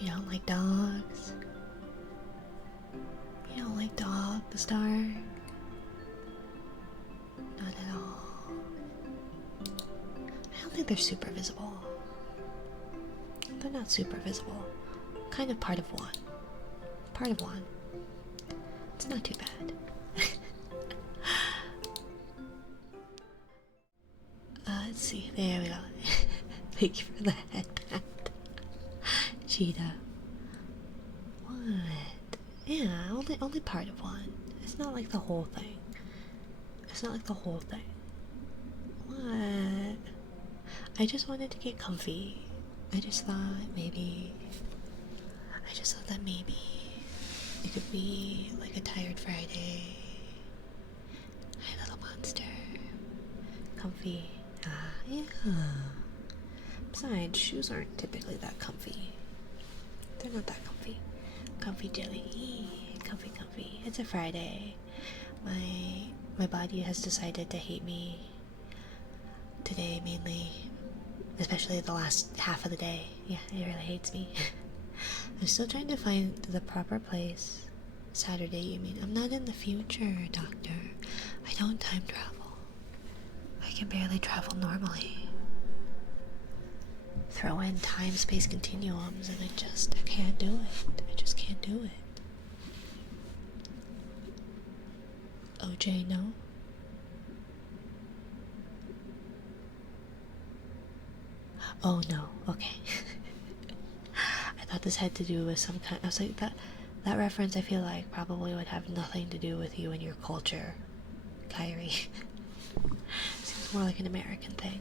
You don't like dogs? You don't like dogs, Dark? Not at all. I don't think they're super visible. They're not super visible. Kind of part of one. Part of one. It's not too bad. Let's see. There we go. Thank you for the headband. Cheetah. What? Yeah, only part of one. It's not like the whole thing. It's not like the whole thing. What? I just wanted to get comfy. I just thought that maybe it could be like a tired Friday. Hi, little monster. Comfy. Yeah. Besides, shoes aren't typically that comfy. They're not that comfy. Comfy jelly. Comfy, comfy. It's a Friday. My body has decided to hate me today mainly. Especially the last half of the day. Yeah, it really hates me. I'm still trying to find the proper place. Saturday, you mean? I'm not in the future, Doctor. I don't time travel. I can barely travel normally. Throw in time-space continuums and I can't do it. I just can't do it. OJ, no? Oh no, okay. I thought this had to do with some kind. I was like, that reference I feel like probably would have nothing to do with you and your culture, Kyrie. Seems more like an American thing.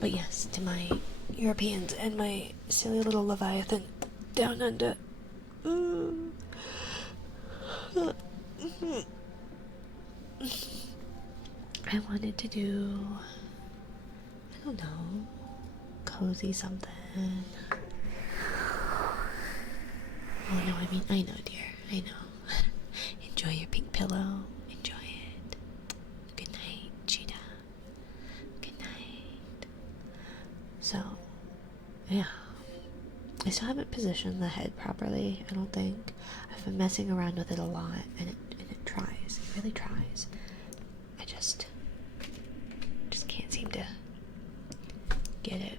But yes, to my Europeans and my silly little Leviathan down under. I wanted to do, I don't know, cozy something. Oh no, I know, dear. I know. Enjoy your pink pillow. Enjoy it. Good night, Cheetah. Good night. So, yeah. I still haven't positioned the head properly, I don't think. I've been messing around with it a lot, and it tries. It really tries. I just can't seem to get it.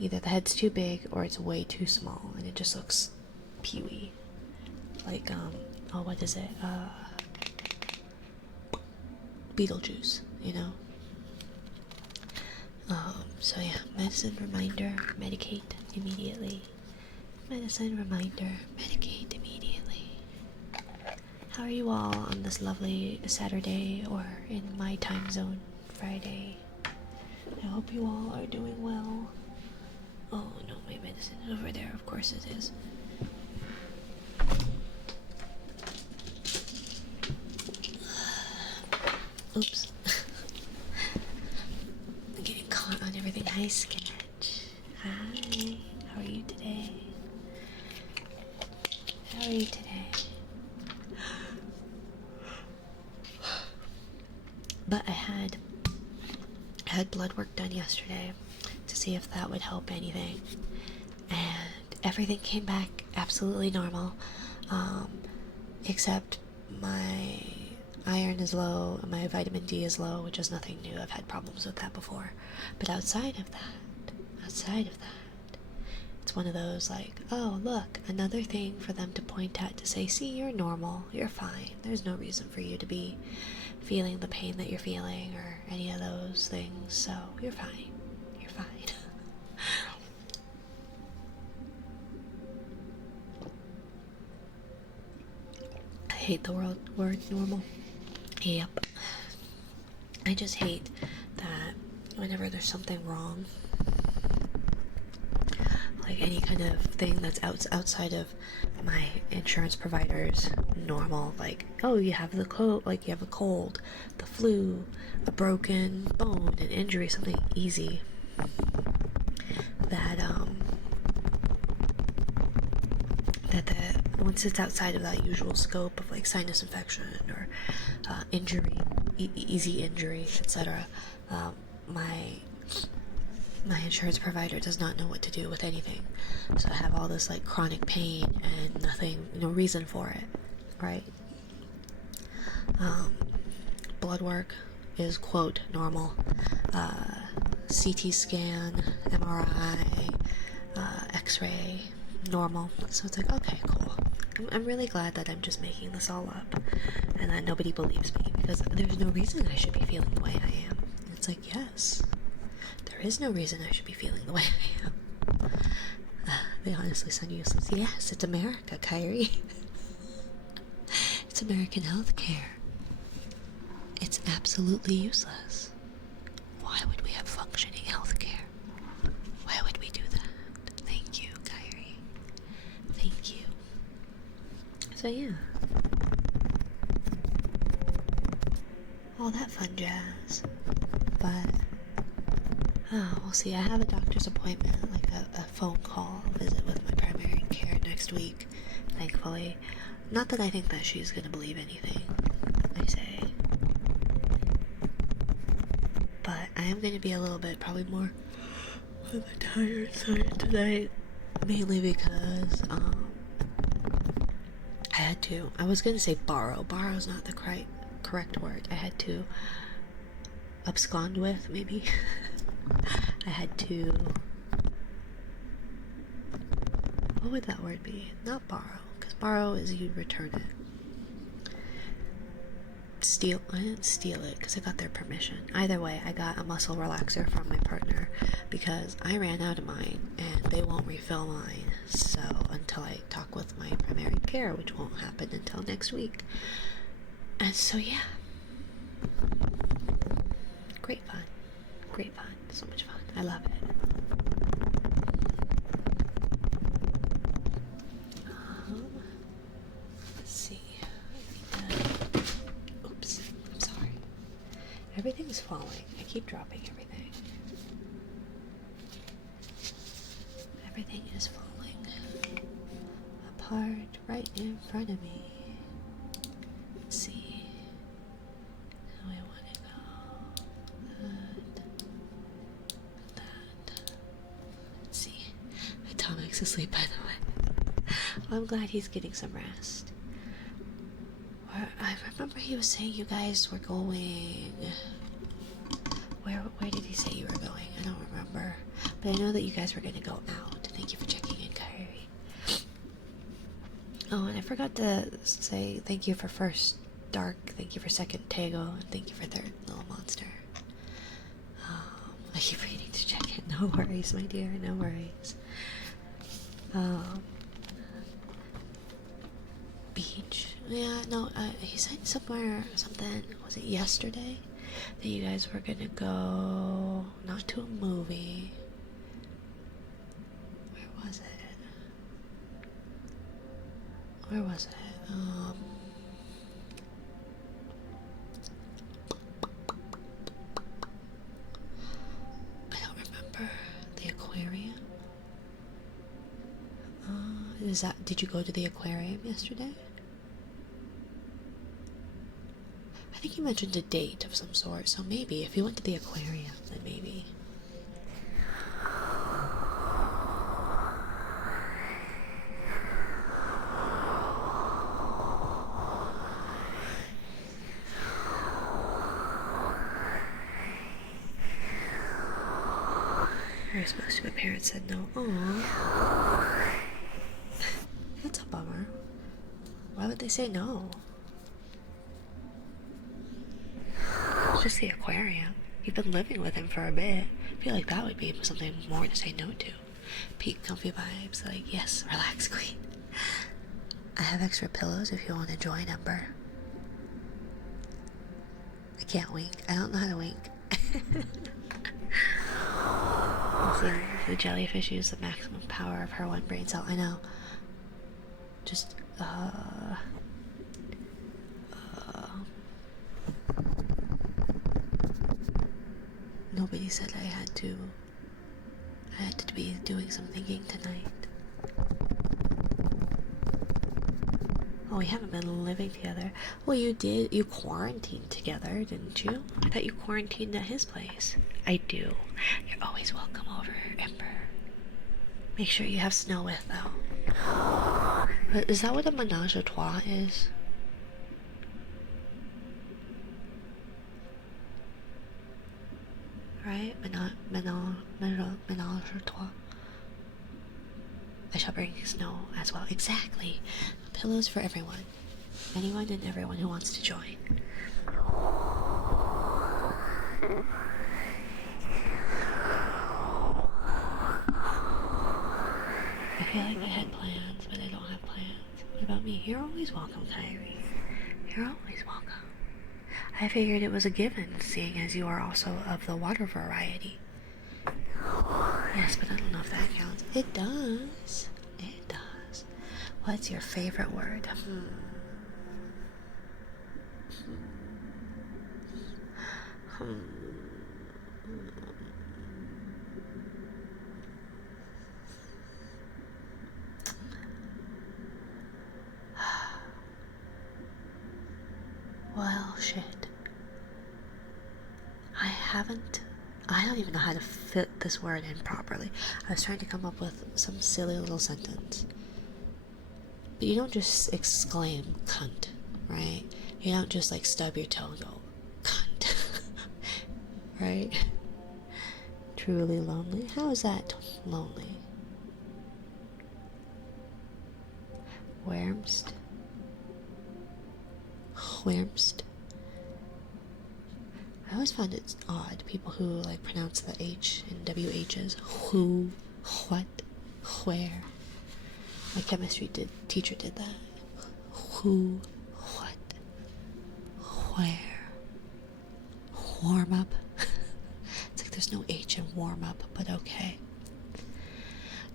Either the head's too big or it's way too small, and it just looks peewee. Like, oh, what is it? Beetlejuice, you know? So yeah, medicine reminder, medicate immediately. Medicine reminder, medicate immediately. How are you all on this lovely Saturday, or in my time zone, Friday? I hope you all are doing well. Oh no, my medicine is over there, of course it is. Oops. I'm getting caught on everything. Hi, Sketch. Hi. How are you today? How are you today? But I had blood work done yesterday to see if that would help anything, and everything came back absolutely normal, except my iron is low and my vitamin D is low, which is nothing new. I've had problems with that before. But outside of that, it's one of those like, oh look, another thing for them to point at to say, see, you're normal, you're fine. There's no reason for you to be feeling the pain that you're feeling or any of those things, so you're fine. You're fine. I hate the word normal. Yep. I just hate that whenever there's something wrong, like any kind of thing that's outside of my insurance provider's normal, like, oh, you have the cold, like you have a cold, the flu, a broken bone, an injury, something easy that once it's outside of that usual scope of like sinus infection or injury, easy injury, etc., my my insurance provider does not know what to do with anything. So I have all this like chronic pain and nothing, no reason for it, right? Blood work is quote normal. CT scan, MRI, X-ray, normal. So it's like, okay, cool. I'm really glad that I'm just making this all up and that nobody believes me, because there's no reason I should be feeling the way I am. And it's like, yes, there is no reason I should be feeling the way I am. They honestly sound useless. Yes, it's America, Kyrie. It's American healthcare. It's absolutely useless. Why would we have functioning healthcare? Why would we do that? Thank you, Kyrie. Thank you. So yeah. All that fun jazz. But we'll see. I have a doctor's appointment, like a phone call visit with my primary care next week, thankfully. Not that I think that she's gonna believe anything I say. But I am gonna be a little bit probably more on the tired side tonight. Mainly because I was gonna say borrow. Borrow's not the correct word. I had to abscond with, maybe. I had to, what would that word be? Not borrow, because borrow is you return it. Steal, I didn't steal it because I got their permission. Either way, I got a muscle relaxer from my partner because I ran out of mine and they won't refill mine. So until I talk with my primary care, which won't happen until next week. And so yeah, great fun, so much fun. I love it. Let's see. Oops, I'm sorry. Everything's falling. I keep dropping everything. Everything is falling apart right in front of me. Let's see. How I want to go. That. Let's see. Atomic's asleep, by the way. Well, I'm glad he's getting some rest. I remember he was saying you guys were going. Where did he say you were going? I don't remember. But I know that you guys were going to go out. Thank you for checking in, Kyrie. Oh, and I forgot to say thank you for first Dark, thank you for second Tego, and thank you for third Little Monster. I keep waiting to check in. No worries, my dear, no worries. Beach. Yeah, no, he said somewhere, something, was it yesterday? That you guys were gonna go, not to a movie. Where was it? Where was it? I don't remember. The aquarium? Did you go to the aquarium yesterday? I think you mentioned a date of some sort, so maybe if you went to the aquarium, then maybe. I was supposed to, my parents said no. Aww. That's a bummer. Why would they say no? It's just the aquarium. You've been living with him for a bit. I feel like that would be something more to say no to. Peak comfy vibes, like, yes, relax, queen. I have extra pillows if you want to join, Ember. I can't wink. I don't know how to wink. The jellyfish used the maximum power of her one brain cell. I know. Just, nobody said I had to be doing some thinking tonight. Oh, we haven't been living together. Well, you did. You quarantined together, didn't you? I thought you quarantined at his place. I do. You're always welcome over, Ember. Make sure you have Snow with, though. But is that what a menage a trois is? Right? Menage a trois. I shall bring Snow as well. Exactly. Pillows for everyone. Anyone and everyone who wants to join. I feel like I had plans, but I don't have plans. What about me? You're always welcome, Kyrie. You're always welcome. I figured it was a given, seeing as you are also of the water variety. Yes, but I don't know if that counts. It does. It does. What's your favorite word? Well, shit. I don't even know how to fit this word in properly. I was trying to come up with some silly little sentence. But you don't just exclaim cunt, right? You don't just like stub your toe and go, cunt. Right? Truly lonely? How is that lonely? Wärmst? Wärmst? I always find it odd, people who like pronounce the H and WHs. Who, what, where. My chemistry teacher did that. Who, what, where. Warm up. It's like there's no H in warm up, but okay.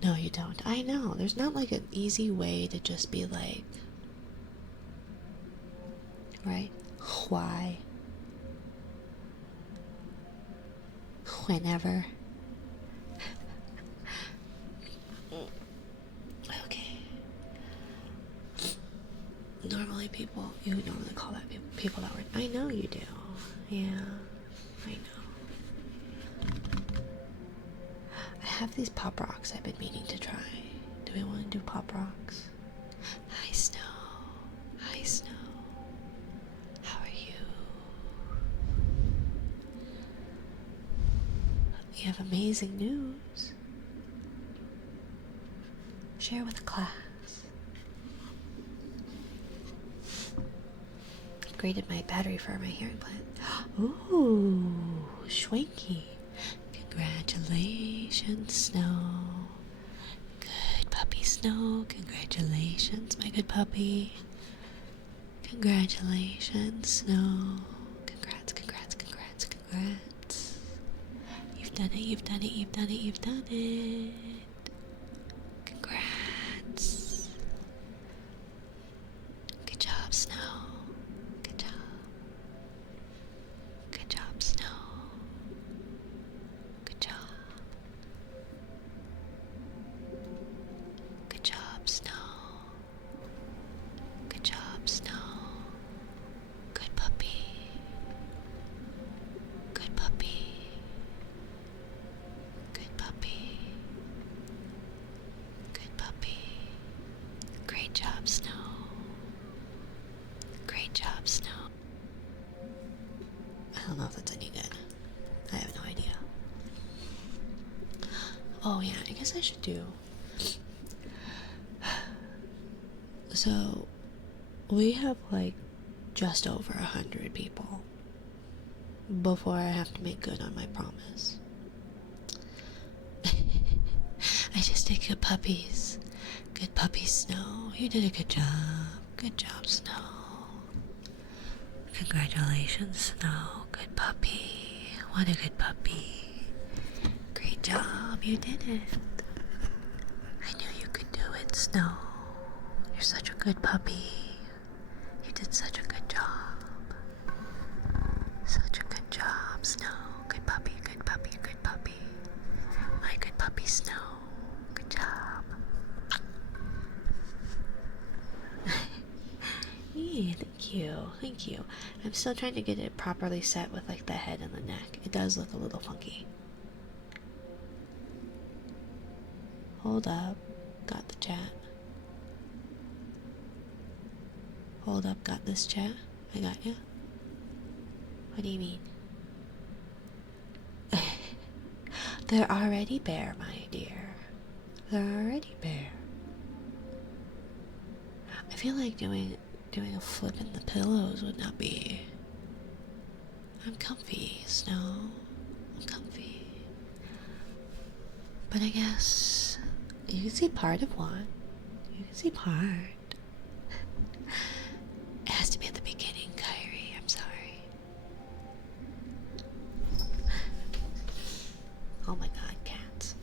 No, you don't. I know. There's not like an easy way to just be like, right? Why? Whenever. Okay. Normally you normally call that people that word. I know you do. Yeah, I know. I have these pop rocks I've been meaning to try. Do we want to do pop rocks? Hi, Snow. Hi, Snow. How are you? You have amazing news. Share with the class. Upgraded my battery for my hearing plant. Ooh, Schwanky. Congratulations, Snow. Good puppy, Snow. Congratulations, my good puppy. Congratulations, Snow. Congrats, congrats, congrats, congrats. You've done it, you've done it, you've done it, you've done it. Congrats. Good job, Snow. Good job. Good job, Snow. Good job. Good job, Snow. Good job, Snow. Good puppy. Good puppy. Good puppy. Good puppy. Great job, Snow. Great job, Snow. I don't know if that's any good. I have no idea. Oh yeah, I guess I should do. So, we have like just over 100 people before I have to make good on my promise. I just did good puppies. Good puppies, Snow. You did a good job. Good job, Snow. Congratulations, Snow. Good puppy. What a good puppy. Great job. You did it. I knew you could do it, Snow. You're such a good puppy. You did such a good job. Such a good job, Snow. Good puppy, good puppy, good puppy. My good puppy, Snow. Good job. thank you. I'm still trying to get it properly set with like the head and the neck. It does look a little funky. Hold up, got the chat. Hold up, got this chat. I got you. What do you mean? They're already bare, my dear. They're already bare. I feel like doing a flip in the pillows would not be. I'm comfy, Snow. I'm comfy. But I guess you can see part of one. You can see part. It has to be at the beginning, Kyrie. I'm sorry. Oh my god, cats.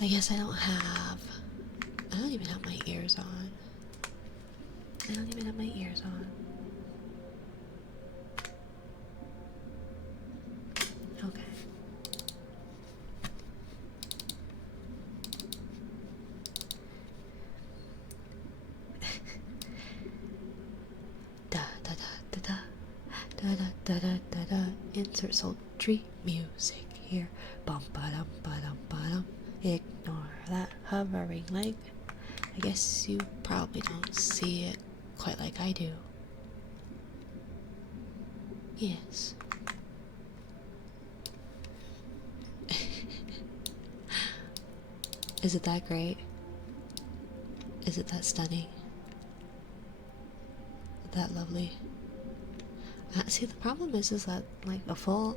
I guess I don't even have my ears on. I don't even have my ears on. Okay. Da da da da da da da da da da. Insert sultry music here. Bum ba dum ba dum ba dum. Ignore that hovering leg. I guess you probably don't see it quite like I do. Yes. Is it that great? Is it that stunning? That lovely? See, the problem is that like a full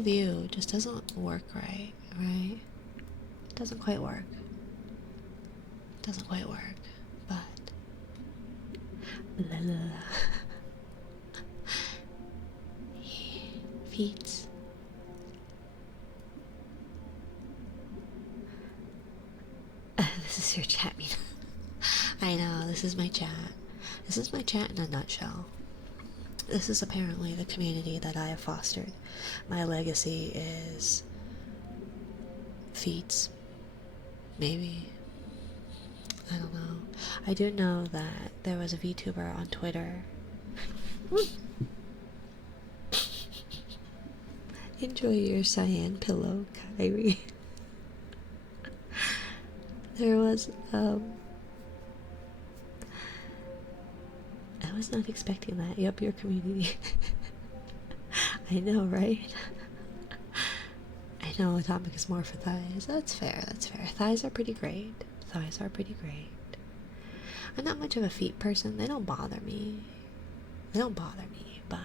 view just doesn't work right? It doesn't quite work. It doesn't quite work, but blah, blah, blah. Feet. This is your chat, Mina. I know, this is my chat. This is my chat in a nutshell. This is apparently the community that I have fostered. My legacy is feats. Maybe. I don't know. I do know that there was a VTuber on Twitter. Enjoy your cyan pillow, Kyrie. There was, I was not expecting that. Yup, your community. I know, right? I know Atomic is more for thighs. That's fair, that's fair. Thighs are pretty great. Thighs are pretty great. I'm not much of a feet person. They don't bother me. They don't bother me, but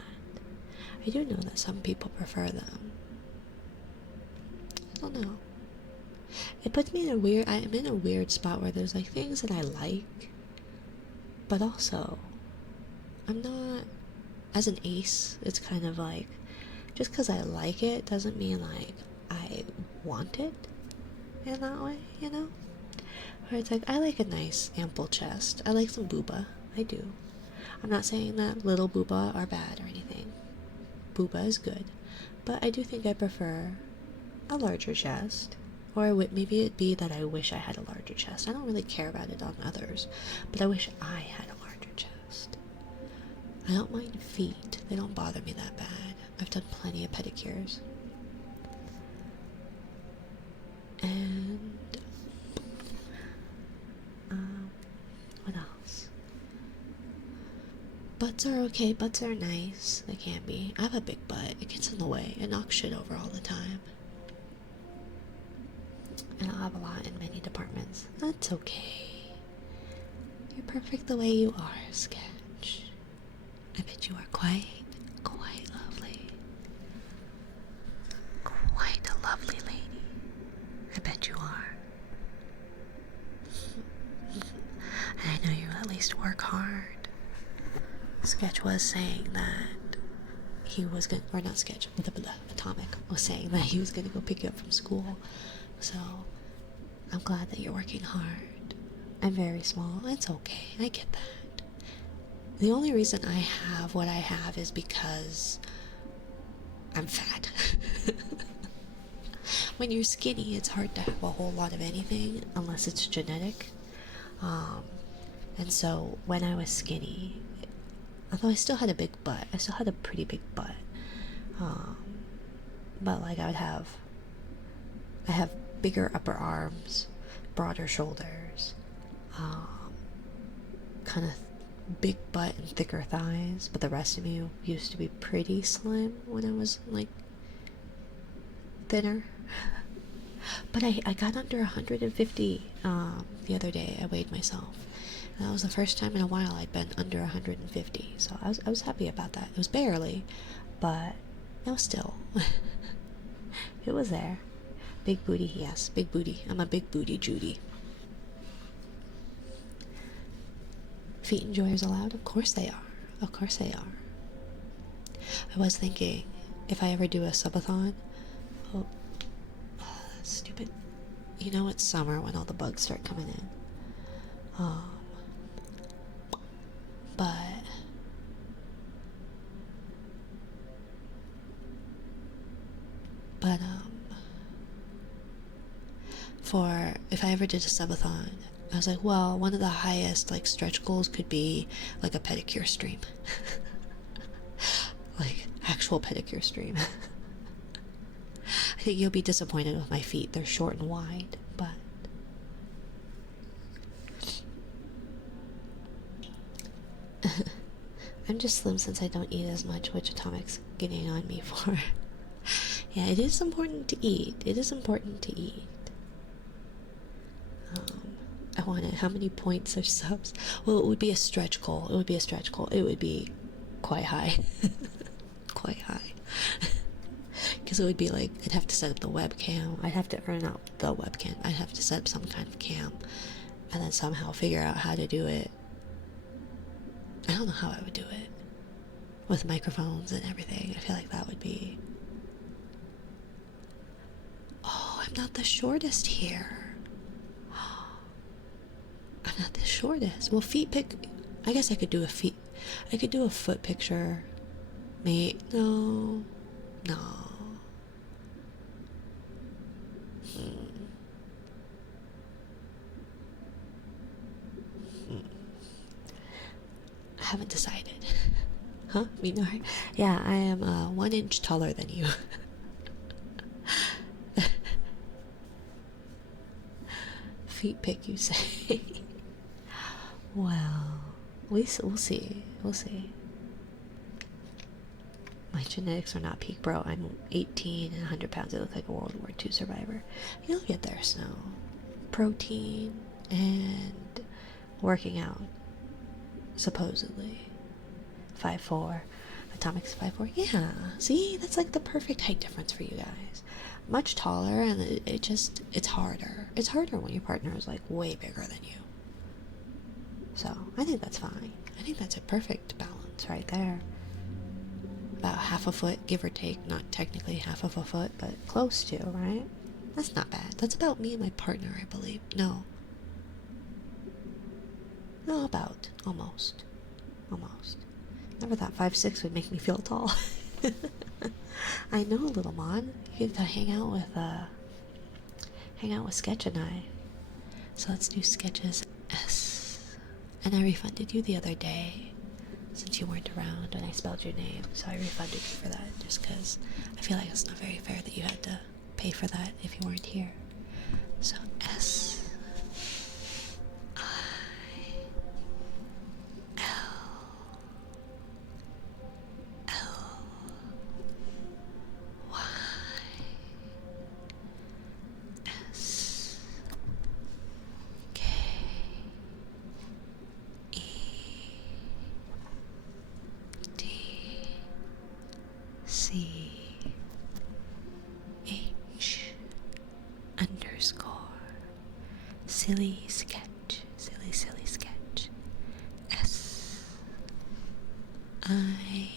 I do know that some people prefer them. I don't know. It puts me in a weird, I'm in a weird spot where there's like things that I like, but also I'm not, as an ace, it's kind of like, just because I like it doesn't mean like I want it in that way, you know? Where it's like, I like a nice ample chest. I like some booba. I do. I'm not saying that little booba are bad or anything. Booba is good. But I do think I prefer a larger chest. Or maybe it'd be that I wish I had a larger chest. I don't really care about it on others, but I wish I had a larger chest. I don't mind feet. They don't bother me that bad. I've done plenty of pedicures. And what else? Butts are okay. Butts are nice. They can be. I have a big butt. It gets in the way. It knocks shit over all the time. And I'll have a lot in many departments. That's okay. You're perfect the way you are, Sketch. I bet you are quite lovely. Quite a lovely lady. I bet you are. And I know you at least work hard. Sketch was saying that he was gonna, or not Sketch, Atomic was saying that he was gonna go pick you up from school. So I'm glad that you're working hard. I'm very small. It's okay. I get that. The only reason I have what I have is because I'm fat. when you're skinny, it's hard to have a whole lot of anything unless it's genetic. Um, and so when I was skinny, although I still had a big butt, I still had a pretty big butt. Um, but like I have bigger upper arms, broader shoulders, um, kind of big butt and thicker thighs. But the rest of me used to be pretty slim when I was like thinner. But I got under 150 the other day. I weighed myself. And that was the first time in a while I'd been under 150. So I was happy about that. It was barely, but it was still. It was there. Big booty, yes, big booty. I'm a big booty Judy. Feet enjoyers allowed? Of course they are. Of course they are. I was thinking, if I ever do a subathon, oh, that's stupid. You know it's summer when all the bugs start coming in. But for if I ever did a subathon, I was like, well, one of the highest like stretch goals could be like a pedicure stream. Like actual pedicure stream. I think you'll be disappointed with my feet. They're short and wide, but I'm just slim since I don't eat as much, which Atomic's getting on me for. Yeah, it is important to eat. It is important to eat. I want it. How many points or subs? Well, it would be a stretch goal. It would be a stretch goal. It would be quite high. Quite high. Because it would be like, I'd have to set up the webcam. I'd have to earn out the webcam. I'd have to set up some kind of cam. And then somehow figure out how to do it. I don't know how I would do it. With microphones and everything. I feel like that would be... Oh, I'm not the shortest here. I'm not the shortest. Well, feet pic... I guess I could do a feet... I could do a foot picture. Mate, no. No. I haven't decided. Huh? Me no. Yeah, I am 1 inch taller than you. Feet pic, you say? Well, we'll see. We'll see. My genetics are not peak, bro. I'm 18 and 100 pounds. I look like a World War II survivor. You'll get there, Snow. Protein and working out. Supposedly. 5'4". Atomic's 5'4". Yeah. See? That's like the perfect height difference for you guys. Much taller, and it's harder. It's harder when your partner is like way bigger than you. So, I think that's fine. I think that's a perfect balance right there. About half a foot, give or take. Not technically half of a foot, but close to, right? That's not bad. That's about me and my partner, I believe. No. No, about. Almost. Almost. Never thought 5'6" would make me feel tall. I know, little Mon. You get to hang out with Sketch and I. So let's do Sketches S. And I refunded you the other day, since you weren't around and I spelled your name, so I refunded you for that, just because I feel like it's not very fair that you had to pay for that if you weren't here. So S I L L Y S K E D C H underscore silly sketch S I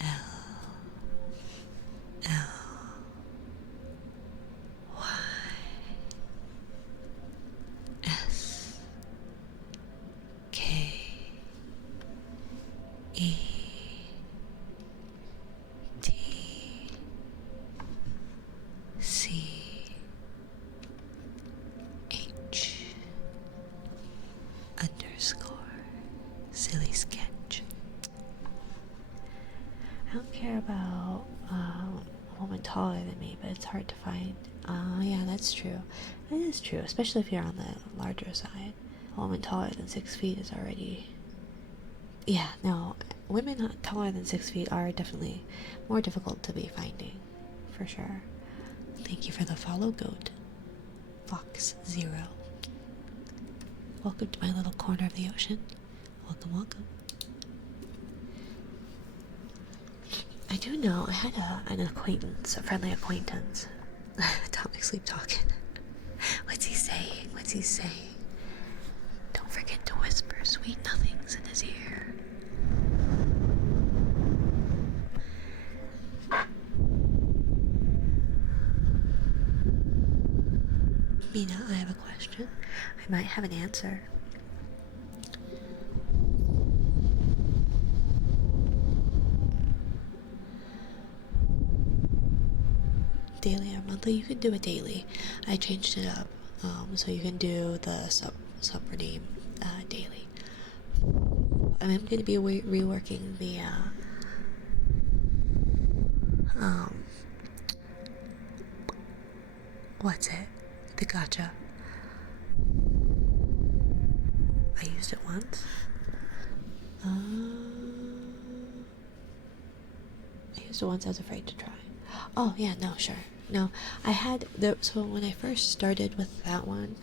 L L Y S K E D it's hard to find. Yeah, that's true. That is true, especially if you're on the larger side. A woman taller than 6 feet is already. Yeah, no, women taller than 6 feet are definitely more difficult to be finding, for sure. Thank you for the follow, goat. Fox Zero. Welcome to my little corner of the ocean. Welcome, welcome. I do know I had an acquaintance, a friendly acquaintance. Atomic Sleep talking. What's he saying? What's he saying? Don't forget to whisper sweet nothings in his ear. Mina, I have a question. I might have an answer. Daily or monthly? You can do it daily. I changed it up, so you can do the sub redeem daily. I'm going to be reworking the what's it? The gacha. I used it once. I used it once. I was afraid to try. Oh yeah, no, sure. No, I had so when I first started with that one,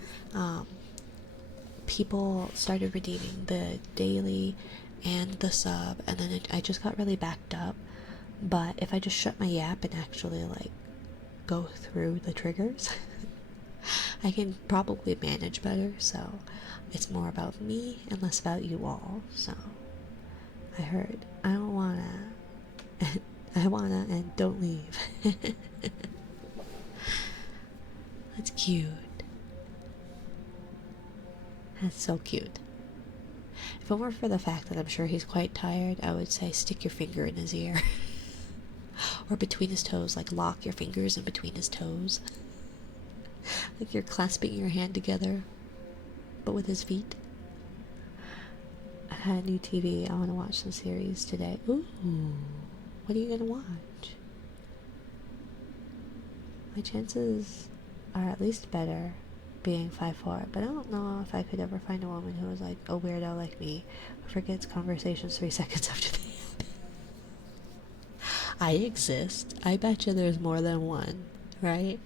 people started redeeming the daily and the sub, and then I just got really backed up. But if I just shut my yap and actually like go through the triggers, I can probably manage better. So it's more about me and less about you all. So I heard I don't wanna I wanna and don't leave. That's cute. That's so cute. If it weren't for the fact that I'm sure he's quite tired, I would say stick your finger in his ear. Or between his toes, like lock your fingers in between his toes. Like you're clasping your hand together, but with his feet. I had new TV. I want to watch some series today. Ooh, what are you gonna watch? My chances are at least better being 5'4", but I don't know if I could ever find a woman who was like a weirdo like me who forgets conversations 3 seconds after they happen. I exist. I betcha there's more than one, right?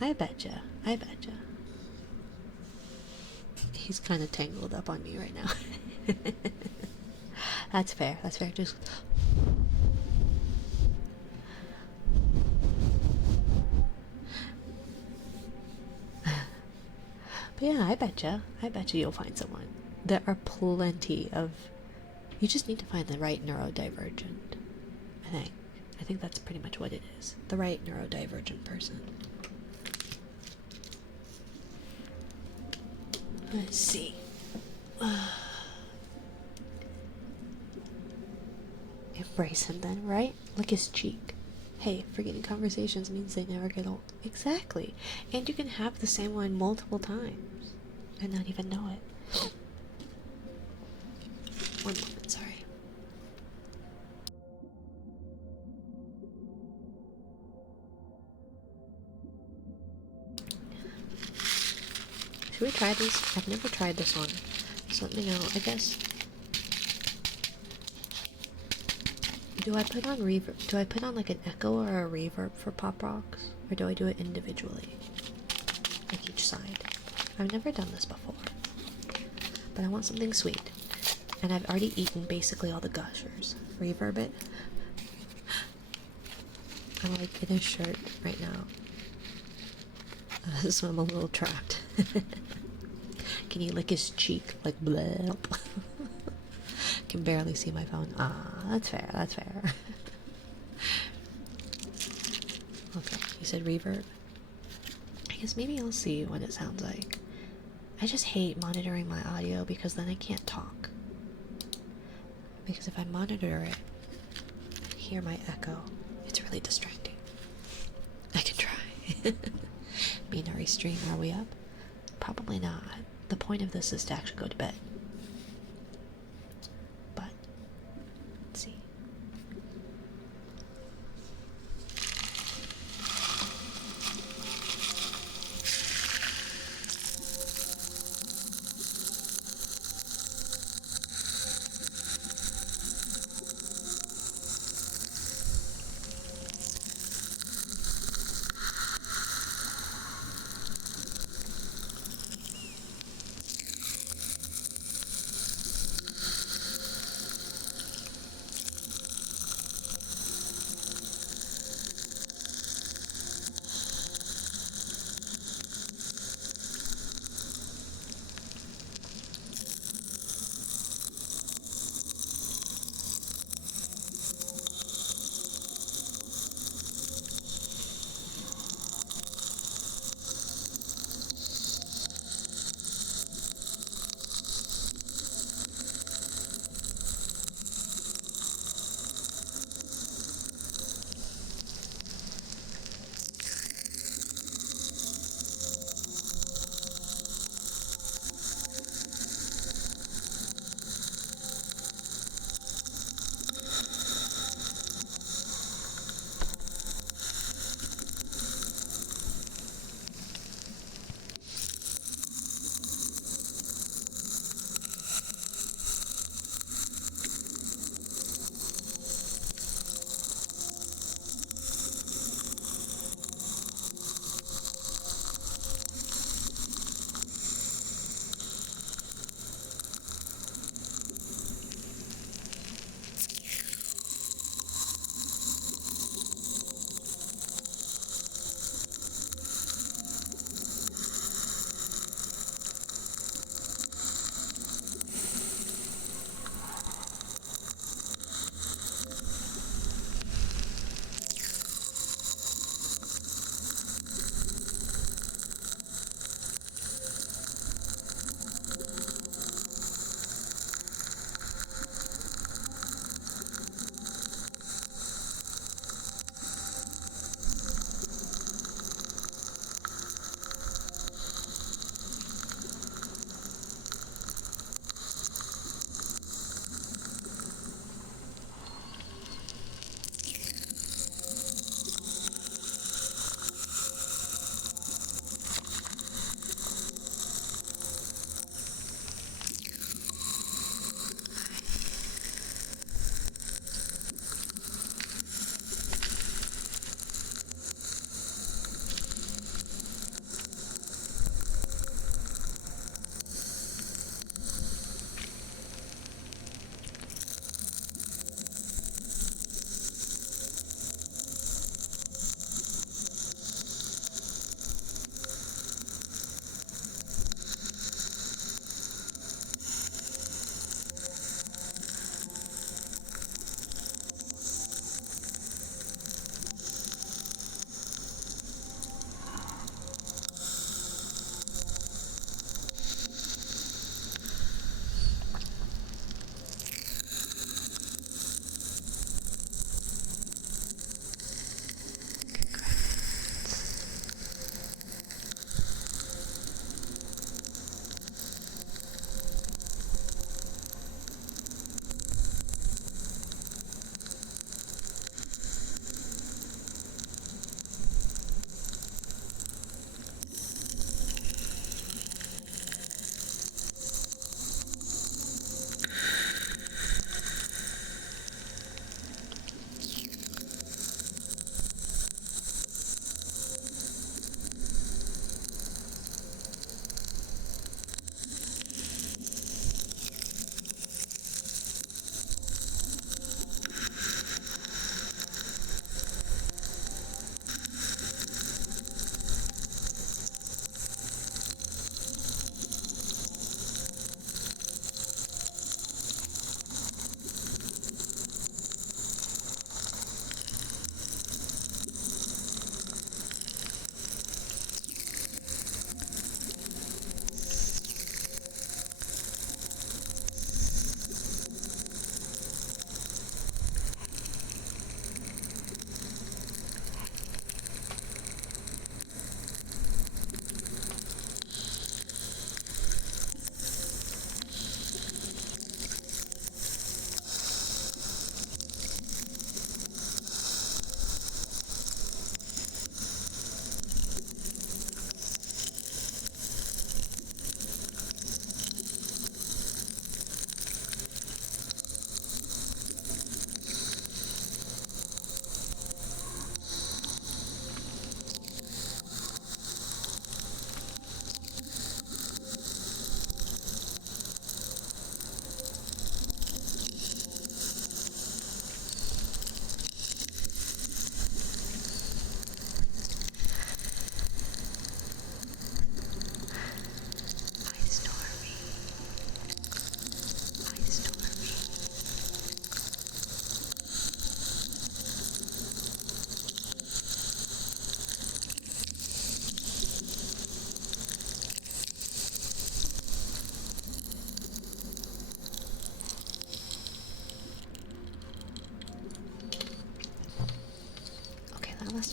I betcha. I betcha. He's kind of tangled up on me right now. That's fair. That's fair. Just but yeah, I betcha you'll find someone. There are plenty of. You just need to find the right neurodivergent. I think that's pretty much what it is. The right neurodivergent person. Let's see. Embrace him then, right? Lick his cheek. Hey, forgetting conversations means they never get old. Exactly. And you can have the same one multiple times and not even know it. One moment, sorry. Should we try this? I've never tried this one. So let me know, I guess. Do I put on reverb? Do I put on like an echo or a reverb for Pop Rocks? Or do I do it individually? Like each side? I've never done this before. But I want something sweet. And I've already eaten basically all the gushers. Reverb it. I'm like in a shirt right now. So I'm a little trapped. Can you lick his cheek? Like bleh. Can barely see my phone. Ah, that's fair, that's fair. Okay, you said reverb? I guess maybe I'll see what it sounds like. I just hate monitoring my audio because then I can't talk. Because if I monitor it and hear my echo, it's really distracting. I can try. Minari stream, are we up? Probably not. The point of this is to actually go to bed. But, let's see.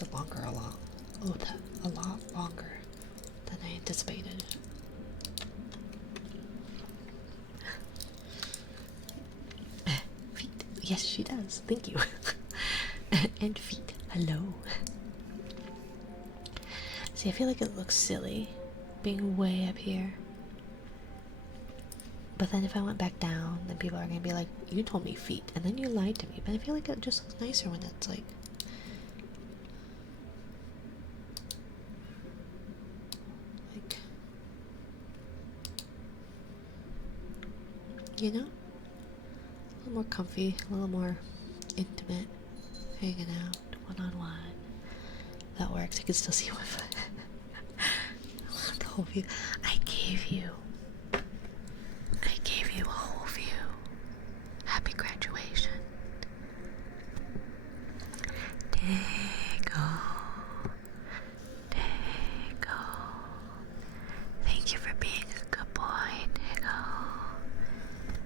lasted longer a lot longer than I anticipated. Feet. Yes, she does. Thank you. And feet. Hello. See, I feel like it looks silly being way up here. But then if I went back down, then people are gonna be like, you told me feet, and then you lied to me. But I feel like it just looks nicer when it's like, you know, a little more comfy, a little more intimate, hanging out one-on-one. That works. I can still see one foot. The whole view. I gave you a whole view. Happy graduation. Diggle. Thank you for being a good boy, Diggle.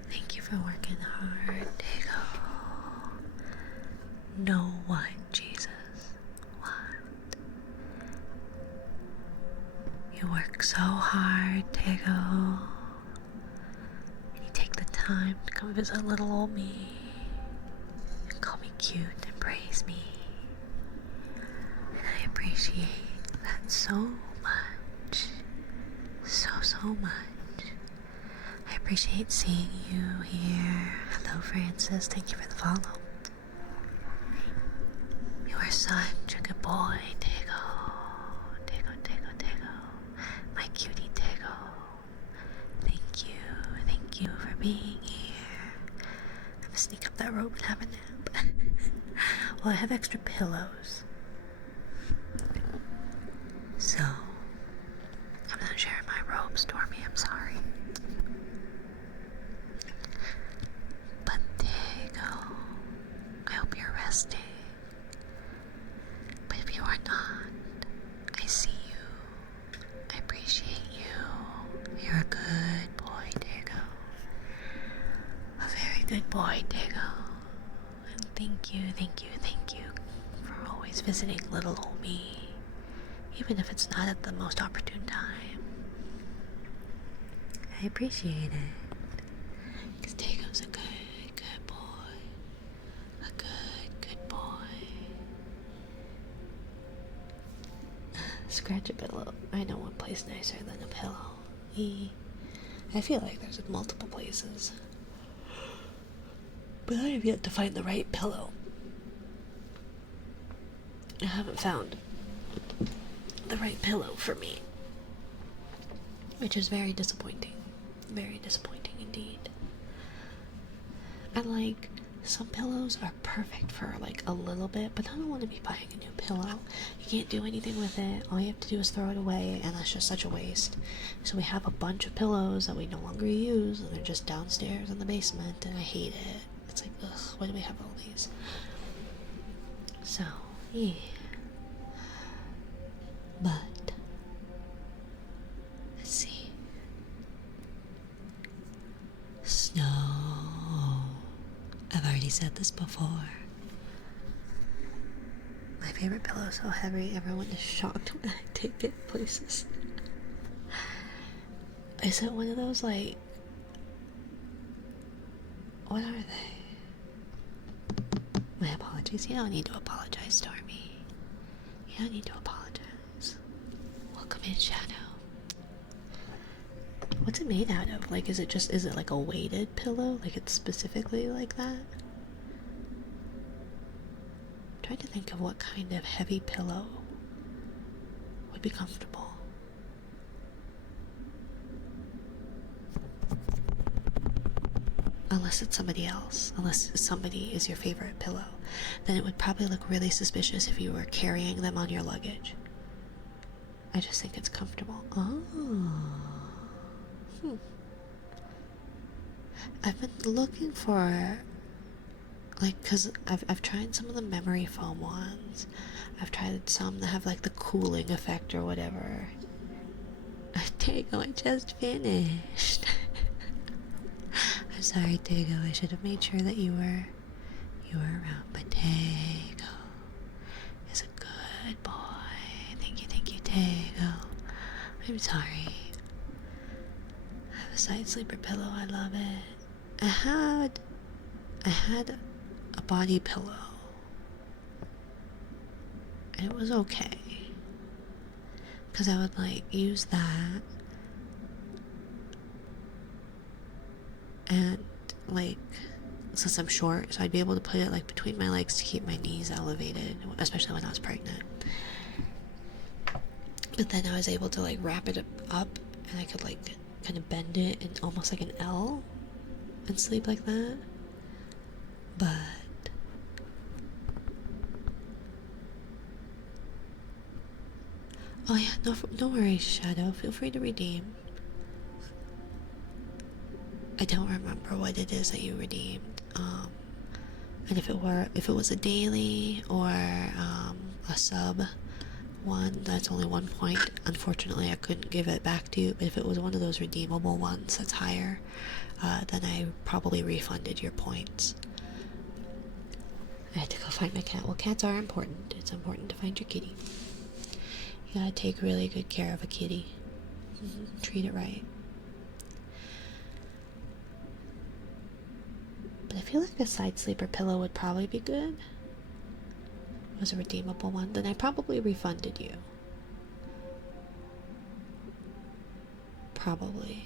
Thank you for working hard, Diggle. No what, Jesus? What? You work so hard, Diggle. And you take the time to come visit little old me. And call me cute and praise me. And I appreciate that so much. So much. I appreciate seeing you here. Hello, Francis. Thank you for the follow. You are such a good boy, Diggle. My cutie Diggle. Thank you for being here. I'm gonna sneak up that robe and have a nap. Well, I have extra pillows. So, I'm not sharing my robe, Stormy. I'm sorry. But Diggle, I hope you're resting. But if you are not, I see you. I appreciate you. You're a good boy, Diggle. A very good boy, Diggle. And thank you for always visiting little old me. Even if it's not at the most opportune time. I appreciate it. Because Dago's a good boy. A good boy. Scratch a pillow. I know one place nicer than a pillow. I feel like there's multiple places. But I have yet to find the right pillow. I haven't found the right pillow for me, which is very disappointing indeed. And like, some pillows are perfect for like a little bit, but I don't want to be buying a new pillow. You can't do anything with it. All you have to do is throw it away, and that's just such a waste. So we have a bunch of pillows that we no longer use, and they're just downstairs in the basement, and I hate it. It's like, ugh, why do we have all these? So yeah. But let's see. Snow. I've already said this before. My favorite pillow is so heavy, everyone is shocked when I take it places. Is it one of those, like, what are they? My apologies. You don't need to apologize, Stormy. You don't need to apologize. Welcome in, Shadow. What's it made out of? Like, is it like a weighted pillow? Like, it's specifically like that? I'm trying to think of what kind of heavy pillow would be comfortable. Unless it's somebody else. Unless somebody is your favorite pillow. Then it would probably look really suspicious if you were carrying them on your luggage. I just think it's comfortable. Oh. I've been looking for, like, cause I've tried some of the memory foam ones. I've tried some that have like the cooling effect or whatever. Dago, I just finished. I'm sorry, Dago. I should have made sure that you were around. But Dago is a good Diego. I'm sorry. I have a side sleeper pillow. I love it. I had a body pillow. And it was okay. Because I would like use that. And like, since I'm short, so I'd be able to put it like between my legs to keep my knees elevated, especially when I was pregnant. But then I was able to like wrap it up and I could like kind of bend it in almost like an L and sleep like that. But oh yeah, no worries, Shadow. Feel free to redeem. I don't remember what it is that you redeemed. And if it was a daily or a sub one, that's only 1 point. Unfortunately, I couldn't give it back to you. But if it was one of those redeemable ones that's higher, then I probably refunded your points. I had to go find my cat. Well, cats are important. It's important to find your kitty. You gotta take really good care of a kitty. Treat it right. But I feel like a side sleeper pillow would probably be good. It was a redeemable one. Then I probably refunded you. Probably.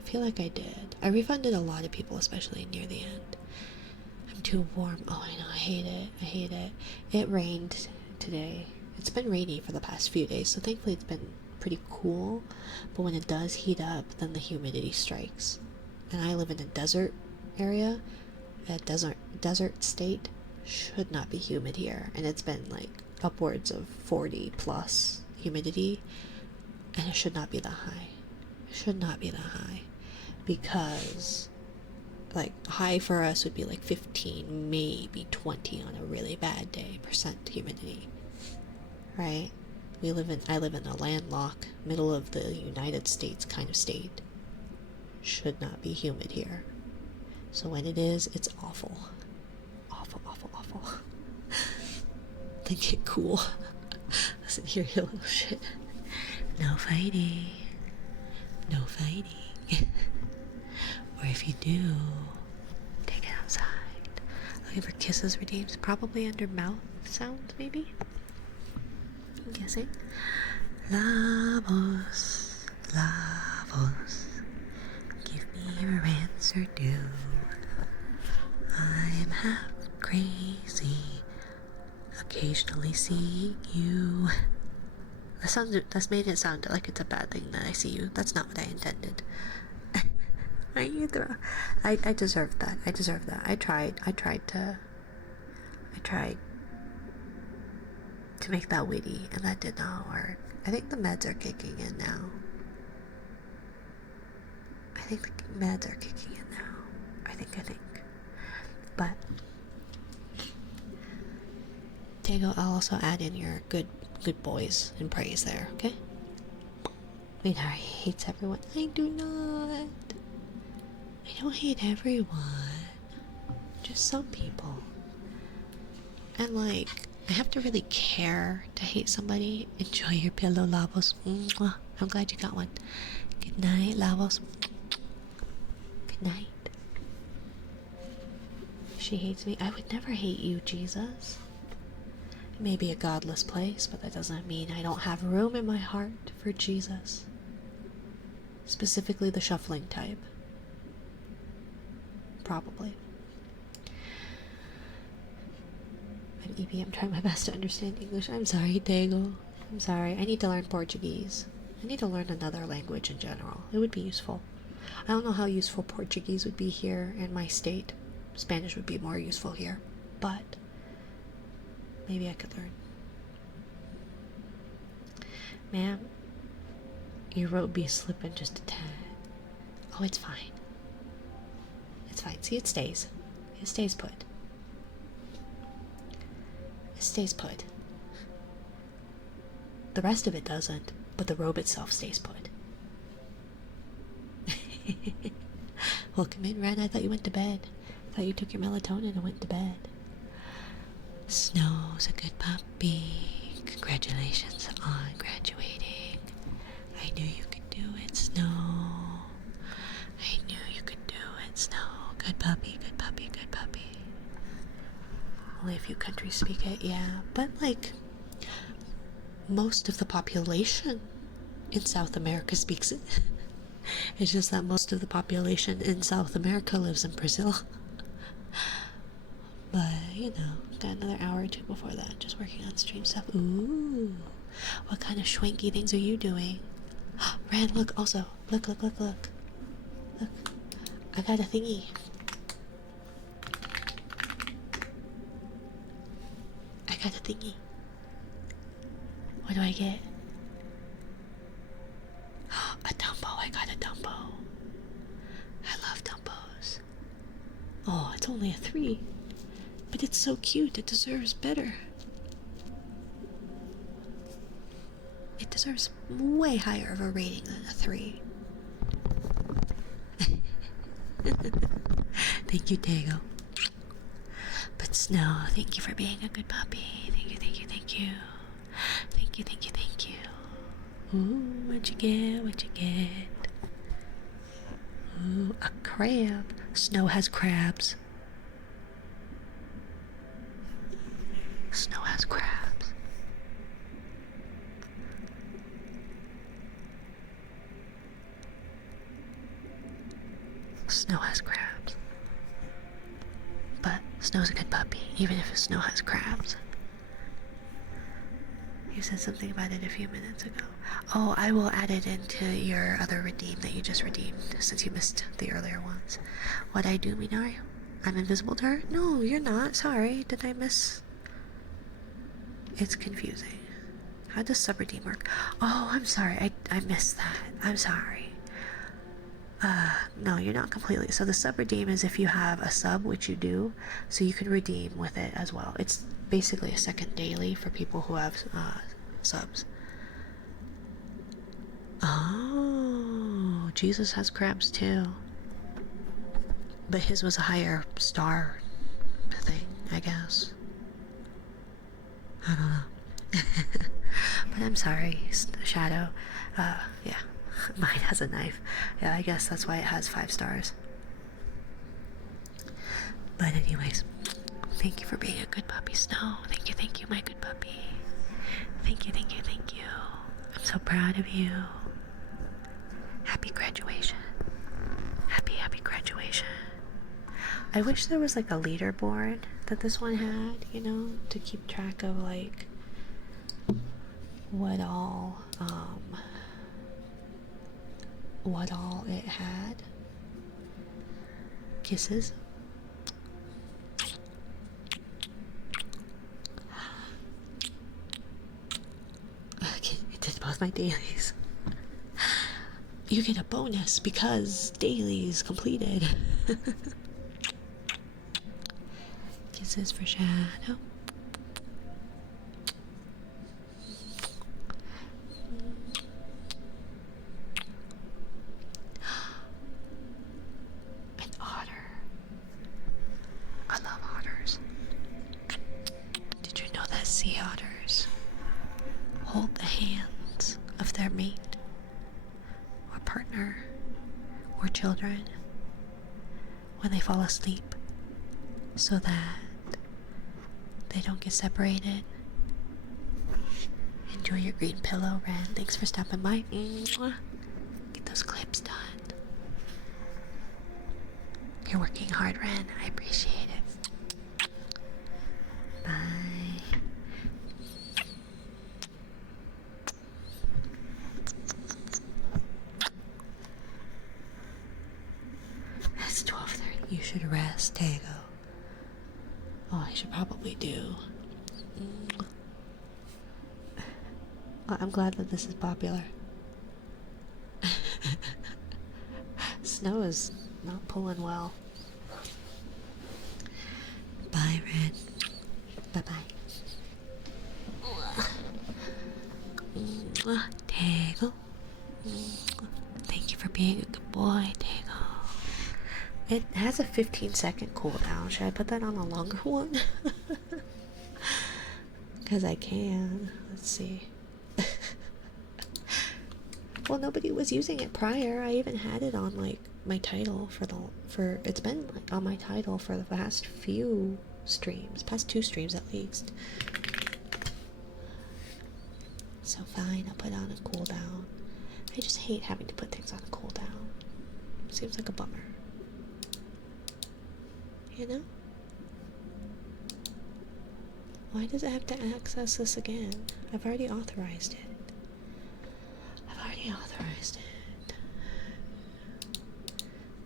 I feel like I did. I refunded a lot of people, especially near the end. I'm too warm. Oh, I know. I hate it. I hate it. It rained today. It's been rainy for the past few days, so thankfully it's been pretty cool. But when it does heat up, then the humidity strikes. And I live in a desert area. A desert state should not be humid here. And it's been like upwards of 40 plus humidity. And it should not be that high. It should not be that high. Because like high for us would be like 15, maybe 20 on a really bad day percent humidity, right? I live in a landlocked middle of the United States kind of state. Should not be humid here. So when it is, it's awful. Awful, awful, awful. Then get cool. Listen here, you little shit. No fighting. No fighting. Or if you do, take it outside. Looking for kisses redeems, probably under mouth sounds, maybe? I'm guessing. Lavos, lavos, give me your answer due. I'm half crazy, occasionally seeing you. That's made it sound like it's a bad thing that I see you. That's not what I intended. I deserved that. I deserved that. I tried to make that witty, and that did not work. I think the meds are kicking in now. I think the meds are kicking in now. I think. But Diego, I'll also add in your good boys and praise there, okay? Wait, Harry hates everyone. I do not. I don't hate everyone. Just some people. And like, I have to really care to hate somebody. Enjoy your pillow, Lavos. Mwah. I'm glad you got one. Good night, Lavos. Good night. She hates me. I would never hate you, Jesus. It may be a godless place, but that doesn't mean I don't have room in my heart for Jesus. Specifically the shuffling type. Probably. I'm EB, I'm trying my best to understand English. I'm sorry, Diego. I'm sorry. I need to learn Portuguese. I need to learn another language in general. It would be useful. I don't know how useful Portuguese would be here in my state. Spanish would be more useful here. But maybe I could learn. Ma'am, your robe be slipping just a tad. Oh, it's fine. It's fine. See, it stays. It stays put. It stays put. The rest of it doesn't, but the robe itself stays put. Welcome in, Ren. I thought you went to bed. I thought you took your melatonin and went to bed. Snow's a good puppy. Congratulations on graduating. I knew you could do it, Snow. I knew you could do it, Snow. Good puppy, good puppy, good puppy. Only a few countries speak it, yeah. But, like, most of the population in South America speaks it. It's just that most of the population in South America lives in Brazil. But, you know, got another hour or two before that, just working on stream stuff. Ooh, what kind of schwanky things are you doing? Rand, look, also, look. Look, I got a thingy. I got a thingy. What do I get? A Dumbo, I got a Dumbo. I love Dumbos. Oh, it's only a 3. But it's so cute, it deserves better. It deserves way higher of a rating than a 3. Thank you, Dago. But Snow, thank you for being a good puppy. Thank you, thank you, thank you. Thank you, thank you, thank you. Ooh, what'd you get? What'd you get? Ooh, a crab. Snow has crabs. Snow has crabs. Snow has crabs. But Snow's a good puppy, even if Snow has crabs. You said something about it a few minutes ago. Oh, I will add it into your other redeem that you just redeemed, since you missed the earlier ones. What'd I do, Minario? I'm invisible to her? No, you're not. Sorry. Did I miss? It's confusing. How does subredeem work? Oh, I'm sorry. I missed that. I'm sorry. No, you're not completely. So the subredeem is if you have a sub, which you do, so you can redeem with it as well. It's basically a second daily for people who have subs. Oh, Jesus has crabs too. But his was a higher star thing, I guess. I don't know. But I'm sorry, Shadow. Yeah. Mine has a knife. Yeah, I guess that's why it has 5 stars. But anyways, thank you for being a good puppy, Snow. Thank you, my good puppy. Thank you. I'm so proud of you. Happy graduation. Happy graduation. I wish there was like a leaderboard that this one had, you know, to keep track of like what all it had. Kisses. Okay, it did both my dailies. You get a bonus because dailies completed. Kisses for Shadow. An otter. I love otters. Did you know that sea otters hold the hands of their mate or partner or children when they fall asleep so that they don't get separated? Enjoy your green pillow, Ren. Thanks for stopping by. Get those clips done. You're working hard, Ren. I appreciate it. Bye. It's 12:30. You should rest, Tago. Oh, I should probably do. Well, I'm glad that this is popular. Snow is not pulling well. Bye, Red. Bye-bye. Tago. Thank you for being a good boy, Tago. It has a 15-second cooldown. Should I put that on a longer one? Because I can. Let's see. Well, nobody was using it prior. I even had it on like my title for it's been like on my title for the past few streams, past 2 streams at least. So fine, I'll put on a cooldown. I just hate having to put things on a cooldown. Seems like a bummer. You know? Why does it have to access this again? I've already authorized it. I've already authorized it.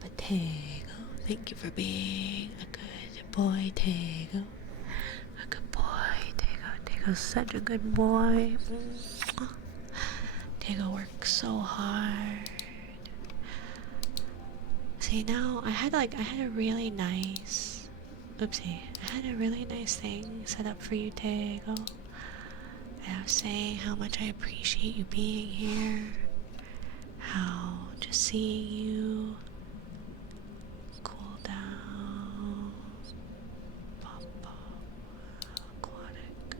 But Tego, thank you for being a good boy, Tego. A good boy, Tego. Tego's such a good boy. Tego works so hard. See, now I had a really nice, oopsie, I had a really nice thing set up for you, Tego. And I was saying how much I appreciate you being here, how just seeing you cool down, pop, aquatic.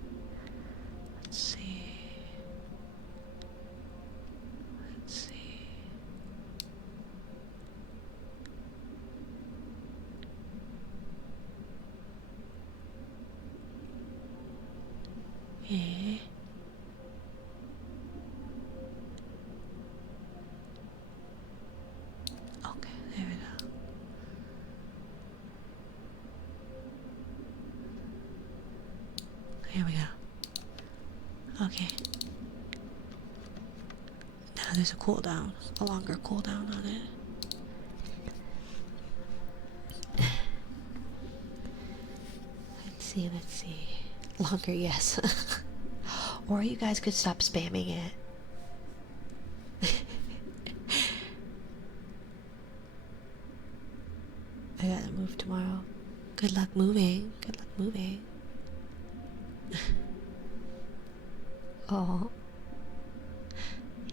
Let's see. Yeah. Okay, there we go. Here we go. Okay. Now there's a cooldown, a longer cooldown on it. Let's see. Longer, yes. Or you guys could stop spamming it. I gotta move tomorrow. Good luck moving. Good luck moving. Oh.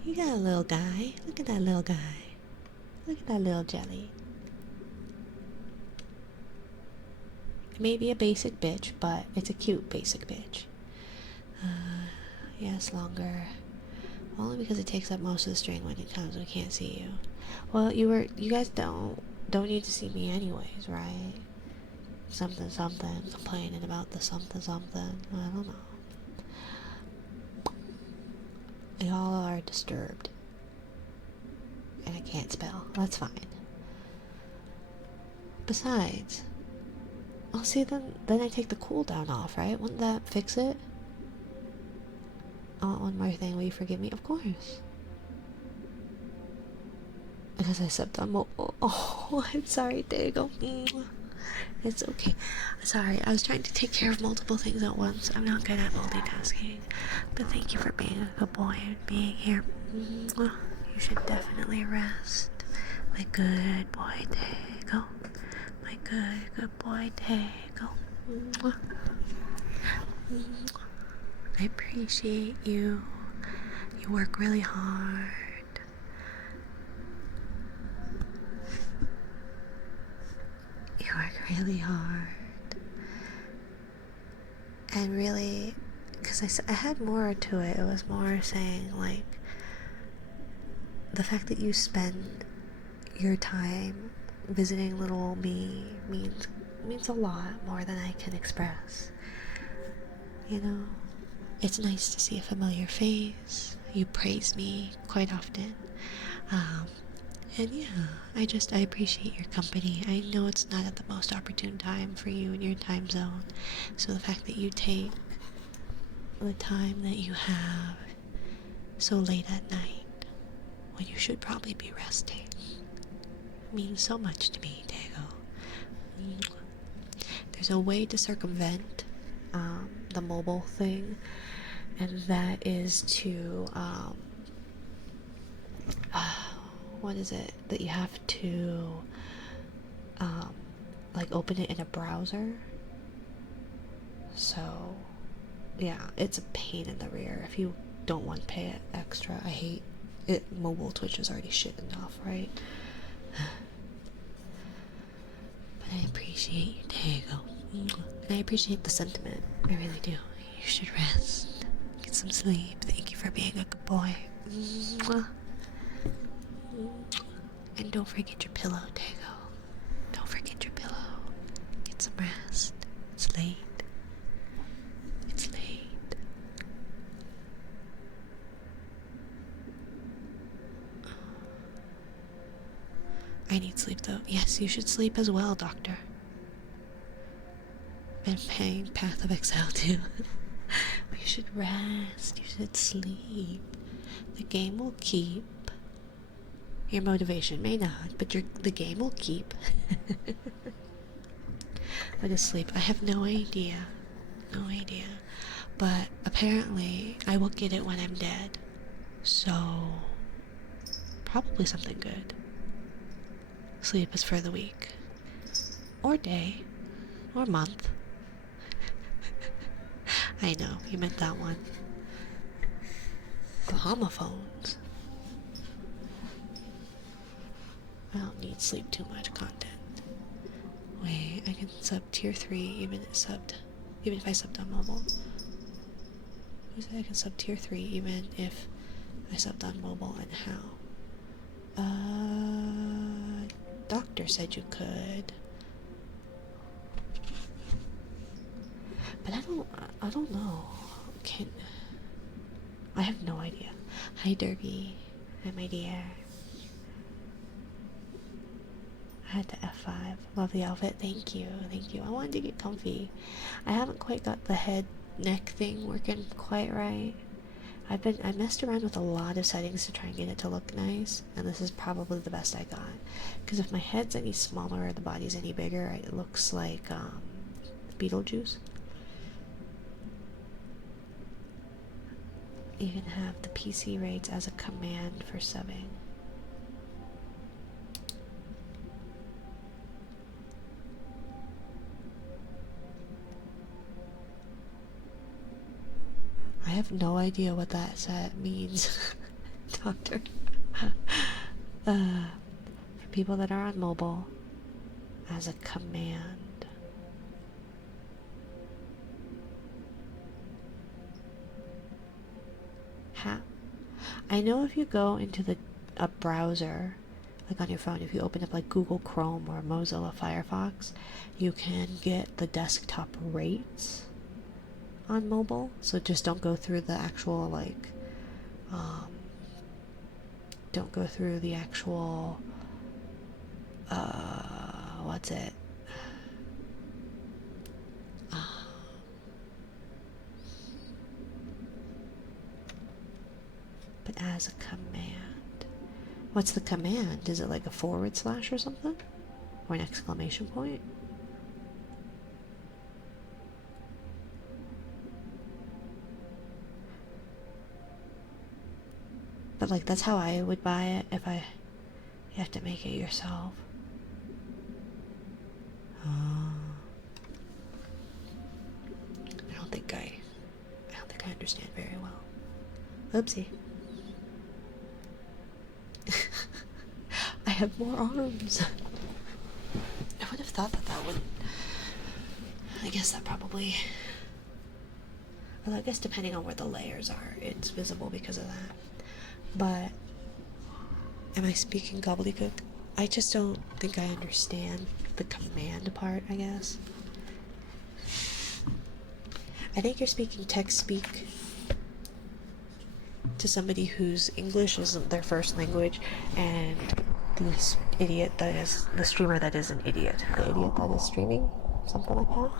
You got a little guy. Look at that little guy. Look at that little jelly. It may be a basic bitch, but it's a cute basic bitch. Yes, longer. Only because it takes up most of the string when it comes. We can't see you. Well, you guys don't need to see me anyways, right? Something complaining about the something. I don't know. Y'all are disturbed, and I can't spell. That's fine. Besides, oh, see, then I take the cooldown off, right? Wouldn't that fix it? Oh, one more thing. Will you forgive me? Of course. Because I stepped on oh, I'm sorry, there you go. It's okay. Sorry, I was trying to take care of multiple things at once. I'm not good at multitasking. But thank you for being a good boy and being here. You should definitely rest. My good boy, Tego. My good boy, Tego. I appreciate you. You work really hard. You work really hard. And really, because I had more to it. It was more saying, like, the fact that you spend your time visiting little me means a lot more than I can express. You know, it's nice to see a familiar face. You praise me quite often. And yeah, I appreciate your company. I know it's not at the most opportune time for you in your time zone. So the fact that you take the time that you have so late at night, when you should probably be resting, means so much to me, Tego. There's a way to circumvent the mobile thing, and that is to what is it that you have to like open it in a browser. So yeah, it's a pain in the rear if you don't want to pay it extra. I hate it. Mobile Twitch is already shit enough, right? But I appreciate you, Tego. And I appreciate the sentiment. I really do. You You should rest. Get some sleep. Thank you for being a good boy. Mwah. And don't forget your pillow, Dago. Don't forget your pillow. Get some rest. It's late. It's late. I need sleep though. Yes, you should sleep as well, doctor. Been paying Path of Exile too. You should rest. You should sleep. The game will keep. Your motivation may not, but the game will keep. Go to sleep. I have no idea. No idea. But apparently, I will get it when I'm dead. So, probably something good. Sleep is for the week. Or day. Or month. I know, you meant that one. The homophones. I don't need sleep too much content. Wait, I can sub tier 3 even if I subbed on mobile. Who said I can sub tier 3 even if I subbed on mobile, and how? Doctor said you could. But I don't know. I have no idea. Hi Derby. Hi my dear. I had the F5. Love the outfit. Thank you. Thank you. I wanted to get comfy. I haven't quite got the head neck thing working quite right. I messed around with a lot of settings to try and get it to look nice, and this is probably the best I got. Because if my head's any smaller or the body's any bigger, it looks like Beetlejuice. You can have the PC rates as a command for subbing. I have no idea what that set means, Doctor. For people that are on mobile, as a command. I know if you go into a browser, like on your phone, if you open up like Google Chrome or Mozilla Firefox, you can get the desktop rates on mobile. So just don't go through the actual don't go through the actual what's it, but as a command. What's the command? Is it like a / or something, or an exclamation point? But like that's how I would buy it if you have to make it yourself. I don't think I understand very well. Oopsie. I have more arms. I would have thought that would. I guess that probably. Well, I guess depending on where the layers are, it's visible because of that. But am I speaking gobbledygook? I just don't think I understand the command part, I guess. I think you're speaking text speak to somebody whose English isn't their first language, and the idiot that is the streamer that is an idiot. The idiot that is streaming, something like that.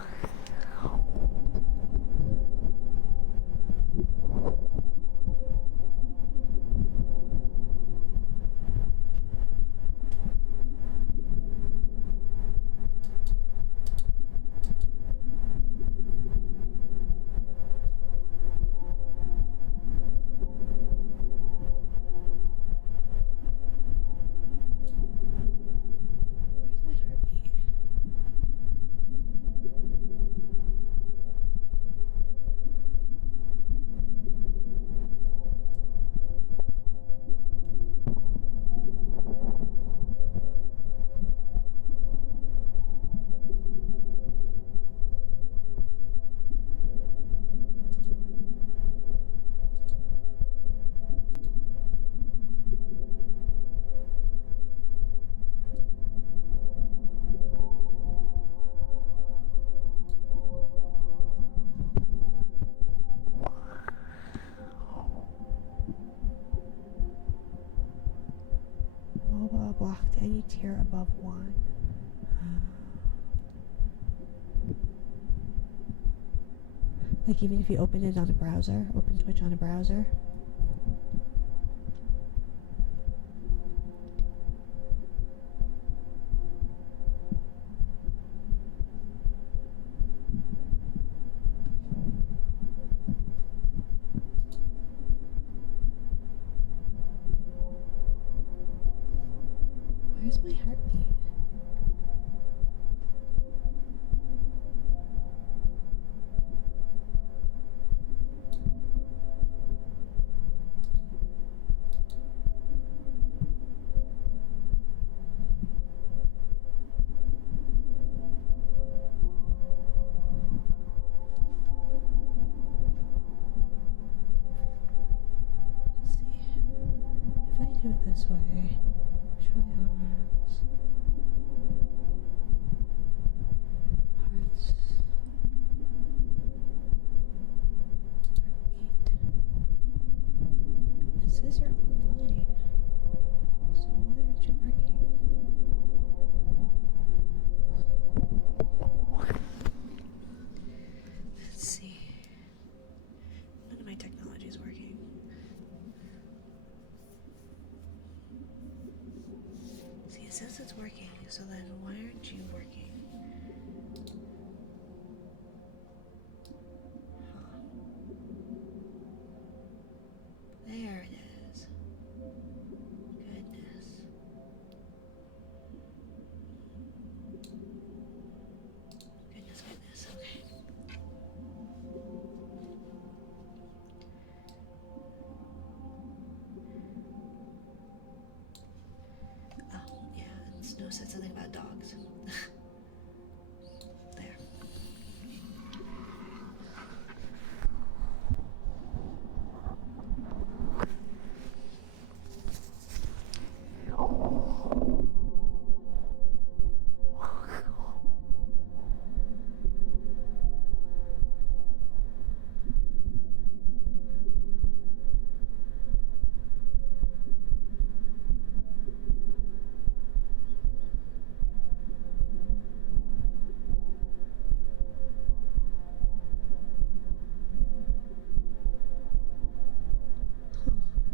any tier above 1. Like even if you open it on a browser, open Twitch on a browser. Where's my heartbeat? Let's see. If I do it this way, show the arms, hearts, heartbeat. It says you're online. So why aren't you working? Let's see. None of my technology is working. See, it says it's working, so then why aren't you working? Huh. There it is. Goodness. Goodness, okay. Oh, yeah, and Snow said something about dogs. There.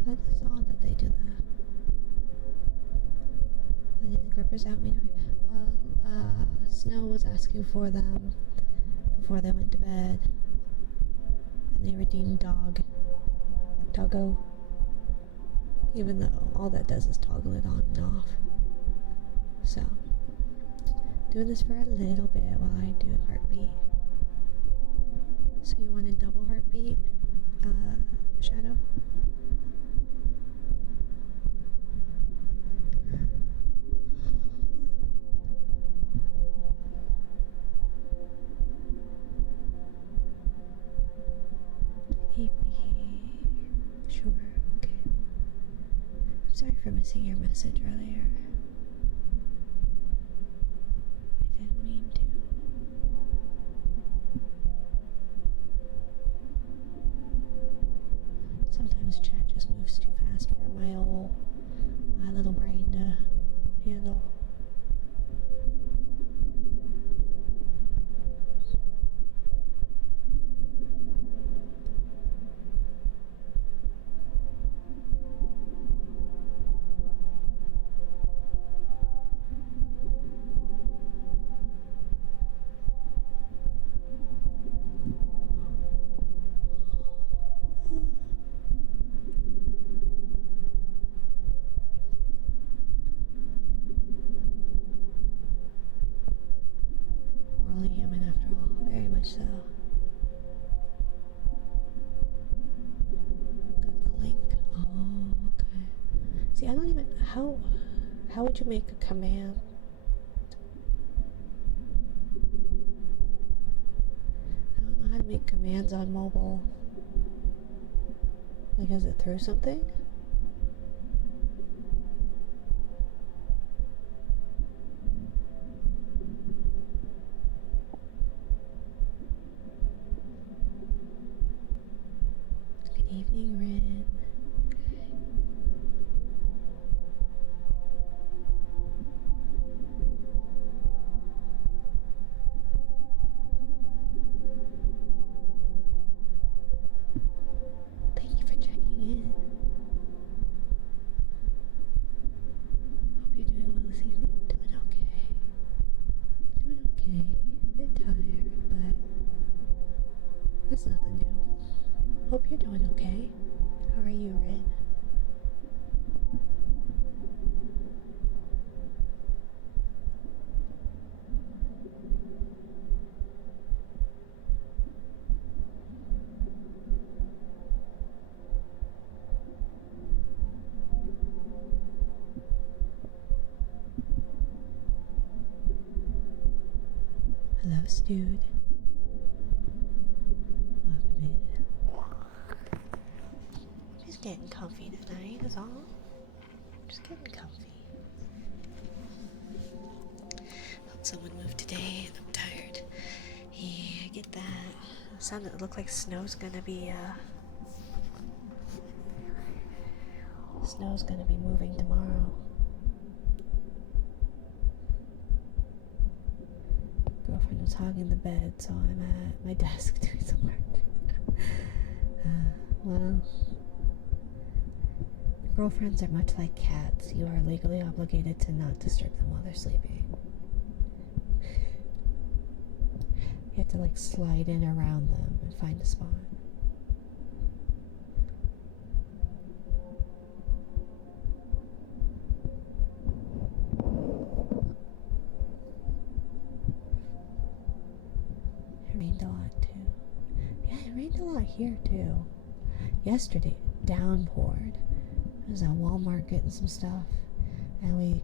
That is odd that they do that. Letting the grippers out me. Well, Snow was asking for them before they went to bed. And they redeemed Doggo. Even though all that does is toggle it on and off. So, doing this for a little bit while I do a heartbeat. So you want a double heartbeat, Shadow? Sure, okay. I'm sorry for missing your message earlier. I didn't mean to. Sometimes chat just moves too fast for my little brain to handle. We're only human after all, very much so. Got the link. Oh, okay. See, I don't even how would you make a command? I don't know how to make commands on mobile. Like, is it through something? Good evening, Rin. house, dude. Welcome in. Just getting comfy tonight, is all. Just getting comfy. Thought someone moved today and I'm tired. Yeah, I get that. It looked like snow's gonna be moving tomorrow. Girlfriend was hogging the bed, so I'm at my desk doing some work. Well, girlfriends are much like cats. You are legally obligated to not disturb them while they're sleeping. You have to like slide in around them and find a spot. It rained a lot too. Yeah, it rained a lot here too. Yesterday, downpoured. I was at Walmart getting some stuff, and we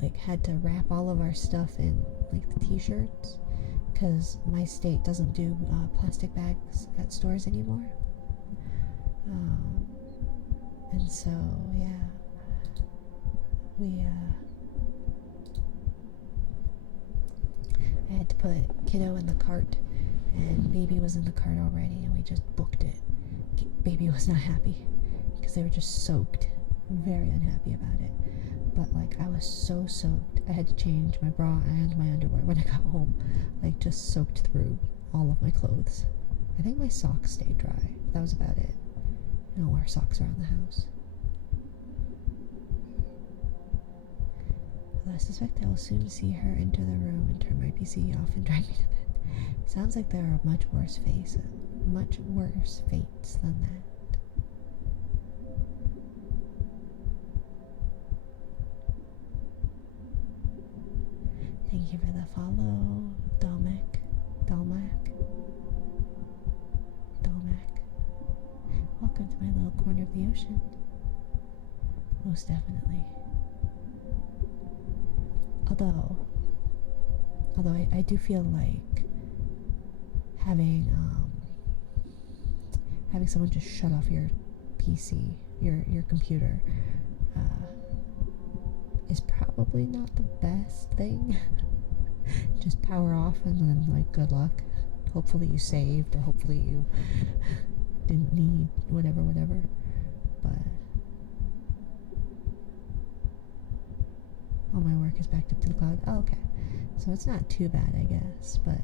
like had to wrap all of our stuff in like the t-shirts because my state doesn't do plastic bags at stores anymore. And so yeah, we I had to put kiddo in the cart, and baby was in the cart already, and we just booked it. Baby was not happy because they were just soaked, very unhappy about it. But like I was so soaked, I had to change my bra and my underwear when I got home, like just soaked through all of my clothes. I think my socks stayed dry. That was about it. I don't wear socks around the house. Although I suspect I will soon see her enter the room and turn my PC off and drive me to bed. Sounds like there are much worse fates than that. Thank you for the follow, Dolmac. Welcome to my little corner of the ocean. Most definitely. Although I do feel like having someone just shut off your PC, your computer, is probably not the best thing. Just power off and then like good luck. Hopefully you saved, or hopefully you didn't need whatever. But all my work is backed up to the cloud. Oh, okay. So it's not too bad, I guess, but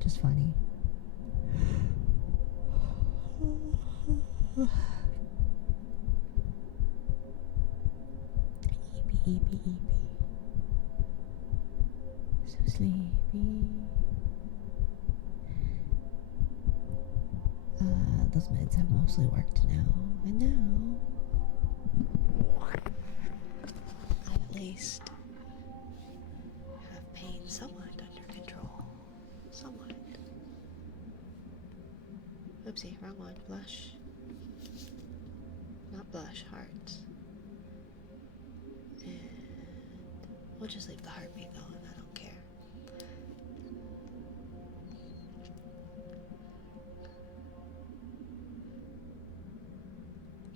just funny. Eepy. So sleepy. Those meds have mostly worked now. I know. I at least have pain somewhat under control. Somewhat. Oopsie, wrong one. Blush. Not blush, hearts. And we'll just leave the heartbeat going, I don't care.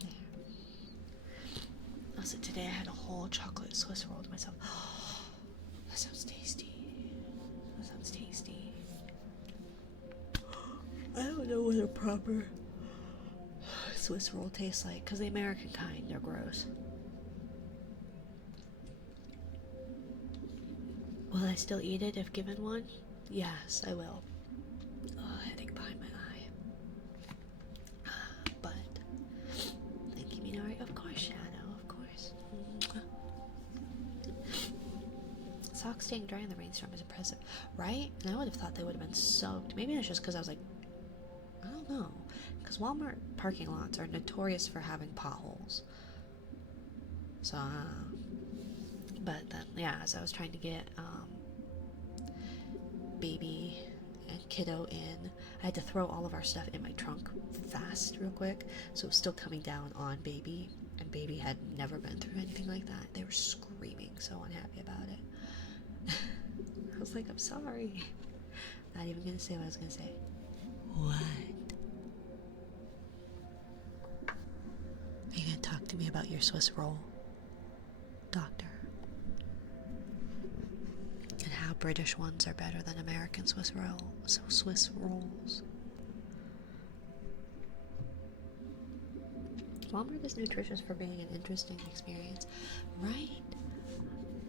There. Also today I had a whole chocolate Swiss roll to myself. Oh, that sounds tasty. I don't know what a proper Swiss roll tastes like, because the American kind, they're gross. Will I still eat it if given one? Yes, I will. Oh, headache behind my eye. But, thank you, Minori. Of course, Shadow, of course. Socks staying dry in the rainstorm is impressive, right? And I would have thought they would have been soaked. Maybe it's just because I was like, I don't know. Because Walmart parking lots are notorious for having potholes. So, but then, yeah, as I was trying to get baby and kiddo in, I had to throw all of our stuff in my trunk fast real quick, so it was still coming down on baby, and baby had never been through anything like that. They were screaming, so unhappy about it. I was like, I'm sorry. Not even gonna say what I was gonna say. What? Are you gonna talk to me about your Swiss roll, doctor? And how British ones are better than American Swiss rolls. Walmart is nutritious for being an interesting experience, right?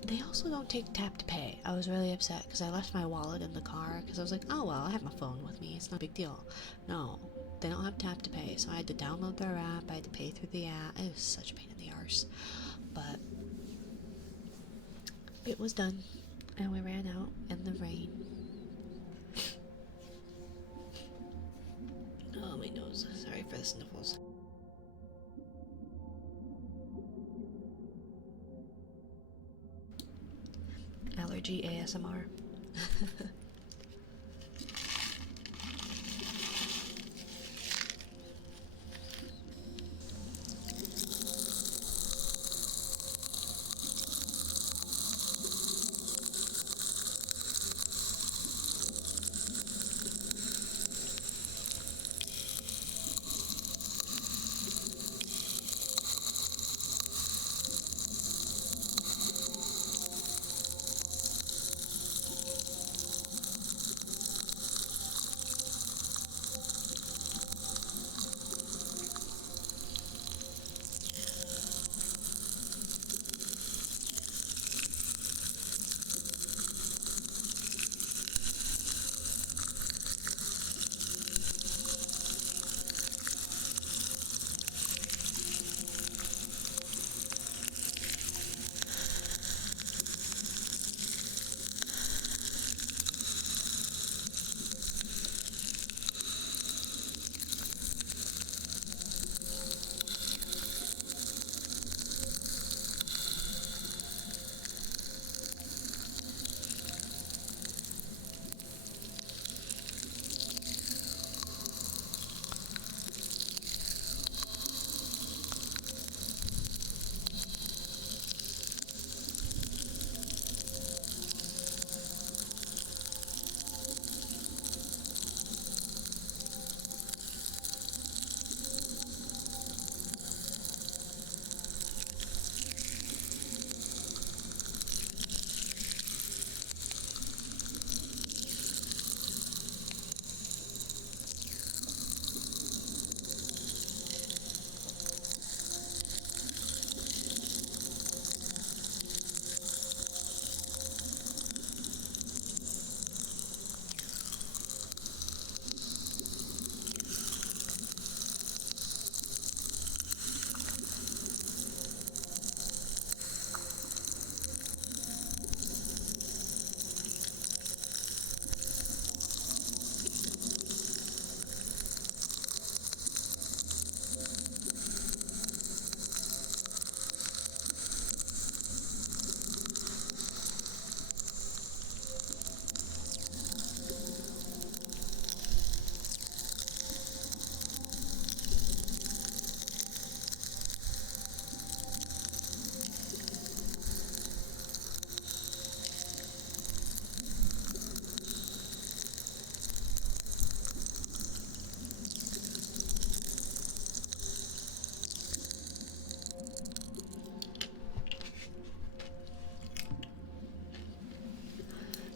They also don't take tap to pay. I was really upset because I left my wallet in the car because I was like, oh well, I have my phone with me. It's not a big deal. No, they don't have tap to pay, so I had to download their app. I had to pay through the app. It was such a pain in the arse, but it was done, and we ran out in the rain. Oh, my nose. Sorry for the sniffles. Allergy ASMR.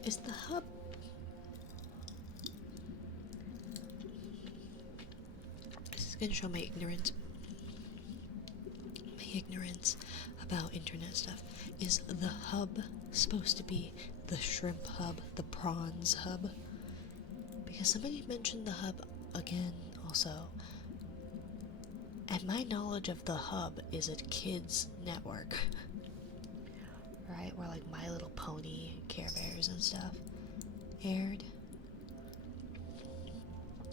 Is the hub... This is gonna show my ignorance. My ignorance about internet stuff. Is the hub supposed to be the shrimp hub, the prawns hub? Because somebody mentioned the hub again also. And my knowledge of the hub is a kids network. Right? Where like My Little Pony, Care Bears and stuff aired.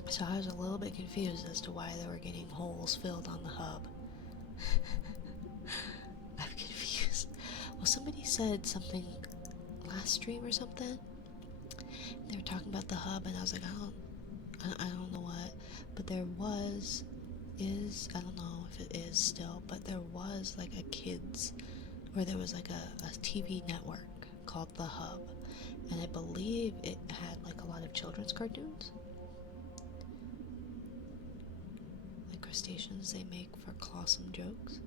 So I was a little bit confused as to why they were getting holes filled on the hub. I'm confused. Well, somebody said something last stream or something. They were talking about the hub, and I was like, I don't know what, but I don't know if it is still, but there was like a kids, or there was like a TV network called The Hub, and I believe it had like a lot of children's cartoons, like crustaceans they make for clawsome jokes.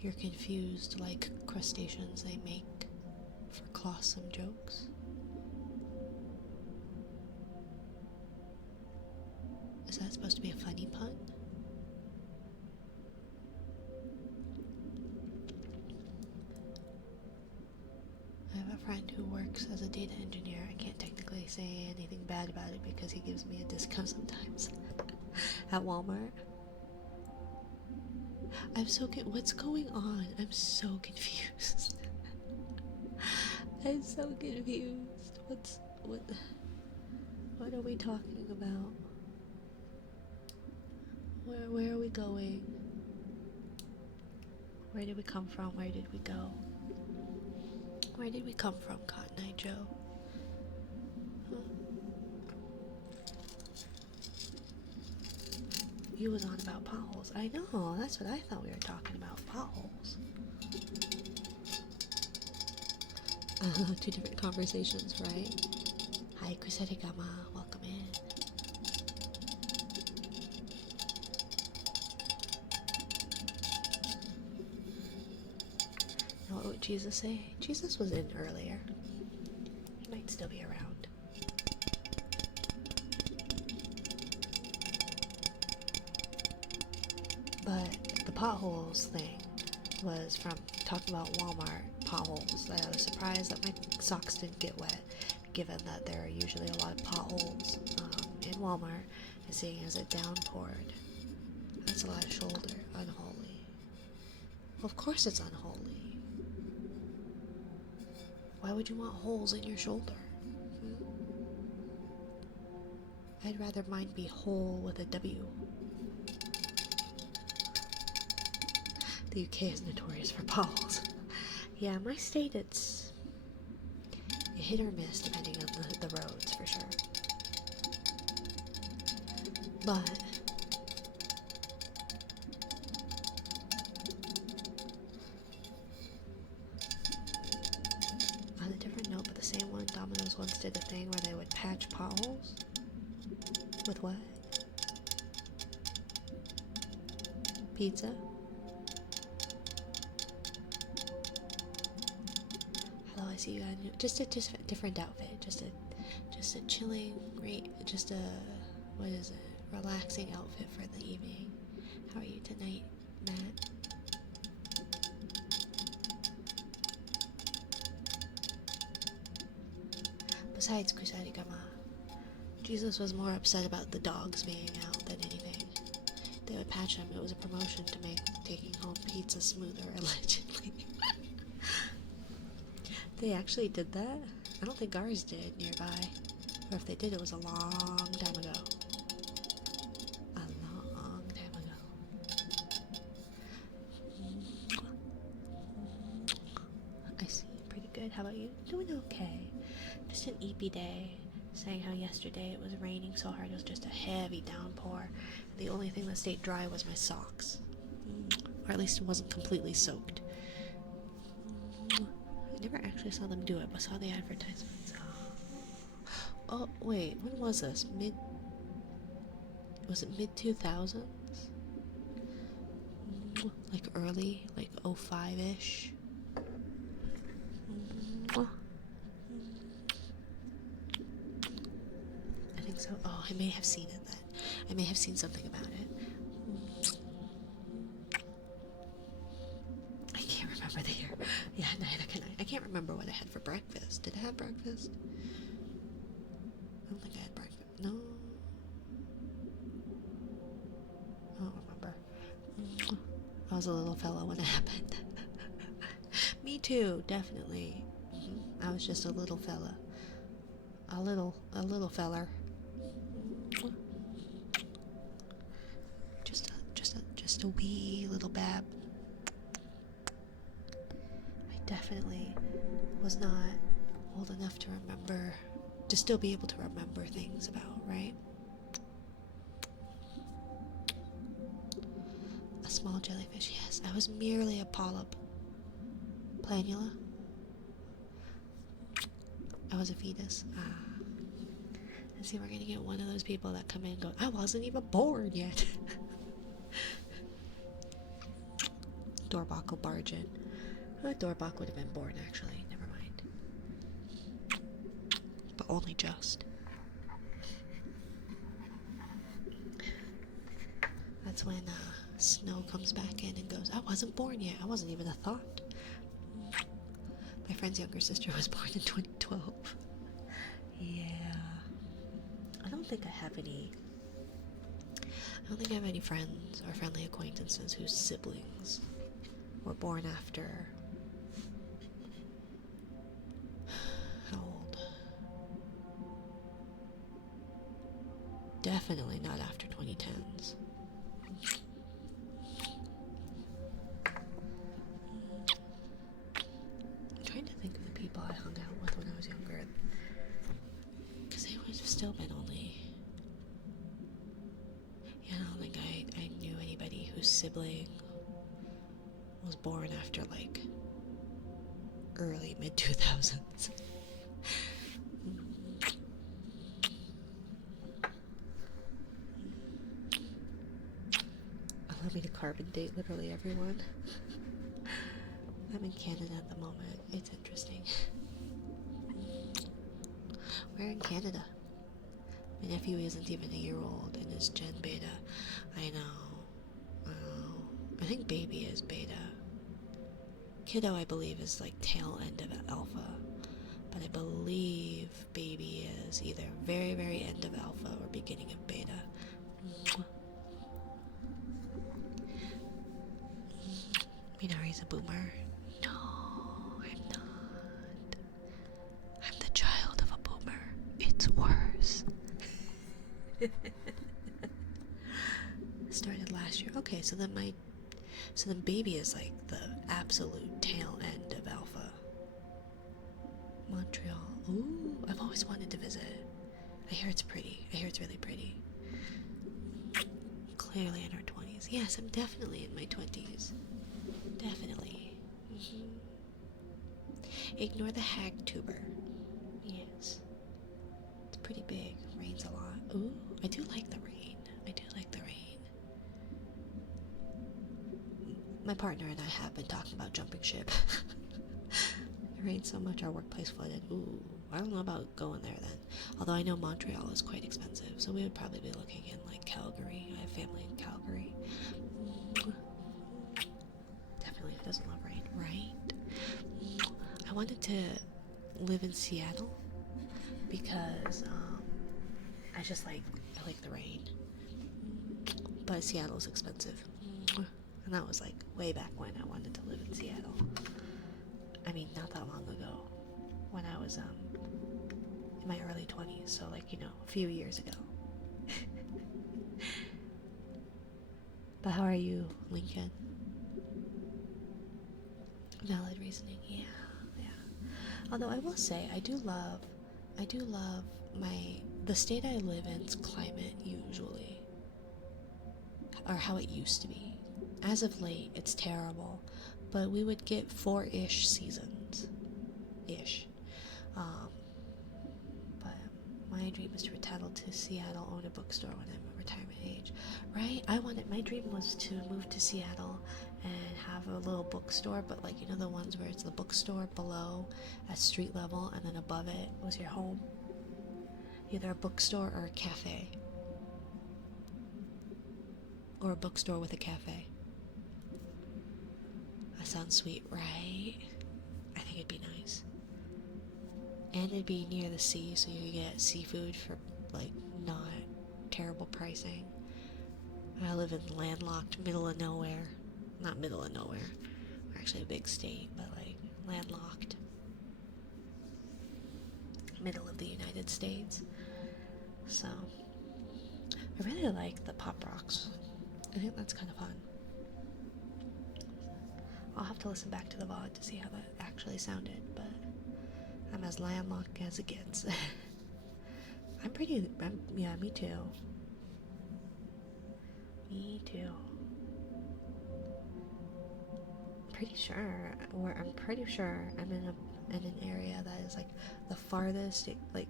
You're confused like crustaceans they make for clawsome jokes. Is that supposed to be a funny pun? I have a friend who works as a data engineer. I can't technically say anything bad about it because he gives me a discount sometimes at Walmart. I'm so what's going on? I'm so confused. I'm so confused. What are we talking about? Where are we going? Where did we come from? Where did we go? Where did we come from, Cotton Eye Joe? Huh? He was on about potholes. I know, that's what I thought we were talking about, potholes. Two different conversations, right? Hi, Kusaregama, welcome in. Now, what would Jesus say? Jesus was in earlier. He might still be around. But the potholes thing was from talking about Walmart potholes. I was surprised that my socks didn't get wet, given that there are usually a lot of potholes in Walmart, and seeing as it downpoured. That's a lot of shoulder. Unholy. Well, of course it's unholy. Why would you want holes in your shoulder? I'd rather mine be whole with a W. The UK is notorious for potholes. Yeah, my state, it's a hit or miss depending on the roads, for sure. But on a different note, but the same one, Domino's once did a thing where they would patch potholes. With what? Pizza? Hello, I see you got just a different outfit. Just a chilling, just a, what is it? Relaxing outfit for the evening. How are you tonight, Matt? Besides Kusaregama, Jesus was more upset about the dogs being out than anything. They would patch him. It was a promotion to make taking home pizza smoother, allegedly. They actually did that? I don't think ours did nearby. Or if they did, it was a long time ago. A long time ago. I see. Pretty good. How about you? Doing okay. Just an eepy day. Saying how yesterday it was raining so hard it was just a heavy downpour. The only thing that stayed dry was my socks. Or at least it wasn't completely soaked. I never actually saw them do it, but saw the advertisements. Oh, wait, when was this? Was it mid-2000s? Like early, like 05-ish? I think so. Oh, I may have seen it then. I may have seen something about it. I can't remember the year. Yeah, neither can I. I can't remember what I had for breakfast. Did I have breakfast? I don't think I had breakfast. No. I don't remember. I was a little fella when it happened. Me too, definitely. I was just a little fella. A little feller. Just a wee little bab. I definitely was not old enough to remember, to still be able to remember things about, right? A small jellyfish, yes. I was merely a polyp. Planula? I was a fetus. Ah. And see, we're gonna get one of those people that come in and go, I wasn't even born yet. Dorbach will barge in. Dorbach would have been born, actually. Never mind. But only just. That's when Snow comes back in and goes, I wasn't born yet. I wasn't even a thought. My friend's younger sister was born in 2012. Yeah. I don't think I have any friends or friendly acquaintances whose siblings were born after. How old? Definitely not after 2010s. I'm trying to think of the people I hung out with when I was younger. Because they would have still been only. Yeah, I don't think I knew anybody whose sibling was born after like early mid 2000s. Allow me to carbon date literally everyone. I'm in Canada at the moment. It's interesting. We're in Canada. My nephew isn't even a year old and is Gen Beta. I know. I think baby is beta. Kiddo, I believe, is like tail end of alpha. But I believe baby is either very, very end of alpha or beginning of beta. Minari's a boomer. No, I'm not. I'm the child of a boomer. It's worse. Started last year. Okay, so then baby is like the absolute tail end of alpha. Montreal. Ooh, I've always wanted to visit. I hear it's pretty. I hear it's really pretty. Clearly in her 20s. Yes, I'm definitely in my 20s. Definitely. Ignore the hag tuber. Yes. It's pretty big. Rains a lot. Ooh, I do like the rain. I do like the rain. My partner and I have been talking about jumping ship. It rains so much our workplace flooded. Ooh, I don't know about going there then. Although I know Montreal is quite expensive, so we would probably be looking in like Calgary. I have family in Calgary. Definitely who doesn't love rain, right? I wanted to live in Seattle because I like the rain. But Seattle's expensive. And that was like way back when I wanted to live in Seattle. I mean, not that long ago. When I was in my early 20s, so like, a few years ago. But how are you, Lincoln? Valid reasoning, yeah. Although I will say, I do love the state I live in's climate usually, or how it used to be. As of late, it's terrible, but we would get 4-ish seasons, but my dream is to retire to Seattle, own a bookstore when I'm a retirement age, right? My dream was to move to Seattle and have a little bookstore, but like, the ones where it's the bookstore below at street level, and then above it was your home. Either a bookstore or a cafe. Or a bookstore with a cafe. That sounds sweet, right? I think it'd be nice. And it'd be near the sea, so you could get seafood for, like, not terrible pricing. I live in landlocked middle of nowhere. Not middle of nowhere. We're actually a big state, but, like, landlocked. Middle of the United States. So, I really like the Pop Rocks. I think that's kind of fun. I'll have to listen back to the VOD to see how that actually sounded, but I'm as landlocked as it gets. Yeah, me too. Me too. pretty sure, or I'm pretty sure I'm in an area that is like the farthest, like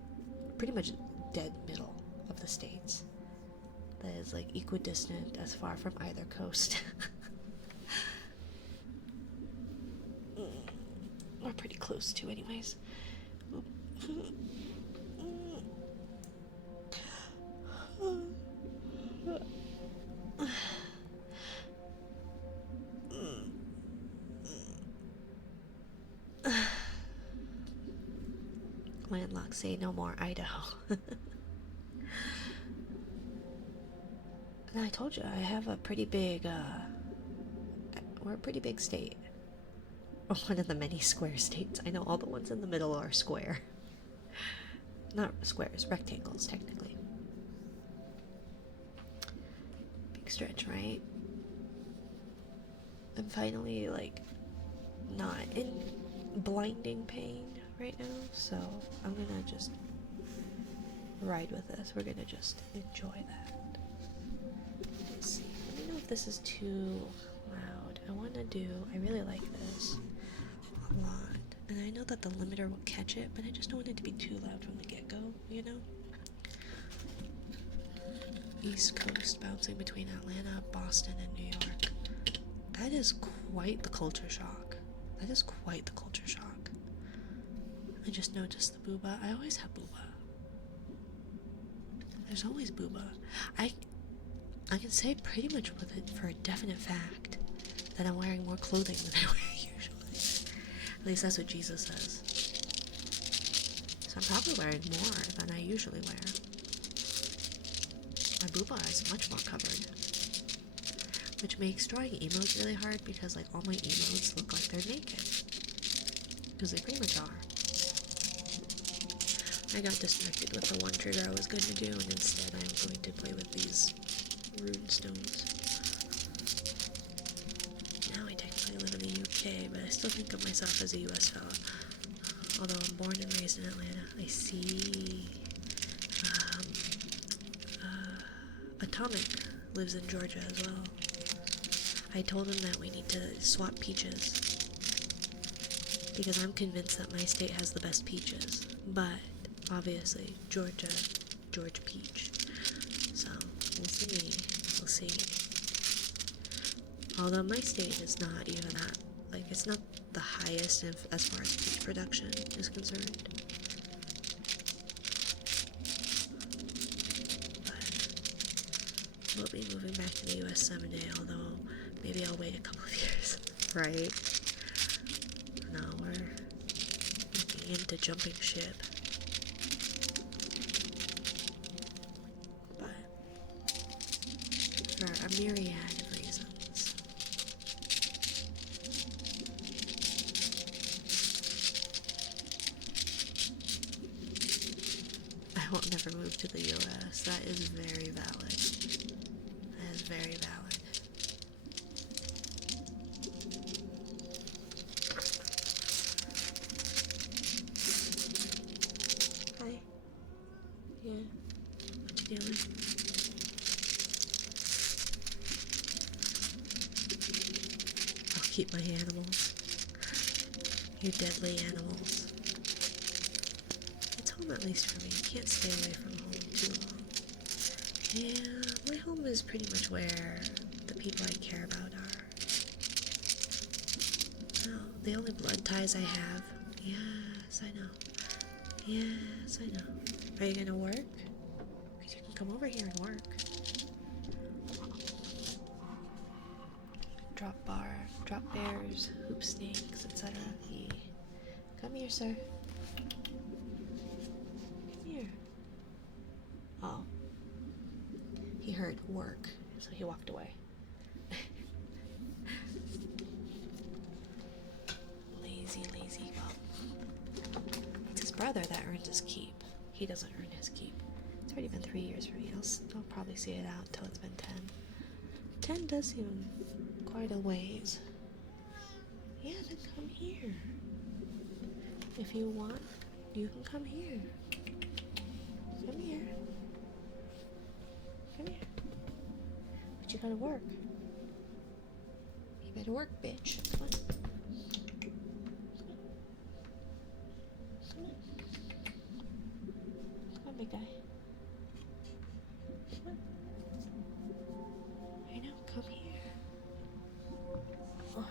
pretty much dead middle of the states. That is like equidistant as far from either coast. We're pretty close to, anyways. Landlocked say no more Idaho. And I told you I have a pretty big we're a pretty big state. One of the many square states. I know all the ones in the middle are square. Not squares, rectangles technically. Big stretch, right? I'm finally like not in blinding pain right now, so I'm gonna just ride with this. We're gonna just enjoy that. Let's see. Let me know if this is too loud. I really like this a lot. And I know that the limiter will catch it, but I just don't want it to be too loud from the get-go, you know? East Coast bouncing between Atlanta, Boston, and New York. That is quite the culture shock. That is quite the culture shock. I just noticed the booba. I always have booba. There's always booba. I can say pretty much with it for a definite fact that I'm wearing more clothing than I wear usually. At least that's what Jesus says. So I'm probably wearing more than I usually wear. My booba is much more covered. Which makes drawing emotes really hard because like all my emotes look like they're naked. Because they pretty much are. I got distracted with the one trigger I was going to do, and instead I'm going to play with these rune stones. Now I technically live in the UK, but I still think of myself as a US fella. Although I'm born and raised in Atlanta. I see Atomic lives in Georgia as well. I told him that we need to swap peaches because I'm convinced that my state has the best peaches, but obviously Georgia peach. So we'll see. Although my state is not even that, like it's not the highest as far as peach production is concerned. But we'll be moving back to the US someday, although maybe I'll wait a couple of years, right? No, we're looking into jumping ship. But for a myriad of reasons. I will never move to the US. That is very valid. That is very valid. Hi. Yeah. What you doing? I'll keep my animals. You deadly animals. It's home at least for me. You can't stay away from home too long. Yeah, my home is pretty much where the people I care about are. No, the only blood ties I have. Yes, I know. Yes, I know. Are you gonna work? Because you can come over here and work. Drop bears, hoop snakes, etc. Come here, sir. Come here. Oh. He heard work, so he walked away. Lazy bum. It's his brother that earns his keep. He doesn't earn his keep. It's already been 3 years for me. I'll probably see it out until it's been 10. 10 does seem quite a ways. Yeah, then come here. If you want, you can come here. Come here. Come here. But you gotta work. You Gotta work, bitch. Come on. Come on. Come on, big guy. Come on. I know, come here. Oh.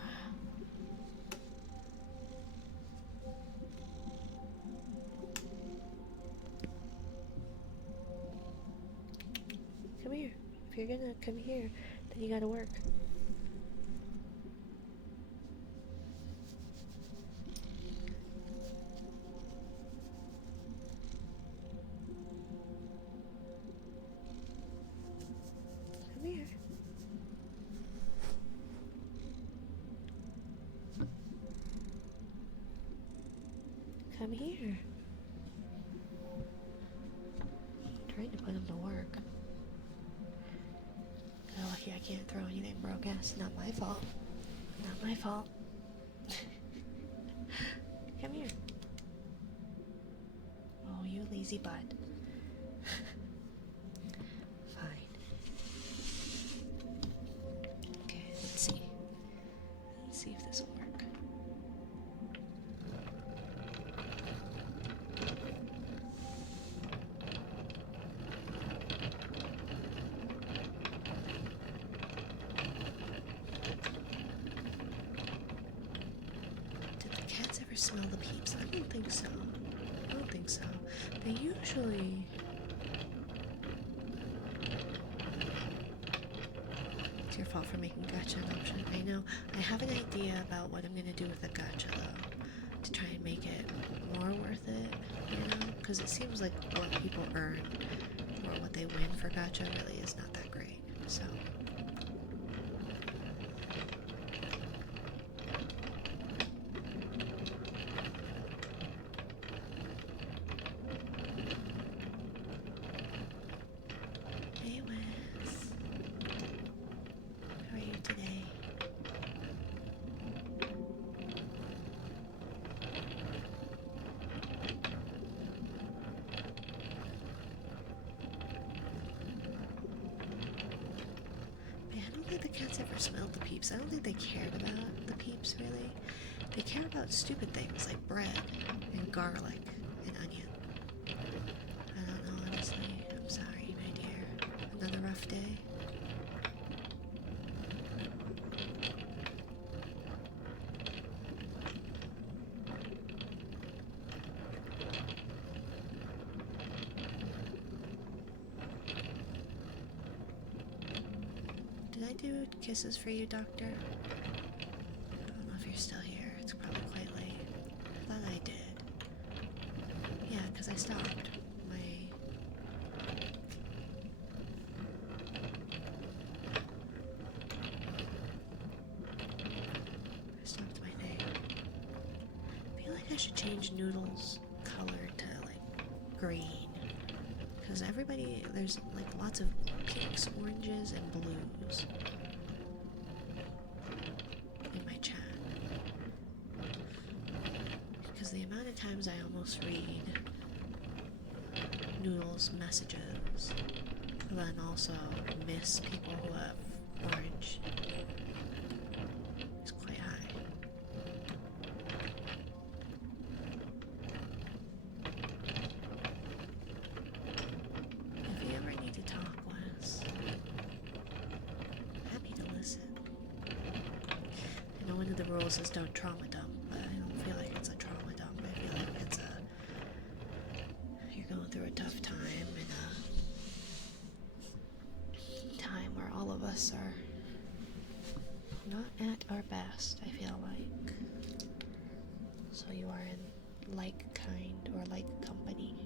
Come here. If you're gonna come here, then you gotta work. Come here. Come here. I'm trying to put him to work. Oh, lucky I can't throw anything broke ass. Not my fault. Not my fault. Come here. Oh, you lazy butt. Fine. Okay, let's see. Let's see if this will work. Smell the peeps? I don't think so. I don't think so. They usually... It's your fault for making gacha an option. I know. I have an idea about what I'm gonna do with the gacha though, to try and make it more worth it, you know? Because it seems like what people earn or what they win for gacha really is not that great. So... The cats ever smelled the peeps. I don't think they cared about the peeps, really. They care about stupid things like bread and garlic and onion. I don't know, honestly. I'm sorry, my dear. Another rough day. Did I do kisses for you, Doctor? I don't know if you're still here. It's probably quite late. I thought I did. Yeah, because I stopped my... I stopped my thing. I feel like I should change Noodle's color to, like, green. Because everybody, there's like lots of pinks, oranges, and blues in my chat. Because the amount of times I almost read Noodle's messages, and then also miss people who have orange, is quite high. The rules is don't trauma dump, but I don't feel like it's a trauma dump. I feel like it's you're going through a tough time and a time where all of us are not at our best, I feel like. So you are in like kind or like company.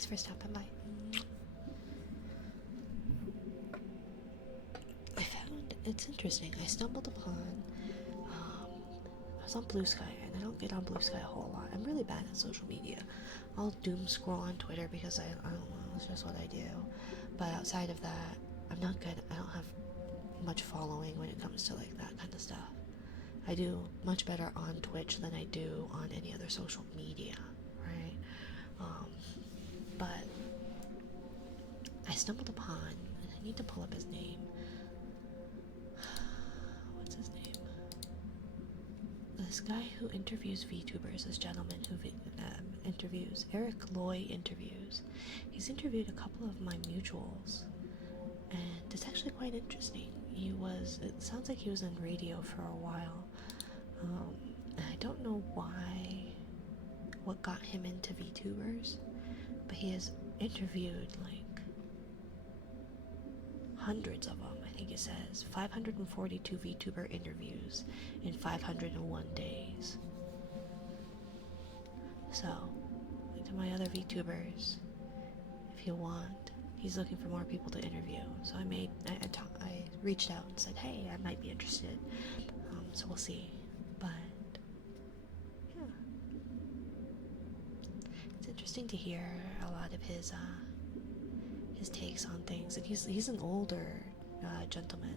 Thanks for stopping by. I found it's interesting. I stumbled upon. I was on Blue Sky, and I don't get on Blue Sky a whole lot. I'm really bad at social media. I'll doom scroll on Twitter because I don't know. It's just what I do. But outside of that, I'm not good. I don't have much following when it comes to like that kind of stuff. I do much better on Twitch than I do on any other social media, right? But I stumbled upon, and I need to pull up his name. What's his name? This guy who interviews VTubers, this gentleman who interviews, Eric Loy interviews. He's interviewed a couple of my mutuals, and it's actually quite interesting. It sounds like he was in radio for a while. And I don't know what got him into VTubers, but he has interviewed like hundreds of them. I think it says 542 VTuber interviews in 501 days. So, to my other VTubers, if you want, he's looking for more people to interview. So I reached out and said, hey, I might be interested. So we'll see. But yeah, it's interesting to hear a lot of his takes on things. And he's an older gentleman.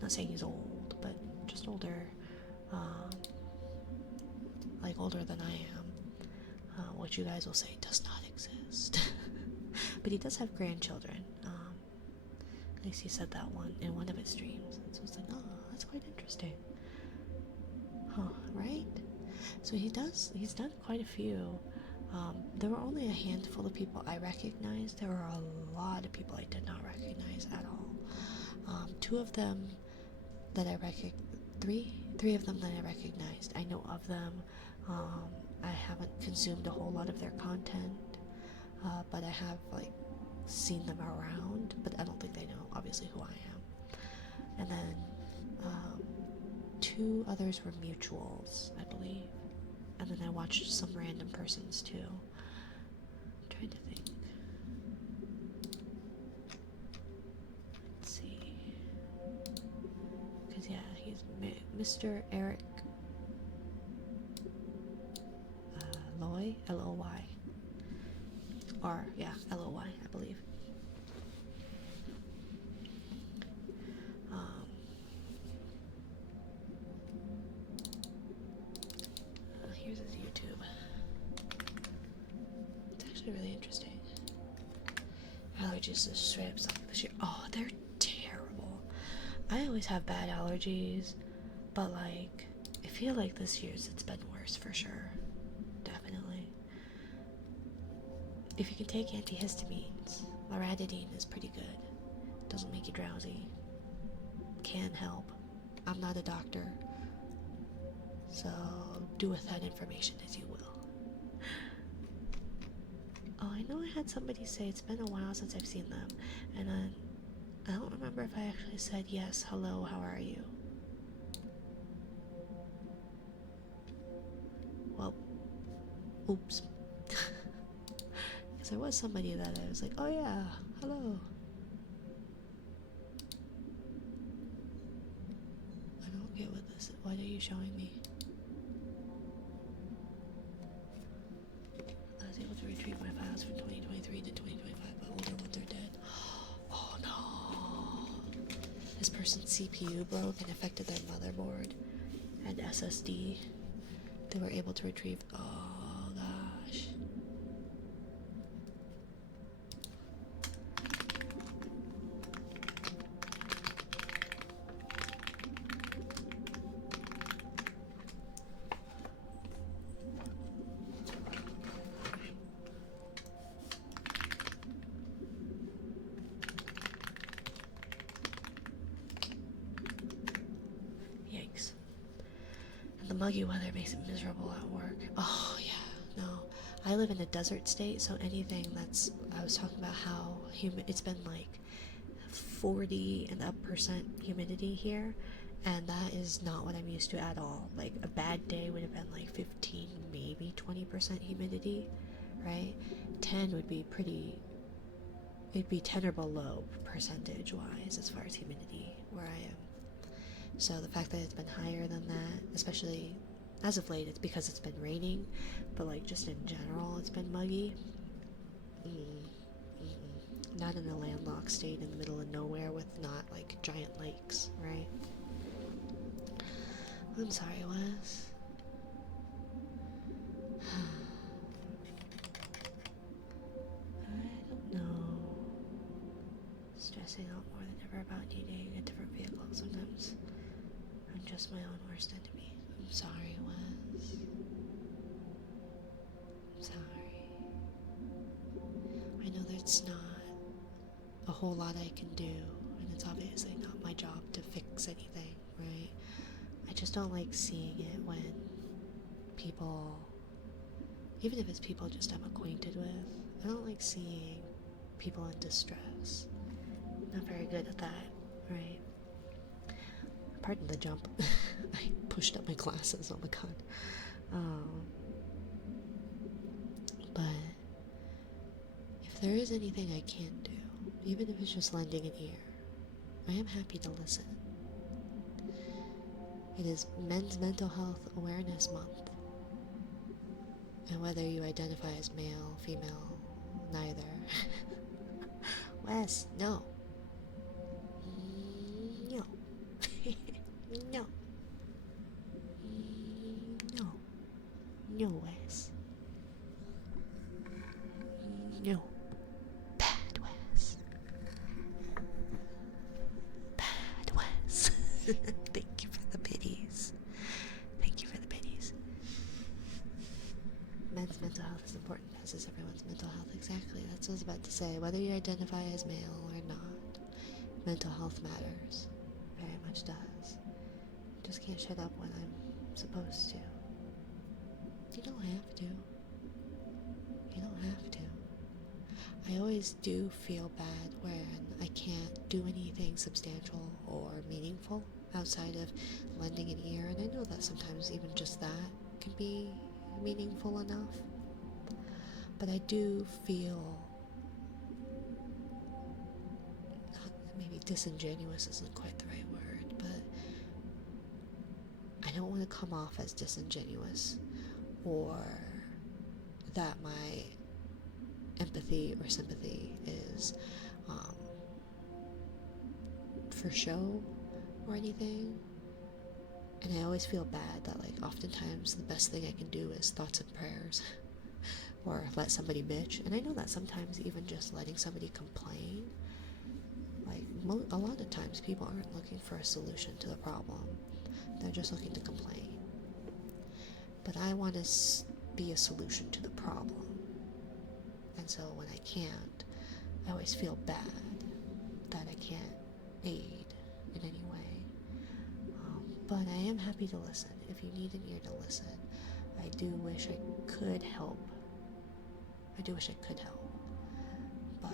Not saying he's old, but just older, like older than I am. What you guys will say does not exist. But he does have grandchildren. At least he said that one in one of his streams. And so it's like, oh, that's quite interesting. Huh, right? So he's done quite a few. There were only a handful of people I recognized. There were a lot of people I did not recognize at all. Two of them that I three of them that I recognized. I know of them. I haven't consumed a whole lot of their content, but I have like seen them around, but I don't think they know obviously who I am. And then two others were mutuals, I believe. And then I watched some random persons too. I'm trying to think. Let's see. Because yeah, he's Mr. Eric Loy, L-O-Y. Or, yeah, L-O-Y, I believe. Here's his YouTube. It's actually really interesting. Allergies to strips this year. Oh, they're terrible. I always have bad allergies, but like, I feel like this year's it's been worse for sure. Definitely. If you can take antihistamines, loratadine is pretty good. Doesn't make you drowsy. Can help. I'm not a doctor, so do with that information as you will. Oh, I know I had somebody say it's been a while since I've seen them, and I don't remember if I actually said yes, hello, how are you? Well, oops. Because there was somebody that I was like, oh yeah, hello. I don't get what this is. What are you showing me? I was able to retrieve my files from 2023 to 2025, but older ones are dead. Oh no. This person's CPU broke and affected their motherboard and SSD. They were able to retrieve. Oh gosh. Yikes. And the muggy weather makes it miserable at work. Oh yeah, no. I live in a desert state, so anything that's, I was talking about how humid, it's been like 40 and up percent humidity here, and that is not what I'm used to at all. Like a bad day would have been like 15, maybe 20% humidity, right? 10 would be pretty, it'd be 10 or below percentage wise as far as humidity where I am. So the fact that it's been higher than that, especially as of late, it's because it's been raining, but like just in general, it's been muggy. Not in a landlocked state in the middle of nowhere with not like giant lakes, right? I'm sorry, Wes. I don't know. Stressing out more than ever about needing a different vehicle. Sometimes I'm just my own worst enemy. I'm sorry, Wes. I'm sorry. I know there's not a whole lot I can do, and it's obviously not my job to fix anything, right? I just don't like seeing it when people, even if it's people just I'm acquainted with, I don't like seeing people in distress. I'm not very good at that, right? Pardon the jump. I pushed up my glasses, oh my god. But if there is anything I can do, even if it's just lending an ear, I am happy to listen. It is Men's Mental Health Awareness Month. And whether you identify as male, female, neither. Wes, no. No. No. No. No, Wes. No. Bad Wes. Bad Wes. Thank you for the biddies. Thank you for the biddies. Men's mental health is important, as is everyone's mental health. Exactly, that's what I was about to say. Whether you identify as male or not, mental health matters. Very much does. Just can't shut up when I'm supposed to. You don't have to. You don't have to. I always do feel bad when I can't do anything substantial or meaningful outside of lending an ear, and I know that sometimes even just that can be meaningful enough. But I do feel, maybe disingenuous isn't quite the right word, but I don't want to come off as disingenuous or that my empathy or sympathy is for show or anything. And I always feel bad that like oftentimes the best thing I can do is thoughts and prayers or let somebody bitch. And I know that sometimes even just letting somebody complain, like a lot of times people aren't looking for a solution to the problem, they're just looking to complain. But I want to be a solution to the problem. And so when I can't, I always feel bad that I can't aid in any way. But I am happy to listen. If you need an ear to listen, I do wish I could help. I do wish I could help. But,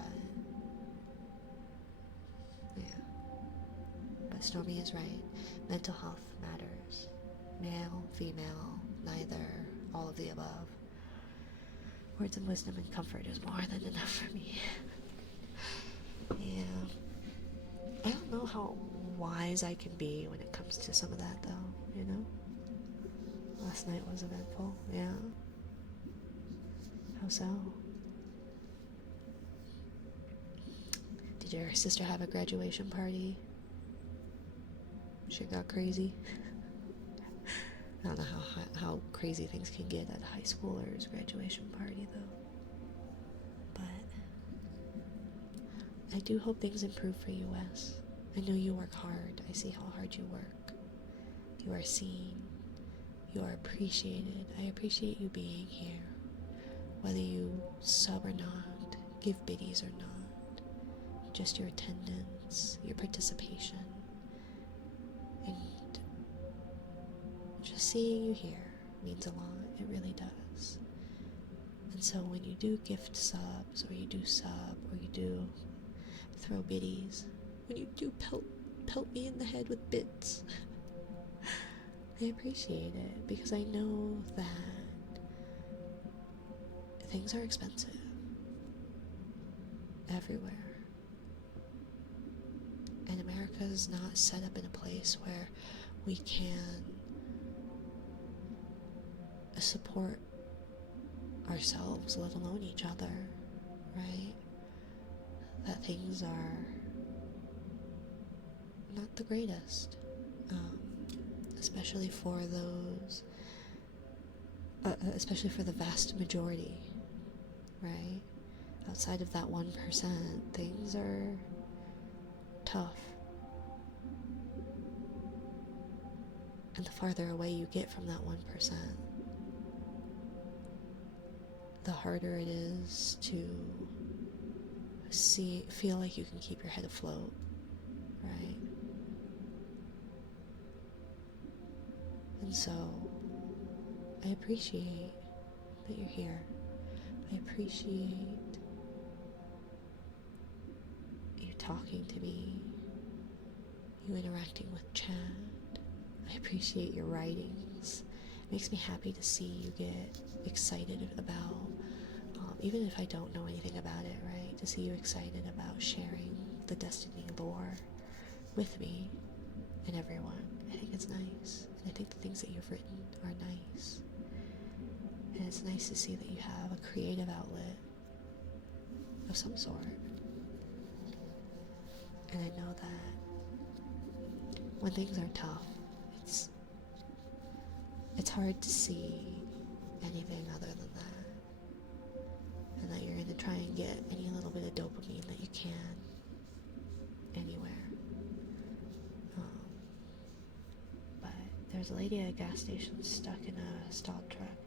yeah. But Stormy is right. Mental health matters. Male, female, neither, all of the above. Words of wisdom and comfort is more than enough for me. Yeah. I don't know how wise I can be when it comes to some of that, though, you know? Last night was eventful, yeah? How so? Did your sister have a graduation party? Shit got crazy? I don't know how crazy things can get at a high schooler's graduation party, though. But I do hope things improve for you, Wes. I know you work hard. I see how hard you work. You are seen. You are appreciated. I appreciate you being here. Whether you sub or not, give biddies or not. Just your attendance, your participation, and just seeing you here means a lot. It really does. And so when you do gift subs, or you do sub, or you do throw biddies, when you do pelt me in the head with bits, I appreciate it, because I know that things are expensive everywhere. And America is not set up in a place where we can support ourselves, let alone each other, right? That things are not the greatest, especially for those, especially for the vast majority, right? Outside of that 1%, things are tough. And the farther away you get from that 1%, the harder it is to feel like you can keep your head afloat, right? And so, I appreciate that you're here. I appreciate you talking to me, you interacting with Chad. I appreciate your writings. It makes me happy to see you get excited about, even if I don't know anything about it, right? To see you excited about sharing the Destiny lore with me and everyone. I think it's nice. And I think the things that you've written are nice. And it's nice to see that you have a creative outlet of some sort. And I know that when things are tough, it's hard to see anything other than that. And that you're going to try and get any little bit of dopamine that you can anywhere. But there's a lady at a gas station stuck in a stalled truck.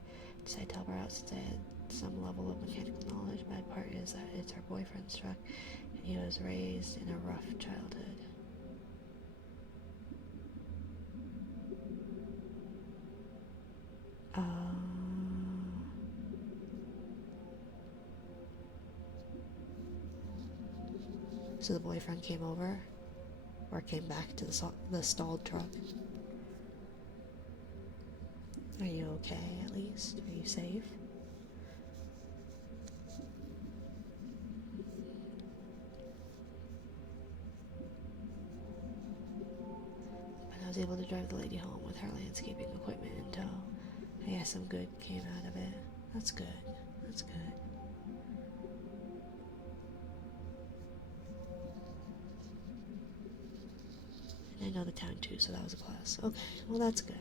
Decided to help her out since I had some level of mechanical knowledge. Bad part is that it's her boyfriend's truck, and he was raised in a rough childhood. So the boyfriend came over, or came back to the stalled truck. Are you okay, at least? Are you safe? But I was able to drive the lady home with her landscaping equipment in tow. I guess some good came out of it. That's good. That's good. And I know the town too, so that was a plus. Okay, well that's good.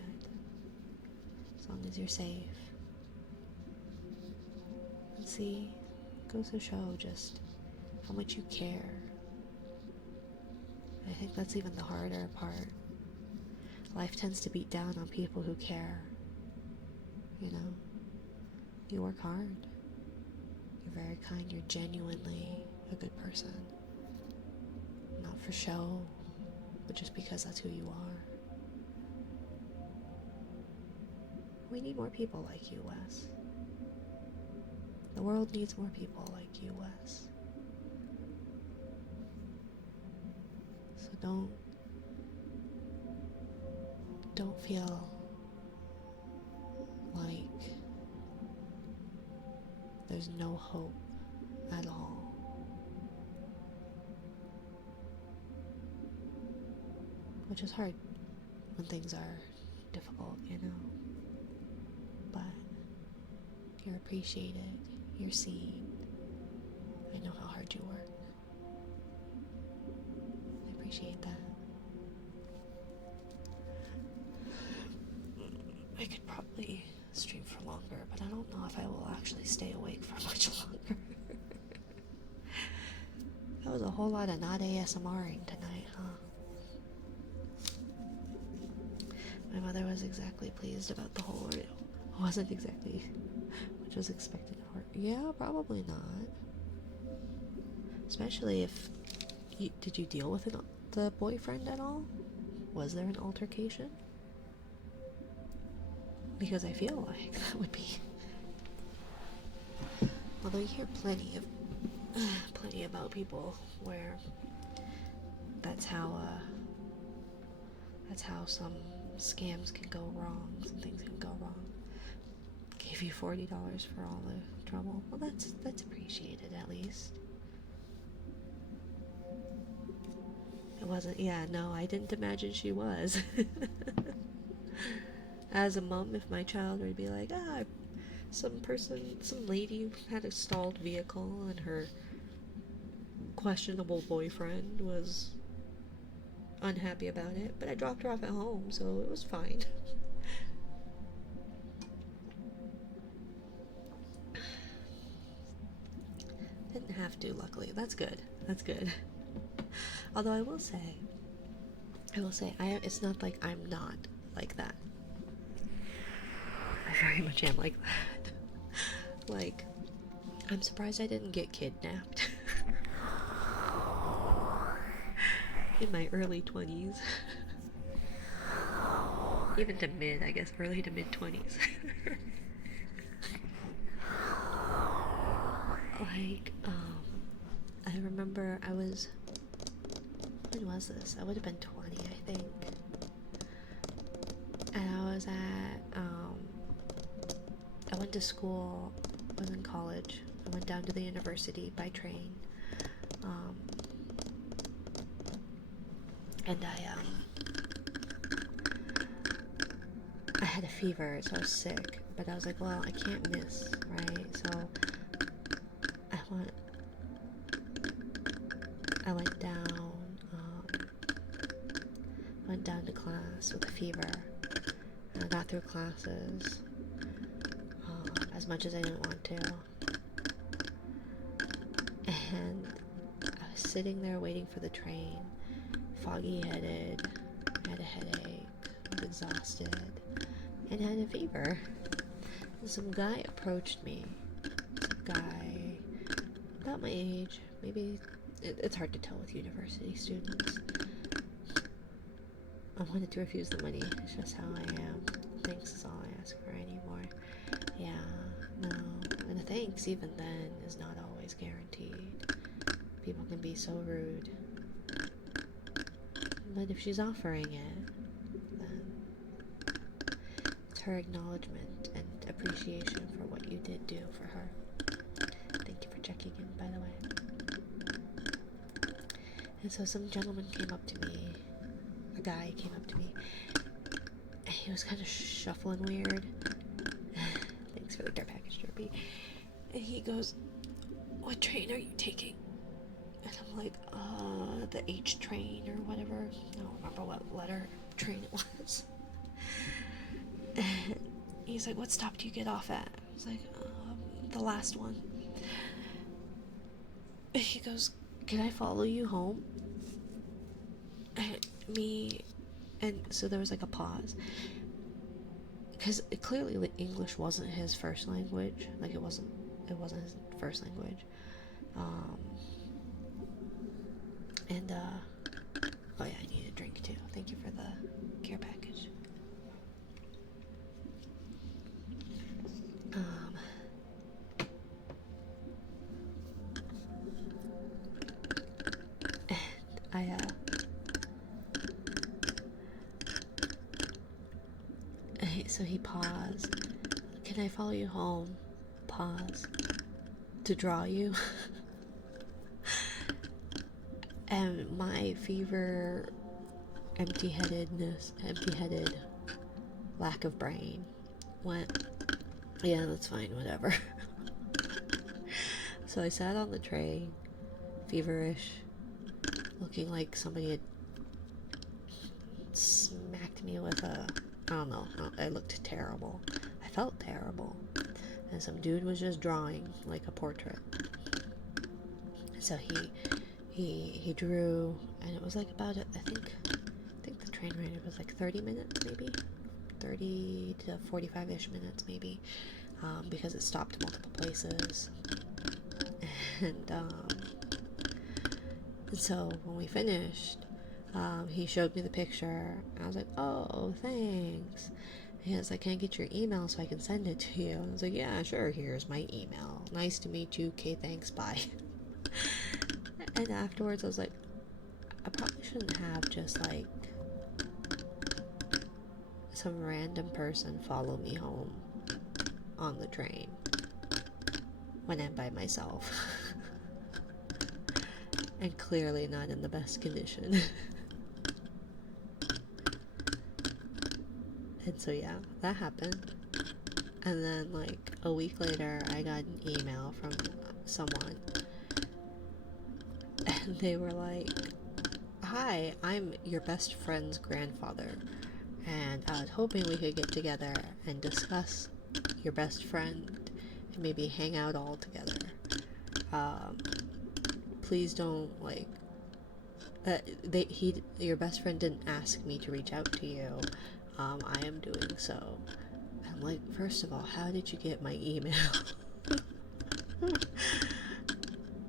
As long as you're safe. And see, it goes to show just how much you care. I think that's even the harder part. Life tends to beat down on people who care. You know? You work hard. You're very kind. You're genuinely a good person. Not for show, but just because that's who you are. We need more people like you, Wes. The world needs more people like you, Wes. So don't feel like there's no hope at all. Which is hard when things are difficult, you know. But you're appreciated, you're seen. I know how hard you work. I appreciate that. I could probably stream for longer, but I don't know if I will actually stay awake for much longer. That was a whole lot of not ASMRing tonight, huh? My mother was exactly pleased about the whole ordeal. Wasn't exactly which was expected of her. Yeah, probably not. Especially if did you deal with the boyfriend at all? Was there an altercation? Because I feel like that would be. Although you hear plenty about people where that's how some scams can go wrong. Some things can go wrong. Gave you $40 for all the trouble. Well, that's appreciated at least. It wasn't, yeah, no, I didn't imagine she was. As a mom, if my child would be like, some lady had a stalled vehicle and her questionable boyfriend was unhappy about it, but I dropped her off at home, so it was fine. Didn't have to, luckily. That's good. That's good. Although I will say, it's not like I'm not like that. I very much am like that. Like, I'm surprised I didn't get kidnapped in my early 20s. Even to mid, I guess, early to mid 20s. Like, I remember when was this? I would have been 20, I think. And I went to school, I was in college. I went down to the university by train. And I had a fever, so I was sick. But I was like, well, I can't miss, right? So I went down to class with a fever. And I got through classes as much as I didn't want to. And I was sitting there waiting for the train, foggy-headed, had a headache, was exhausted, and had a fever. And some guy approached me. Some guy about my age, maybe. It's hard to tell with university students. I wanted to refuse the money. It's just how I am. Thanks is all I ask for anymore. Yeah, no. And a thanks, even then, is not always guaranteed. People can be so rude. But if she's offering it, then it's her acknowledgement and appreciation for what you did do for her. Thank you for checking in, by the way. And so some gentleman came up to me. A guy came up to me. And he was kind of shuffling weird. Thanks for the care package, Derpy. And he goes, "What train are you taking?" And I'm like, the H train or whatever. I don't remember what letter train it was. And he's like, "What stop do you get off at?" I was like, the last one. And he goes, "Can I follow you home?" And so there was like a pause. Because clearly English wasn't his first language. Like it wasn't his first language. Oh yeah, I need a drink too. Thank you for the care package. So he paused. "Can I follow you home?" Pause. "To draw you?" And my fever, empty-headed lack of brain went, "Yeah, that's fine, whatever." So I sat on the train, feverish, looking like somebody had smacked me with a, I don't know, I looked terrible. I felt terrible. And some dude was just drawing like a portrait. So he drew, and it was like about, I think the train ride was like 30 minutes maybe. 30 to 45-ish minutes maybe. Because it stopped multiple places. And so when we finished, he showed me the picture. I was like, "Oh, thanks." He was like, "Can I get your email so I can send it to you?" I was like, "Yeah, sure, here's my email. Nice to meet you. Okay, thanks, bye." And afterwards I was like, I probably shouldn't have just like some random person follow me home on the train. when I'm by myself. And clearly not in the best condition. And so yeah, that happened. And then like a week later I got an email from someone, and they were like, "Hi, I'm your best friend's grandfather, and I was hoping we could get together and discuss your best friend and maybe hang out all together. Please don't like your best friend didn't ask me to reach out to you. I am doing so." I'm like, first of all, how did you get my email?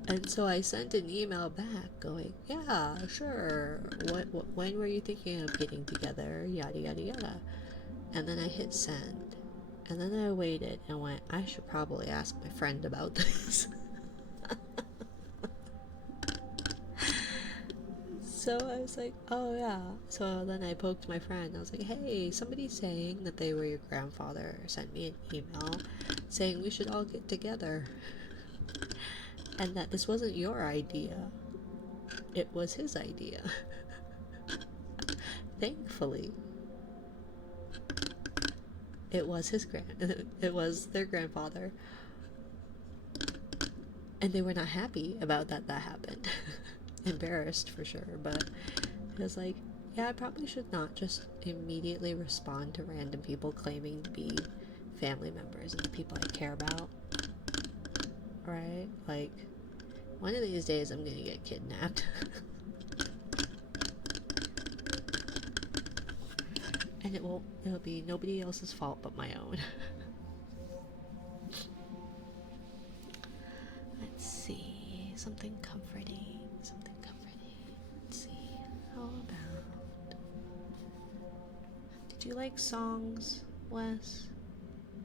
And so I sent an email back going, yeah, sure. When were you thinking of getting together? Yada, yada, yada. And then I hit send. And then I waited and went, I should probably ask my friend about this. So I was like, oh yeah. So then I poked my friend. I was like, hey, somebody's saying that they were your grandfather sent me an email saying we should all get together. And that this wasn't your idea. It was his idea. Thankfully. It was it was their grandfather. And they were not happy about that happened. Embarrassed for sure, but it was like, yeah, I probably should not just immediately respond to random people claiming to be family members and the people I care about. Right? Like, one of these days I'm gonna get kidnapped. And it'll be nobody else's fault but my own. Let's see, something comforting. Let's see, how about, did you like songs, Wes?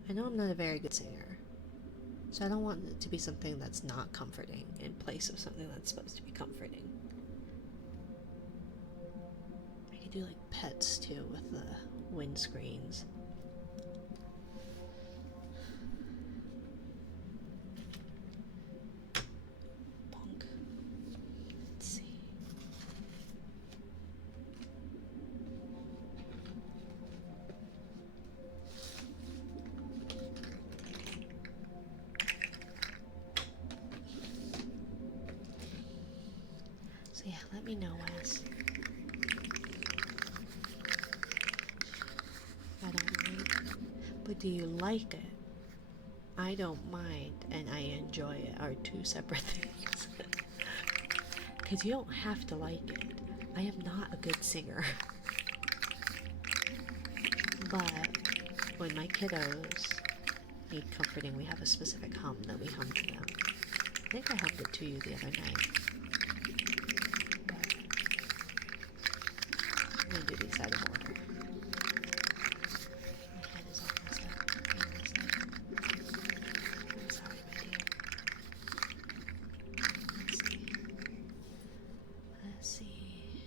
I know I'm not a very good singer, so I don't want it to be something that's not comforting in place of something that's supposed to be comforting. I could do like pets too with the windscreens. Bonk. Let's see. So yeah, let me know, Wes. I don't mind. But do you like it? I don't mind and I enjoy it are two separate things. Because you don't have to like it. I am not a good singer. But when my kiddos need comforting, we have a specific hum that we hum to them. I think I hummed it to you the other night. But I'm going to do these out of order. My head is all messed up. I'm sorry, my dear. Let's see.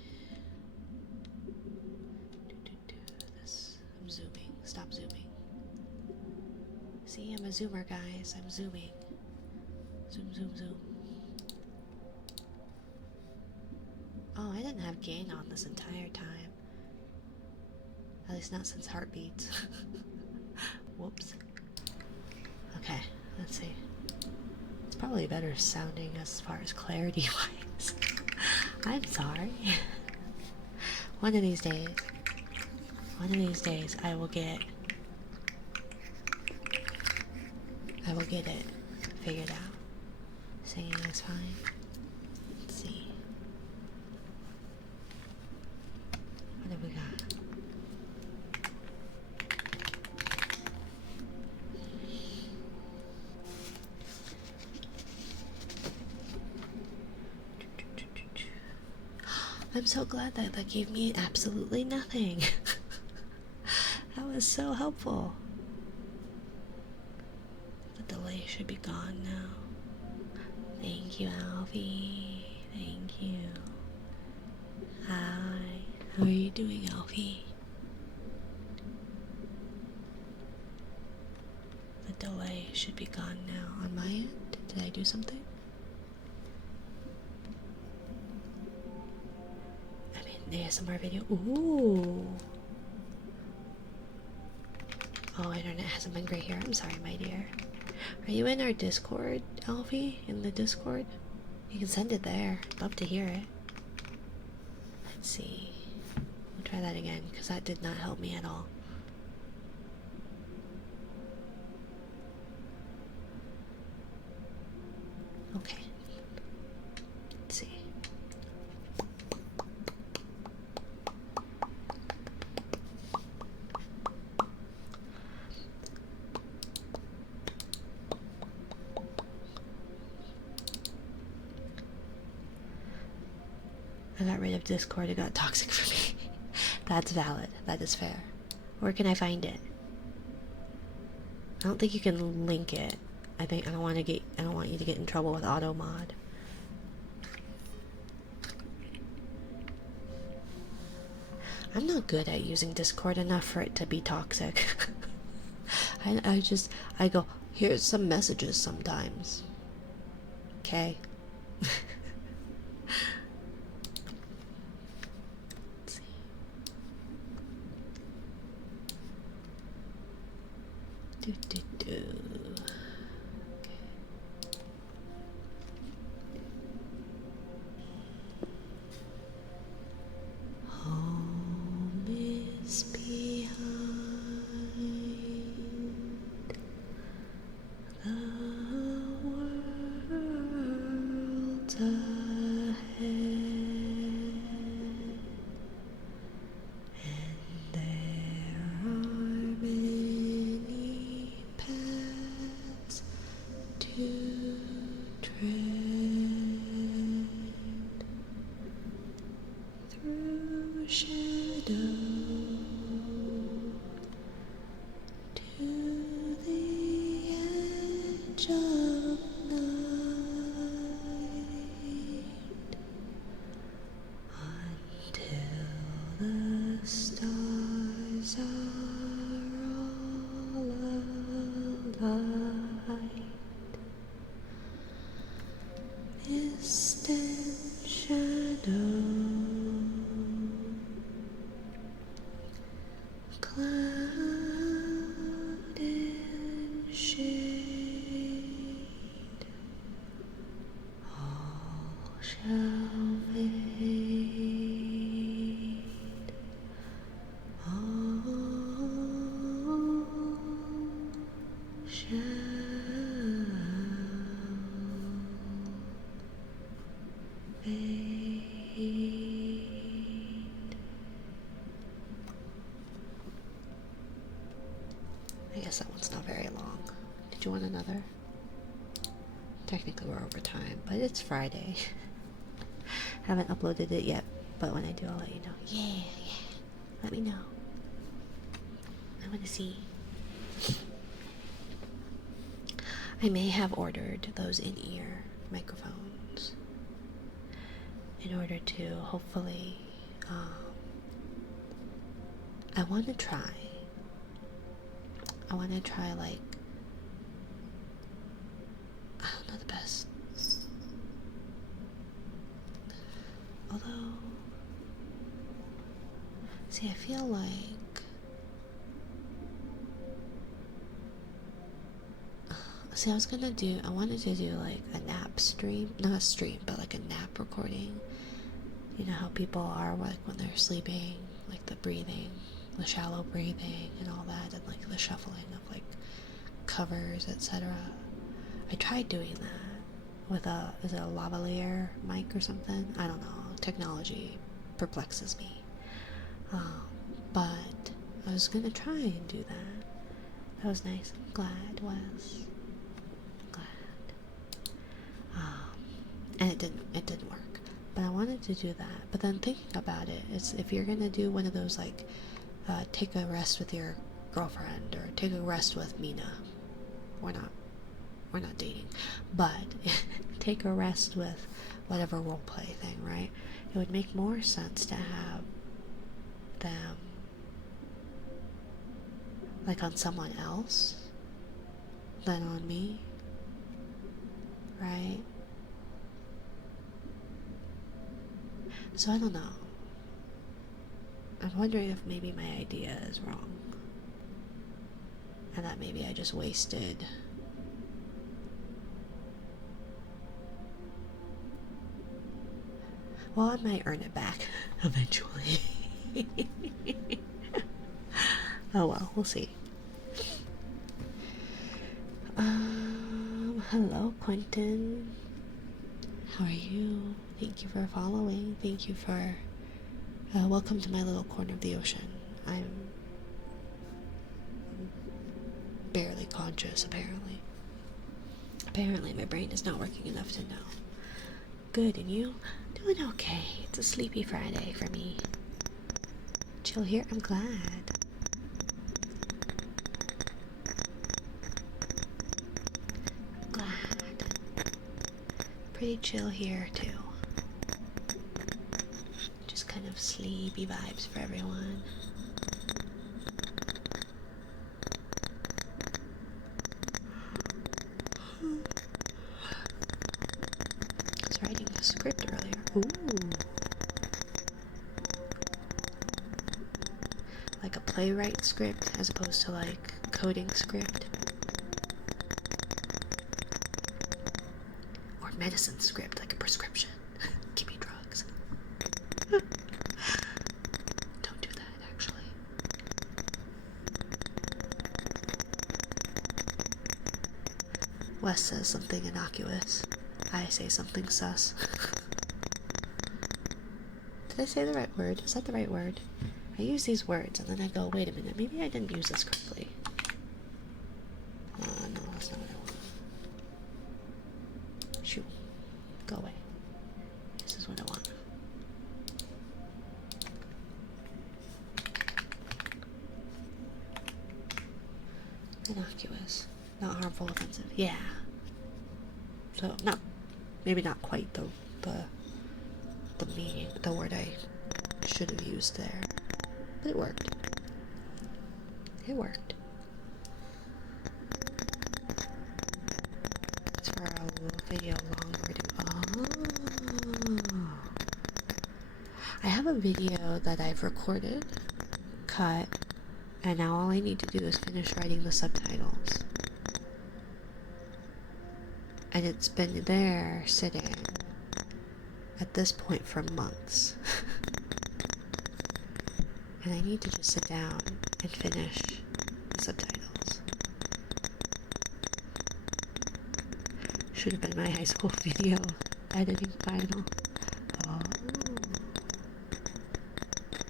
This. I'm zooming. Stop zooming. See, I'm a zoomer, guys. I'm zooming. Zoom, zoom, zoom. Oh, I didn't have gain on this entire time. At least not since Heartbeats. Whoops. Okay, let's see. It's probably better sounding as far as clarity wise. I'm sorry. One of these days, I will get it figured out. Singing is fine. Let's see. What have we got? I'm so glad that gave me absolutely nothing. That was so helpful. The delay should be gone now. Thank you, Alfie. Thank you. Hi. How are you doing, Alfie? The delay should be gone now on my end. Did I do something? I mean, ASMR video. Ooh. Oh, internet hasn't been great here. I'm sorry, my dear. Are you in our Discord, Alfie? In the Discord? You can send it there. Love to hear it. Let's see. We'll try that again, because that did not help me at all. Okay. Let's see. I got rid of Discord, it got toxic for me. That's valid. That is fair. Where can I find it? I don't think you can link it. I don't want you to get in trouble with AutoMod. I'm not good at using Discord enough for it to be toxic. I go, here's some messages sometimes. Okay. Let's see. Okay. Home is behind the world's ahead, and there are many paths to tread through shadow to the edge of night, until the stars are all alight. Mist and shadow, cloud and shade, all shall fade, all shall fade. I guess that one's not very long. Did you want another? Technically we're over time, but it's Friday. Haven't uploaded it yet, but when I do I'll let you know. Yeah. Let me know. I want to see. I may have ordered those in-ear microphones in order to hopefully I want to try like, I don't know the best, although, see, I feel like I wanted to do like a nap stream, not a stream, but like a nap recording. You know how people are like when they're sleeping, like the breathing, the shallow breathing and all that, and like the shuffling of like covers, etc. I tried doing that with is it a lavalier mic or something? I don't know. Technology perplexes me. But I was gonna try and do that. That was nice. I'm glad, Wes. And it didn't work. But I wanted to do that. But then thinking about it, it's if you're gonna do one of those like take a rest with your girlfriend or take a rest with Mina. We're not dating. But take a rest with whatever roleplay thing, right? It would make more sense to have them like on someone else than on me. right? So I don't know. I'm wondering if maybe my idea is wrong. And that maybe I just wasted well, I might earn it back eventually. Oh well, we'll see. Hello, Quentin. How are you? Thank you for following. Thank you for welcome to my little corner of the ocean. I'm barely conscious, apparently. Apparently, my brain is not working enough to know. Good, and you? Doing okay. It's a sleepy Friday for me. Chill here? I'm glad. I'm glad. Pretty chill here, too. Just kind of sleepy vibes for everyone. I was writing a script earlier. Ooh. Like a playwright script as opposed to like coding script. Or medicine script, like a prescription. Give me drugs. Don't do that, actually. Wes says something innocuous. I say something sus. Did I say the right word? Is that the right word? I use these words and then I go, wait a minute, maybe I didn't use this correctly. No, that's not what I want. Shoot. Go away. This is what I want. Innocuous. Not harmful, offensive. Yeah. So, maybe not quite the meaning, the word I should have used there. But it worked. It worked. It's for a video long wording. Oh. I have a video that I've recorded, cut, and now all I need to do is finish writing the subtitles. And it's been there sitting at this point for months. And I need to just sit down and finish the subtitles. Should have been my high school video editing final. Oh.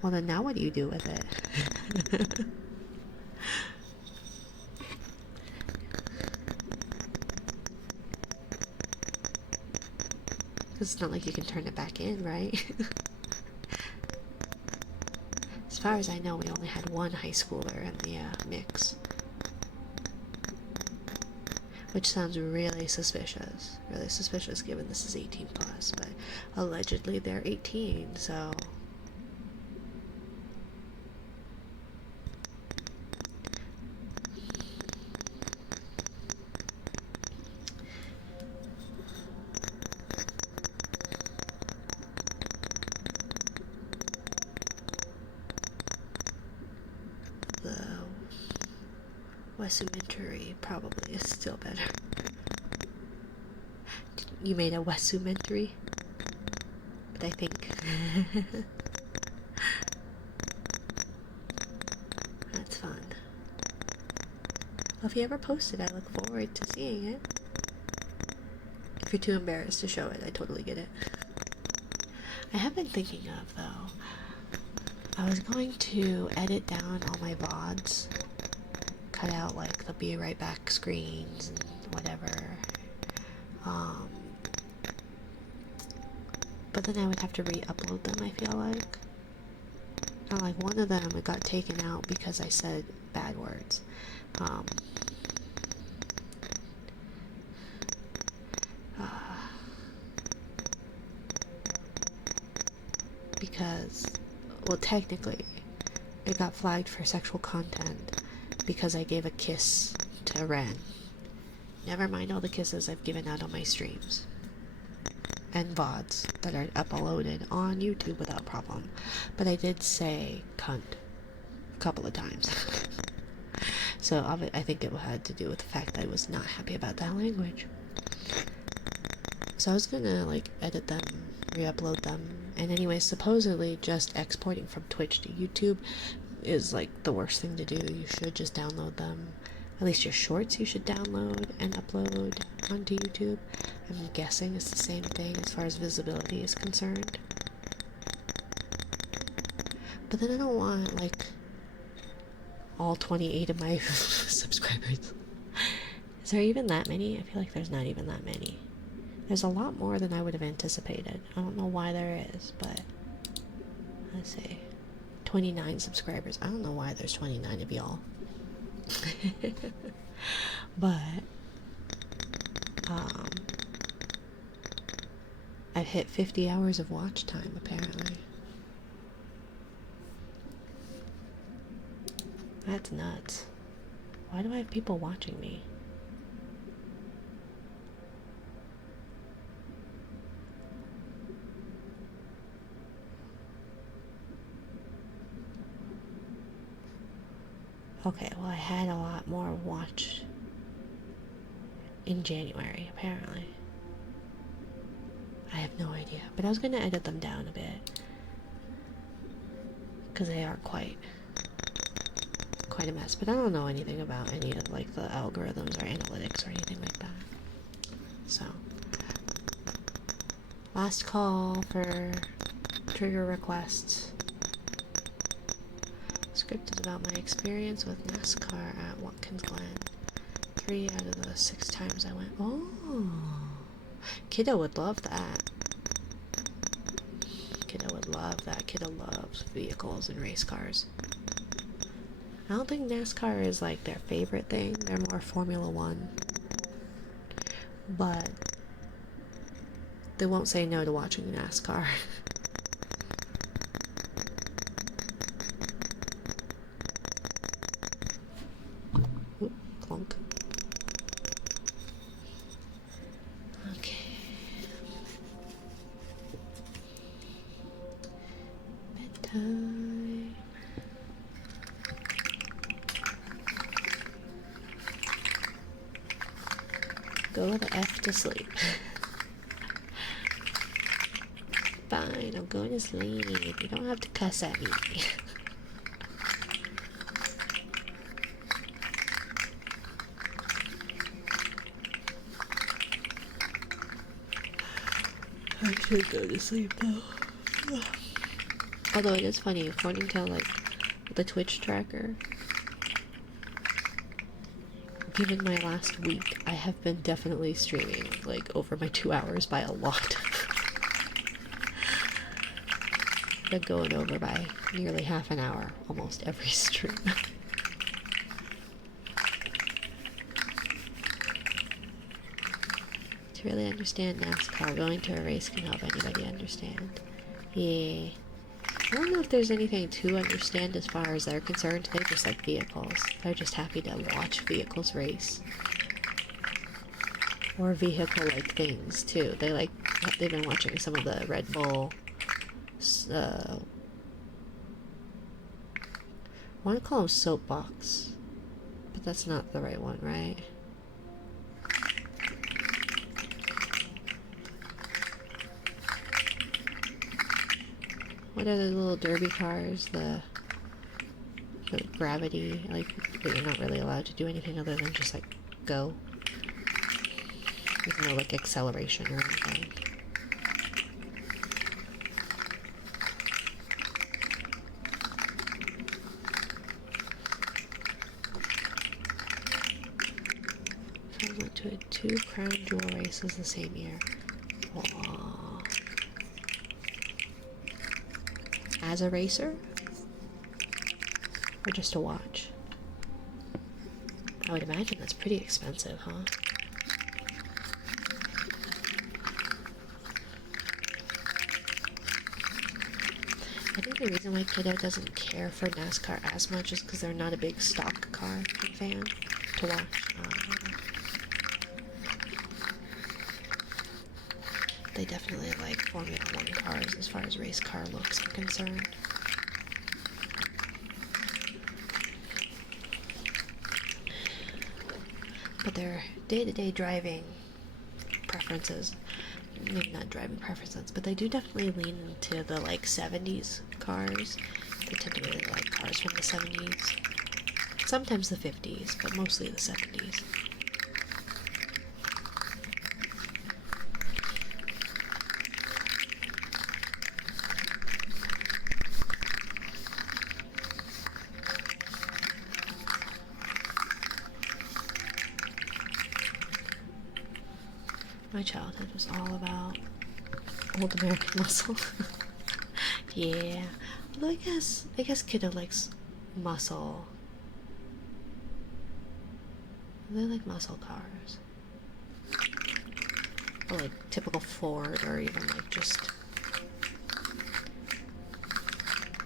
Well then now what do you do with it? Because it's not like you can turn it back in, right? As far as I know, we only had one high schooler in the mix. Which sounds really suspicious. Really suspicious given this is 18 plus, but allegedly they're 18, so... Wesumentary probably is still better. You made a Wesumentary? But I think... That's fun. Well, if you ever post it, I look forward to seeing it. If you're too embarrassed to show it, I totally get it. I have been thinking of, though, I was going to edit down all my VODs. Cut out like the be right back screens and whatever. But then I would have to re-upload them, I feel like. And like one of them, it got taken out because I said bad words. Because, well, technically, it got flagged for sexual content because I gave a kiss to Ren. Never mind all the kisses I've given out on my streams and VODs that are uploaded on YouTube without problem. But I did say cunt a couple of times. So I think it had to do with the fact that I was not happy about that language. So I was gonna like edit them, re-upload them, and anyway, supposedly just exporting from Twitch to YouTube is like the worst thing to do. You should just download them. At least your shorts you should download and upload onto YouTube. I'm guessing it's the same thing as far as visibility is concerned. But then I don't want like all 28 of my subscribers. Is there even that many? I feel like there's not even that many. There's a lot more than I would have anticipated. I don't know why there is, but let's see. 29 subscribers. I don't know why there's 29 of y'all. But I've hit 50 hours of watch time apparently. That's nuts. Why do I have people watching me? Okay, well I had a lot more watch in January, apparently. I have no idea, but I was gonna edit them down a bit because they are quite a mess. But I don't know anything about any of like the algorithms or analytics or anything like that. So, last call for trigger requests. Script is about my experience with NASCAR at Watkins Glen. 3 out of the 6 times I went. Oh, Kiddo would love that. Kiddo would love that. Kiddo loves vehicles and race cars. I don't think NASCAR is like their favorite thing. They're more Formula One. But they won't say no to watching NASCAR. Oop, clunk. Okay. Bedtime. Go the F to sleep. Fine, I'm going to sleep. You don't have to cuss at me. I should go to sleep though. Although it is funny, according to like the Twitch tracker, given my last week, I have been definitely streaming like over my 2 hours by a lot. Been going over by nearly half an hour almost every stream. To really understand NASCAR, going to a race can help anybody understand. Yeah. I don't know if there's anything to understand as far as they're concerned. They just like vehicles. They're just happy to watch vehicles race. Or vehicle-like things, too. They've been watching some of the Red Bull... I want to call them soapbox. But that's not the right one, right? What are the little derby cars? The gravity, like, but you're not really allowed to do anything other than just, like, go. There's no, like, acceleration or anything. So I went to 2 crown jewel races the same year. Aww. As a racer? Or just to watch? I would imagine that's pretty expensive, huh? I think the reason why Kiddo doesn't care for NASCAR as much is because they're not a big stock car fan to watch. they definitely like Formula One cars as far as race car looks are concerned. But their day-to-day driving preferences, maybe not driving preferences, but they do definitely lean into the like 70s cars. They tend to really like cars from the 70s. Sometimes the 50s, but mostly the 70s. My childhood was all about old American muscle. Yeah. Although I guess kiddo likes muscle. They like muscle cars. Or like typical Ford, or even like just...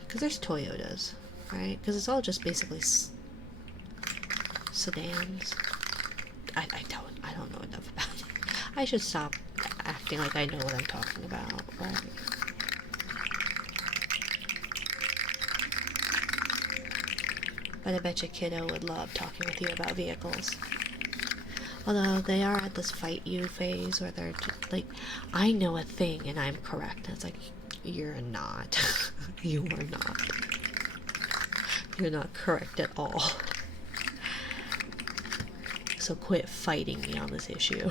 Because there's Toyotas, right? Because it's all just basically sedans. I don't know enough about it. I should stop acting like I know what I'm talking about, right? But I bet your kiddo would love talking with you about vehicles. Although they are at this fight you phase where they're just like, I know a thing and I'm correct. And it's like, you're not. You are not. You're not correct at all. So quit fighting me on this issue.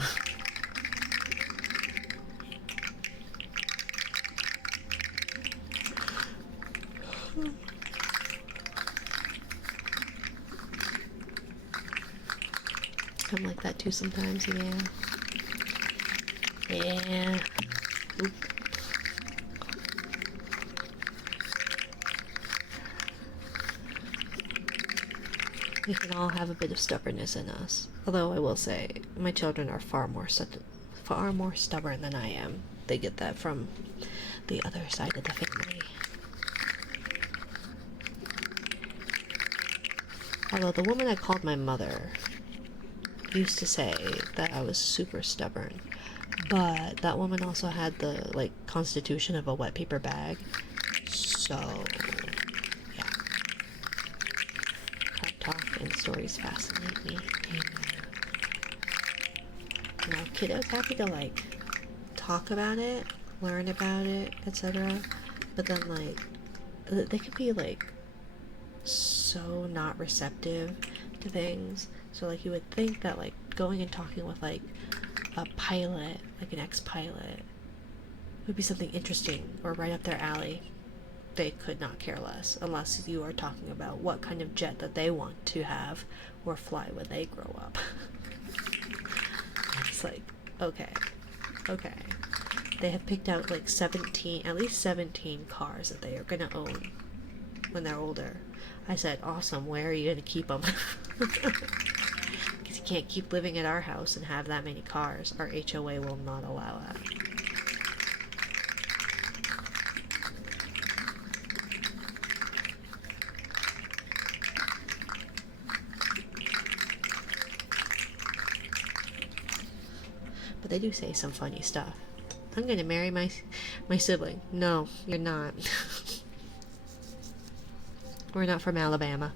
I'm like that too sometimes, yeah. Yeah. Oop. We can all have a bit of stubbornness in us. Although I will say, my children are far more stubborn than I am. They get that from the other side of the family. Although the woman I called my mother used to say that I was super stubborn, but that woman also had the like constitution of a wet paper bag. So yeah, her talk and stories fascinate me. You know, kiddos happy to like talk about it, learn about it, etc. But then like they could be like so not receptive to things. So like you would think that like going and talking with like a pilot, like an ex-pilot, would be something interesting or right up their alley. They could not care less unless you are talking about what kind of jet that they want to have or fly when they grow up. It's like, okay. They have picked out like at least 17 cars that they are going to own when they're older. I said, awesome, where are you going to keep them? Because you can't keep living at our house and have that many cars. Our HOA will not allow that. But they do say some funny stuff. I'm going to marry my sibling. No, you're not. We're not from Alabama.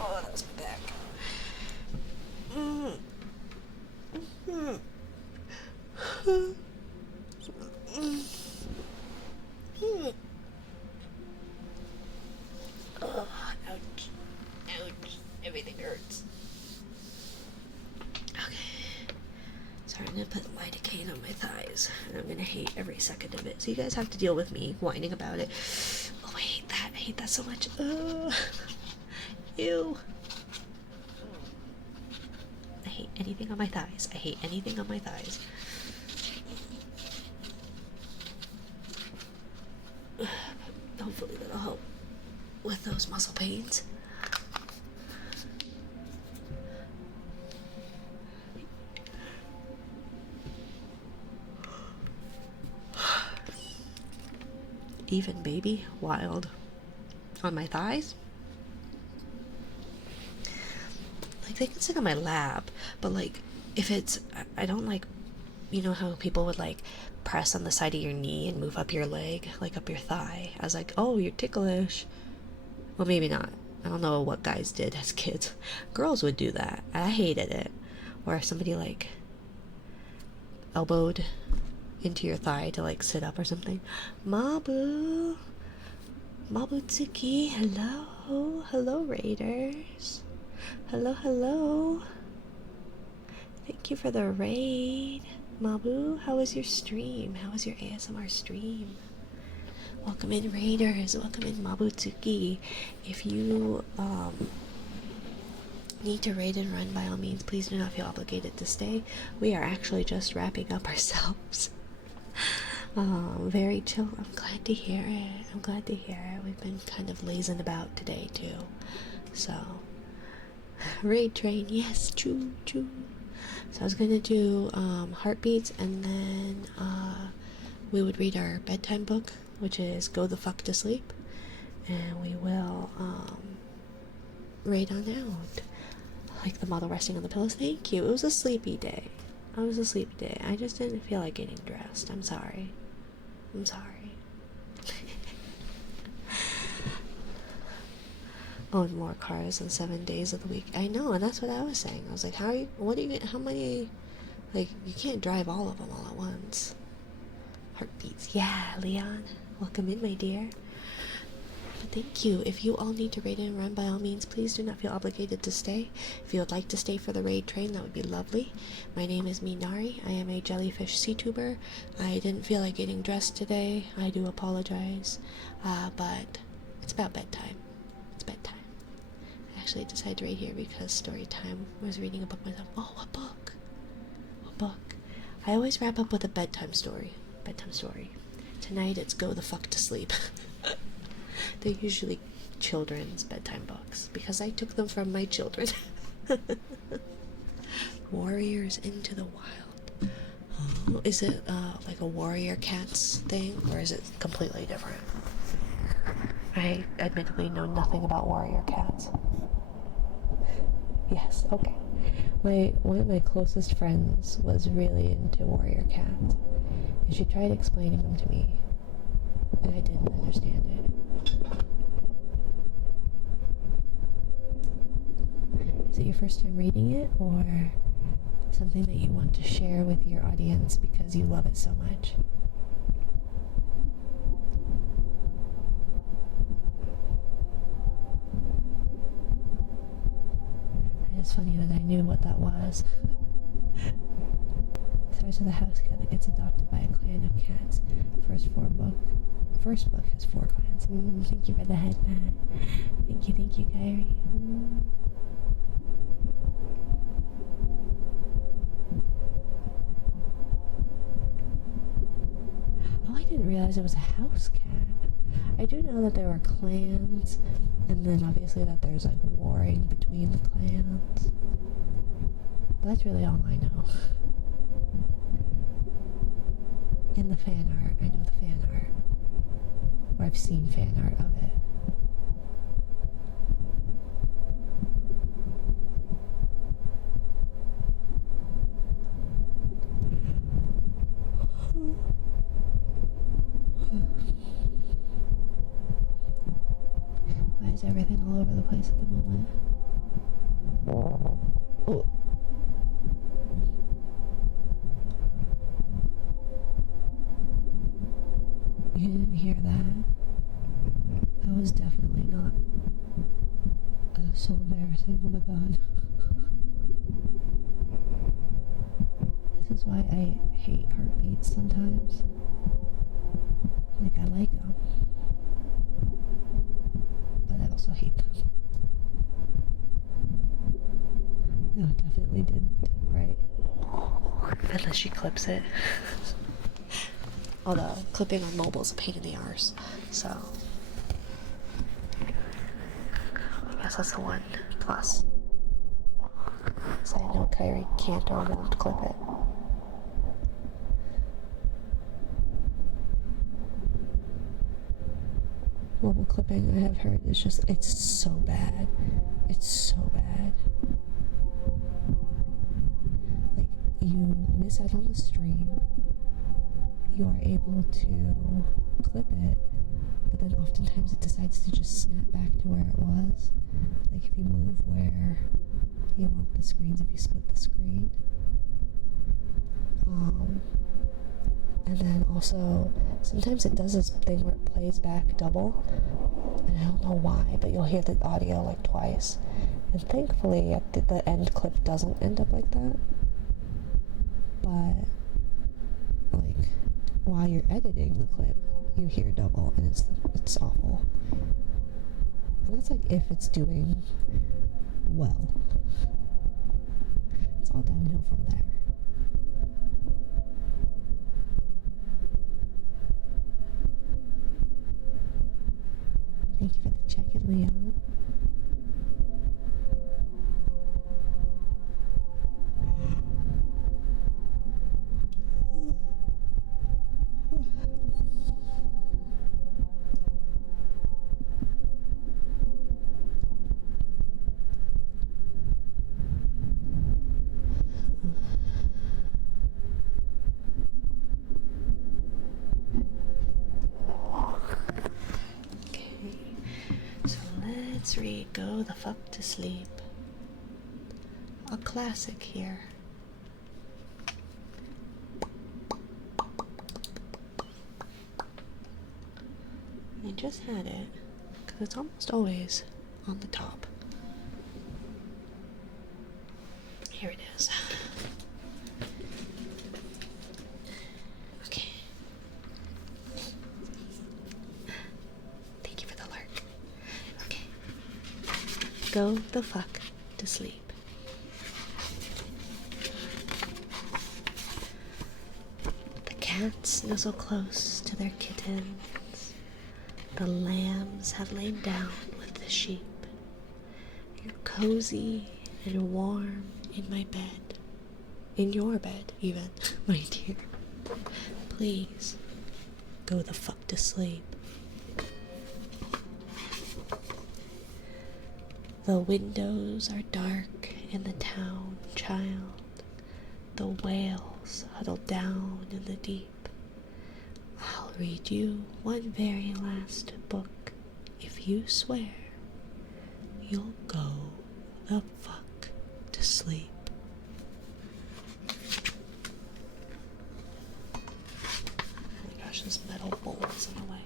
Oh, that was my back. Oh, ouch. Everything hurts. Okay. Sorry, I'm gonna put lidocaine on my thighs, and I'm gonna hate every second of it. So you guys have to deal with me whining about it. Oh, I hate that so much. Ew. I hate anything on my thighs. I hate anything on my thighs. Hopefully that'll help with those muscle pains. Even baby, wild on my thighs. Like they can sit on my lap, but like if it's, I don't like, you know how people would like press on the side of your knee and move up your leg, like up your thigh. I was like, oh, you're ticklish. Well, maybe not. I don't know what guys did as kids. Girls would do that. I hated it. Or if somebody like elbowed into your thigh to like sit up or something. Mabu. Mabutsuki, hello. Hello, Raiders. Hello, hello. Thank you for the raid. Mabu, how was your stream? How was your ASMR stream? Welcome in, Raiders. Welcome in, Mabutsuki. If you need to raid and run, by all means, please do not feel obligated to stay. We are actually just wrapping up ourselves. Very chill. I'm glad to hear it. I'm glad to hear it. We've been kind of lazing about today, too. So, raid train, yes, choo choo. So I was gonna do heartbeats, and then we would read our bedtime book, which is Go the Fuck to Sleep, and we will raid on out. Like the model resting on the pillows. Thank you. It was a sleepy day. I was a sleepy day. I just didn't feel like getting dressed. I'm sorry. I'm sorry. Own more cars than 7 days of the week. I know, and that's what I was saying. I was like, how many, like, you can't drive all of them all at once. Heartbeats. Yeah, Leon. Welcome in, my dear. But thank you. If you all need to raid and run, by all means, please do not feel obligated to stay. If you would like to stay for the raid train, that would be lovely. My name is Minari. I am a jellyfish CTuber. I didn't feel like getting dressed today. I do apologize. But it's about bedtime. It's bedtime. I actually decided to read here because story time. I was reading a book myself. Oh, what book? What book? I always wrap up with a bedtime story. Bedtime story. Tonight it's Go the Fuck to Sleep. They're usually children's bedtime books because I took them from my children. Warriors into the Wild. Oh, is it like a Warrior Cats thing, or is it completely different? I admittedly know nothing about Warrior Cats. Yes, okay. One of my closest friends was really into Warrior Cats, and she tried explaining them to me, and I didn't understand it. Is it your first time reading it, or something that you want to share with your audience because you love it so much? It's funny that I knew what that was. Starts with a house cat that gets adopted by a clan of cats. First book has 4 clans. Thank you for the headband. Thank you, Kyrie. Oh, I didn't realize it was a house cat. I do know that there were clans, and then obviously that there's like warring between the clans. But that's really all I know. In the fan art, I know the fan art. Or I've seen fan art of it. Why is everything all over the place at the moment? Oh. You didn't hear that? That was definitely not. That was so embarrassing. Oh my god. This is why I hate heartbeats sometimes. Like, I like them, but I also hate them. No, it definitely didn't, right? Unless she clips it. Although, clipping on mobile is a pain in the arse, so I guess that's the one plus. So I know Kyrie can't or won't clip it. Mobile clipping, I have heard, it's so bad. It's so bad. notice that on the stream, you are able to clip it, but then oftentimes it decides to just snap back to where it was. Like if you move where you want the screens, if you split the screen. And then also, sometimes it does this thing where it plays back double, and I don't know why, but you'll hear the audio like twice. And thankfully, the end clip doesn't end up like that. But, like, while you're editing the clip, you hear double, and it's awful. And that's like if it's doing well. It's all downhill from there. Thank you for the check-in, Leon. Let's read Go the Fuck to Sleep. A classic here. I just had it, because it's almost always on the top. Here it is. Okay. Thank you for the lurk. Okay. Go the fuck to sleep. The cats nuzzle close to their kittens. The lambs have lain down with the sheep. You're cozy and warm in my bed. In your bed, even, my dear. Please, go the fuck to sleep. The windows are dark in the town, child. The whales huddle down in the deep. I'll read you one very last book if you swear you'll go the fuck to sleep. Oh my gosh, this metal bowl is in the way.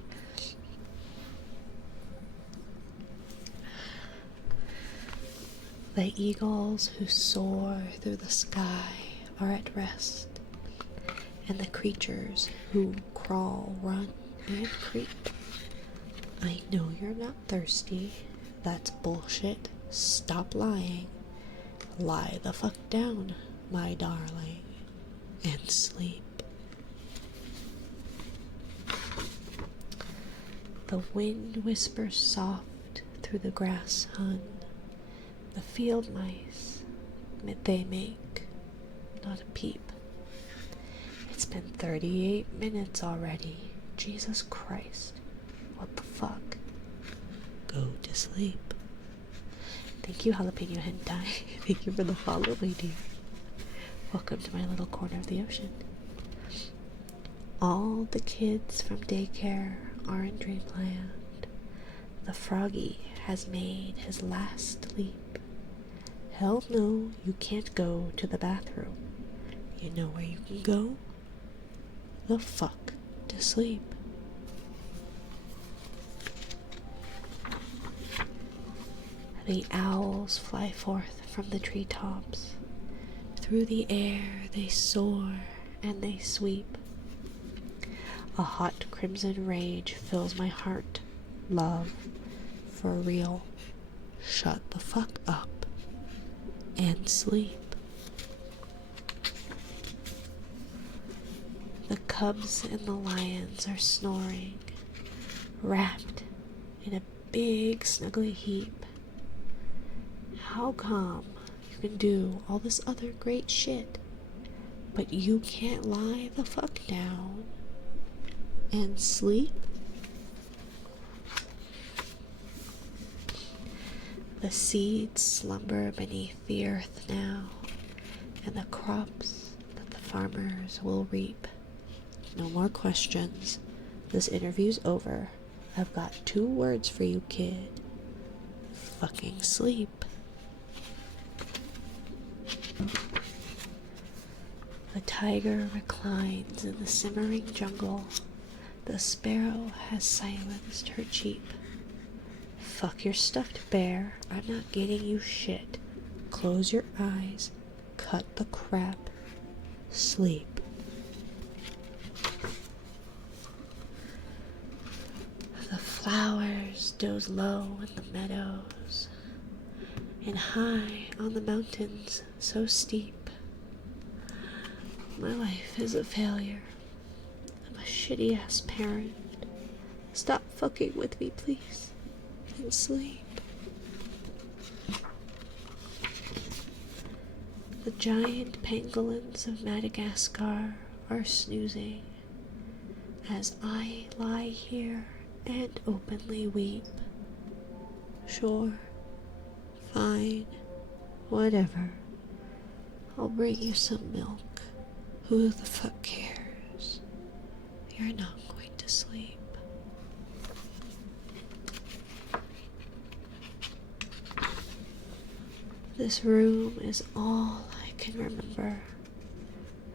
The eagles who soar through the sky are at rest, and the creatures who crawl, run, and creep. I know you're not thirsty. That's bullshit. Stop lying. Lie the fuck down, my darling, and sleep. The wind whispers soft through the grass, hun. The field mice, they make not a peep. It's been 38 minutes already. Jesus Christ. What the fuck? Go to sleep. Thank you, Jalapeno Hentai. Thank you for the follow, my dear. Welcome to my little corner of the ocean. All the kids from daycare are in dreamland. The froggy has made his last leap. Hell no, you can't go to the bathroom. You know where you can go? The fuck to sleep. The owls fly forth from the treetops. Through the air they soar and they sweep. A hot crimson rage fills my heart. Love, for real. Shut the fuck up and sleep. The cubs and the lions are snoring, wrapped in a big snuggly heap. How come you can do all this other great shit, but you can't lie the fuck down and sleep? The seeds slumber beneath the earth now, and the crops that the farmers will reap. No more questions. This interview's over. I've got 2 words for you, kid. Fucking sleep. The tiger reclines in the simmering jungle. The sparrow has silenced her cheep. Fuck your stuffed bear. I'm not getting you shit. Close your eyes. Cut the crap. Sleep. The flowers doze low in the meadows, and high on the mountains so steep. My life is a failure. I'm a shitty ass parent. Stop fucking with me, please, and sleep. The giant pangolins of Madagascar are snoozing as I lie here and openly weep. Sure, fine, whatever. I'll bring you some milk. Who the fuck cares? You're not going to sleep. This room is all I can remember.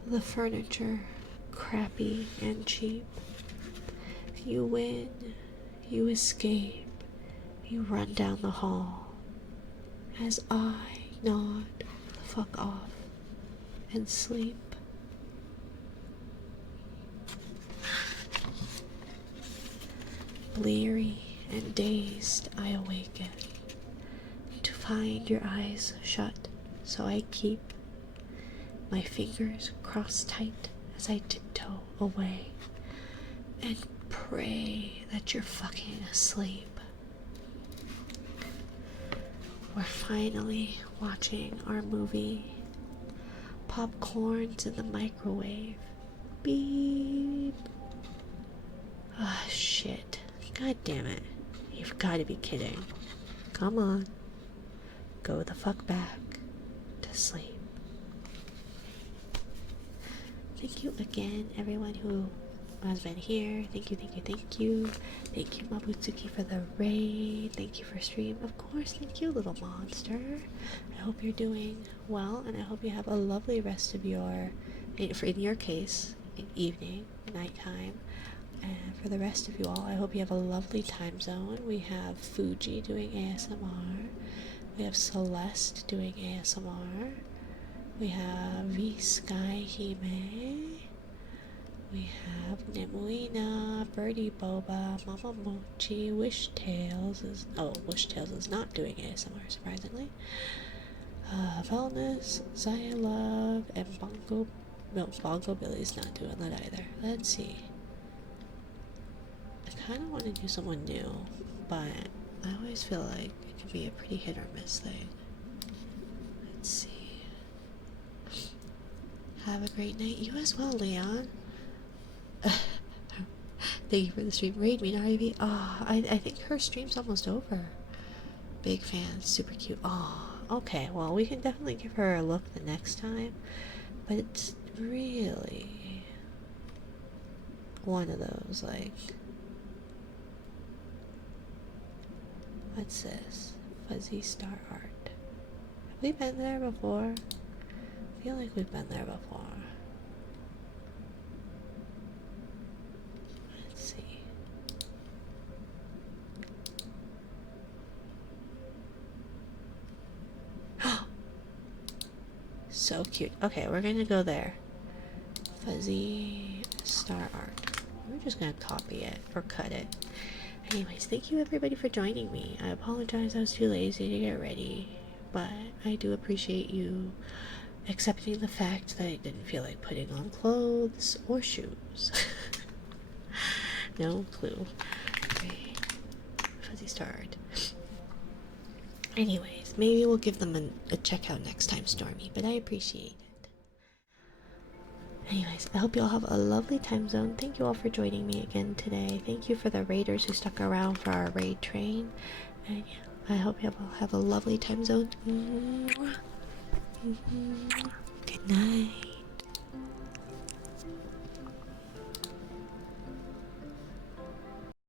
The furniture, crappy and cheap. You win, you escape, you run down the hall, as I nod the fuck off and sleep. Bleary and dazed, I awaken to find your eyes shut, so I keep my fingers crossed tight as I tiptoe away and pray that you're fucking asleep. We're finally watching our movie. Popcorn's in the microwave. Beep. Ah, shit. God damn it. You've got to be kidding. Come on. Go the fuck back to sleep. Thank you again, everyone who has been here. Thank you, thank you, thank you. Thank you, Mabutsuki, for the raid. Thank you for stream. Of course, thank you, little monster. I hope you're doing well, and I hope you have a lovely rest of your, in your case, evening, nighttime. And for the rest of you all, I hope you have a lovely time zone. We have Fuji doing ASMR. We have Celeste doing ASMR. We have V Sky Hime. We have Nemuina, Birdie Boba, Mama Mochi, Wishtails is not doing ASMR, surprisingly. Wellness, Zaya Love, and Bongo Billy's not doing that either. Let's see. I kind of want to do someone new, but I always feel like it can be a pretty hit or miss thing. Let's see. Have a great night. You as well, Leon. Thank you for the stream. Raid me, Ivy. I think her stream's almost over. Big fan. Super cute. Okay. Well, we can definitely give her a look the next time. But it's really one of those, like... What's this? Fuzzy Star Art. Have we been there before? I feel like we've been there before. Let's see. So cute. Okay, we're gonna go there. Fuzzy Star Art. We're just gonna copy it or cut it. Anyways, thank you everybody for joining me. I apologize I was too lazy to get ready, but I do appreciate you accepting the fact that I didn't feel like putting on clothes or shoes. No clue. Great. Fuzzy Star Art. Anyways, maybe we'll give them a check out next time, Stormy, but I appreciate it. Anyways, I hope you all have a lovely time zone. Thank you all for joining me again today. Thank you for the raiders who stuck around for our raid train. And yeah, I hope you all have a lovely time zone. Good night.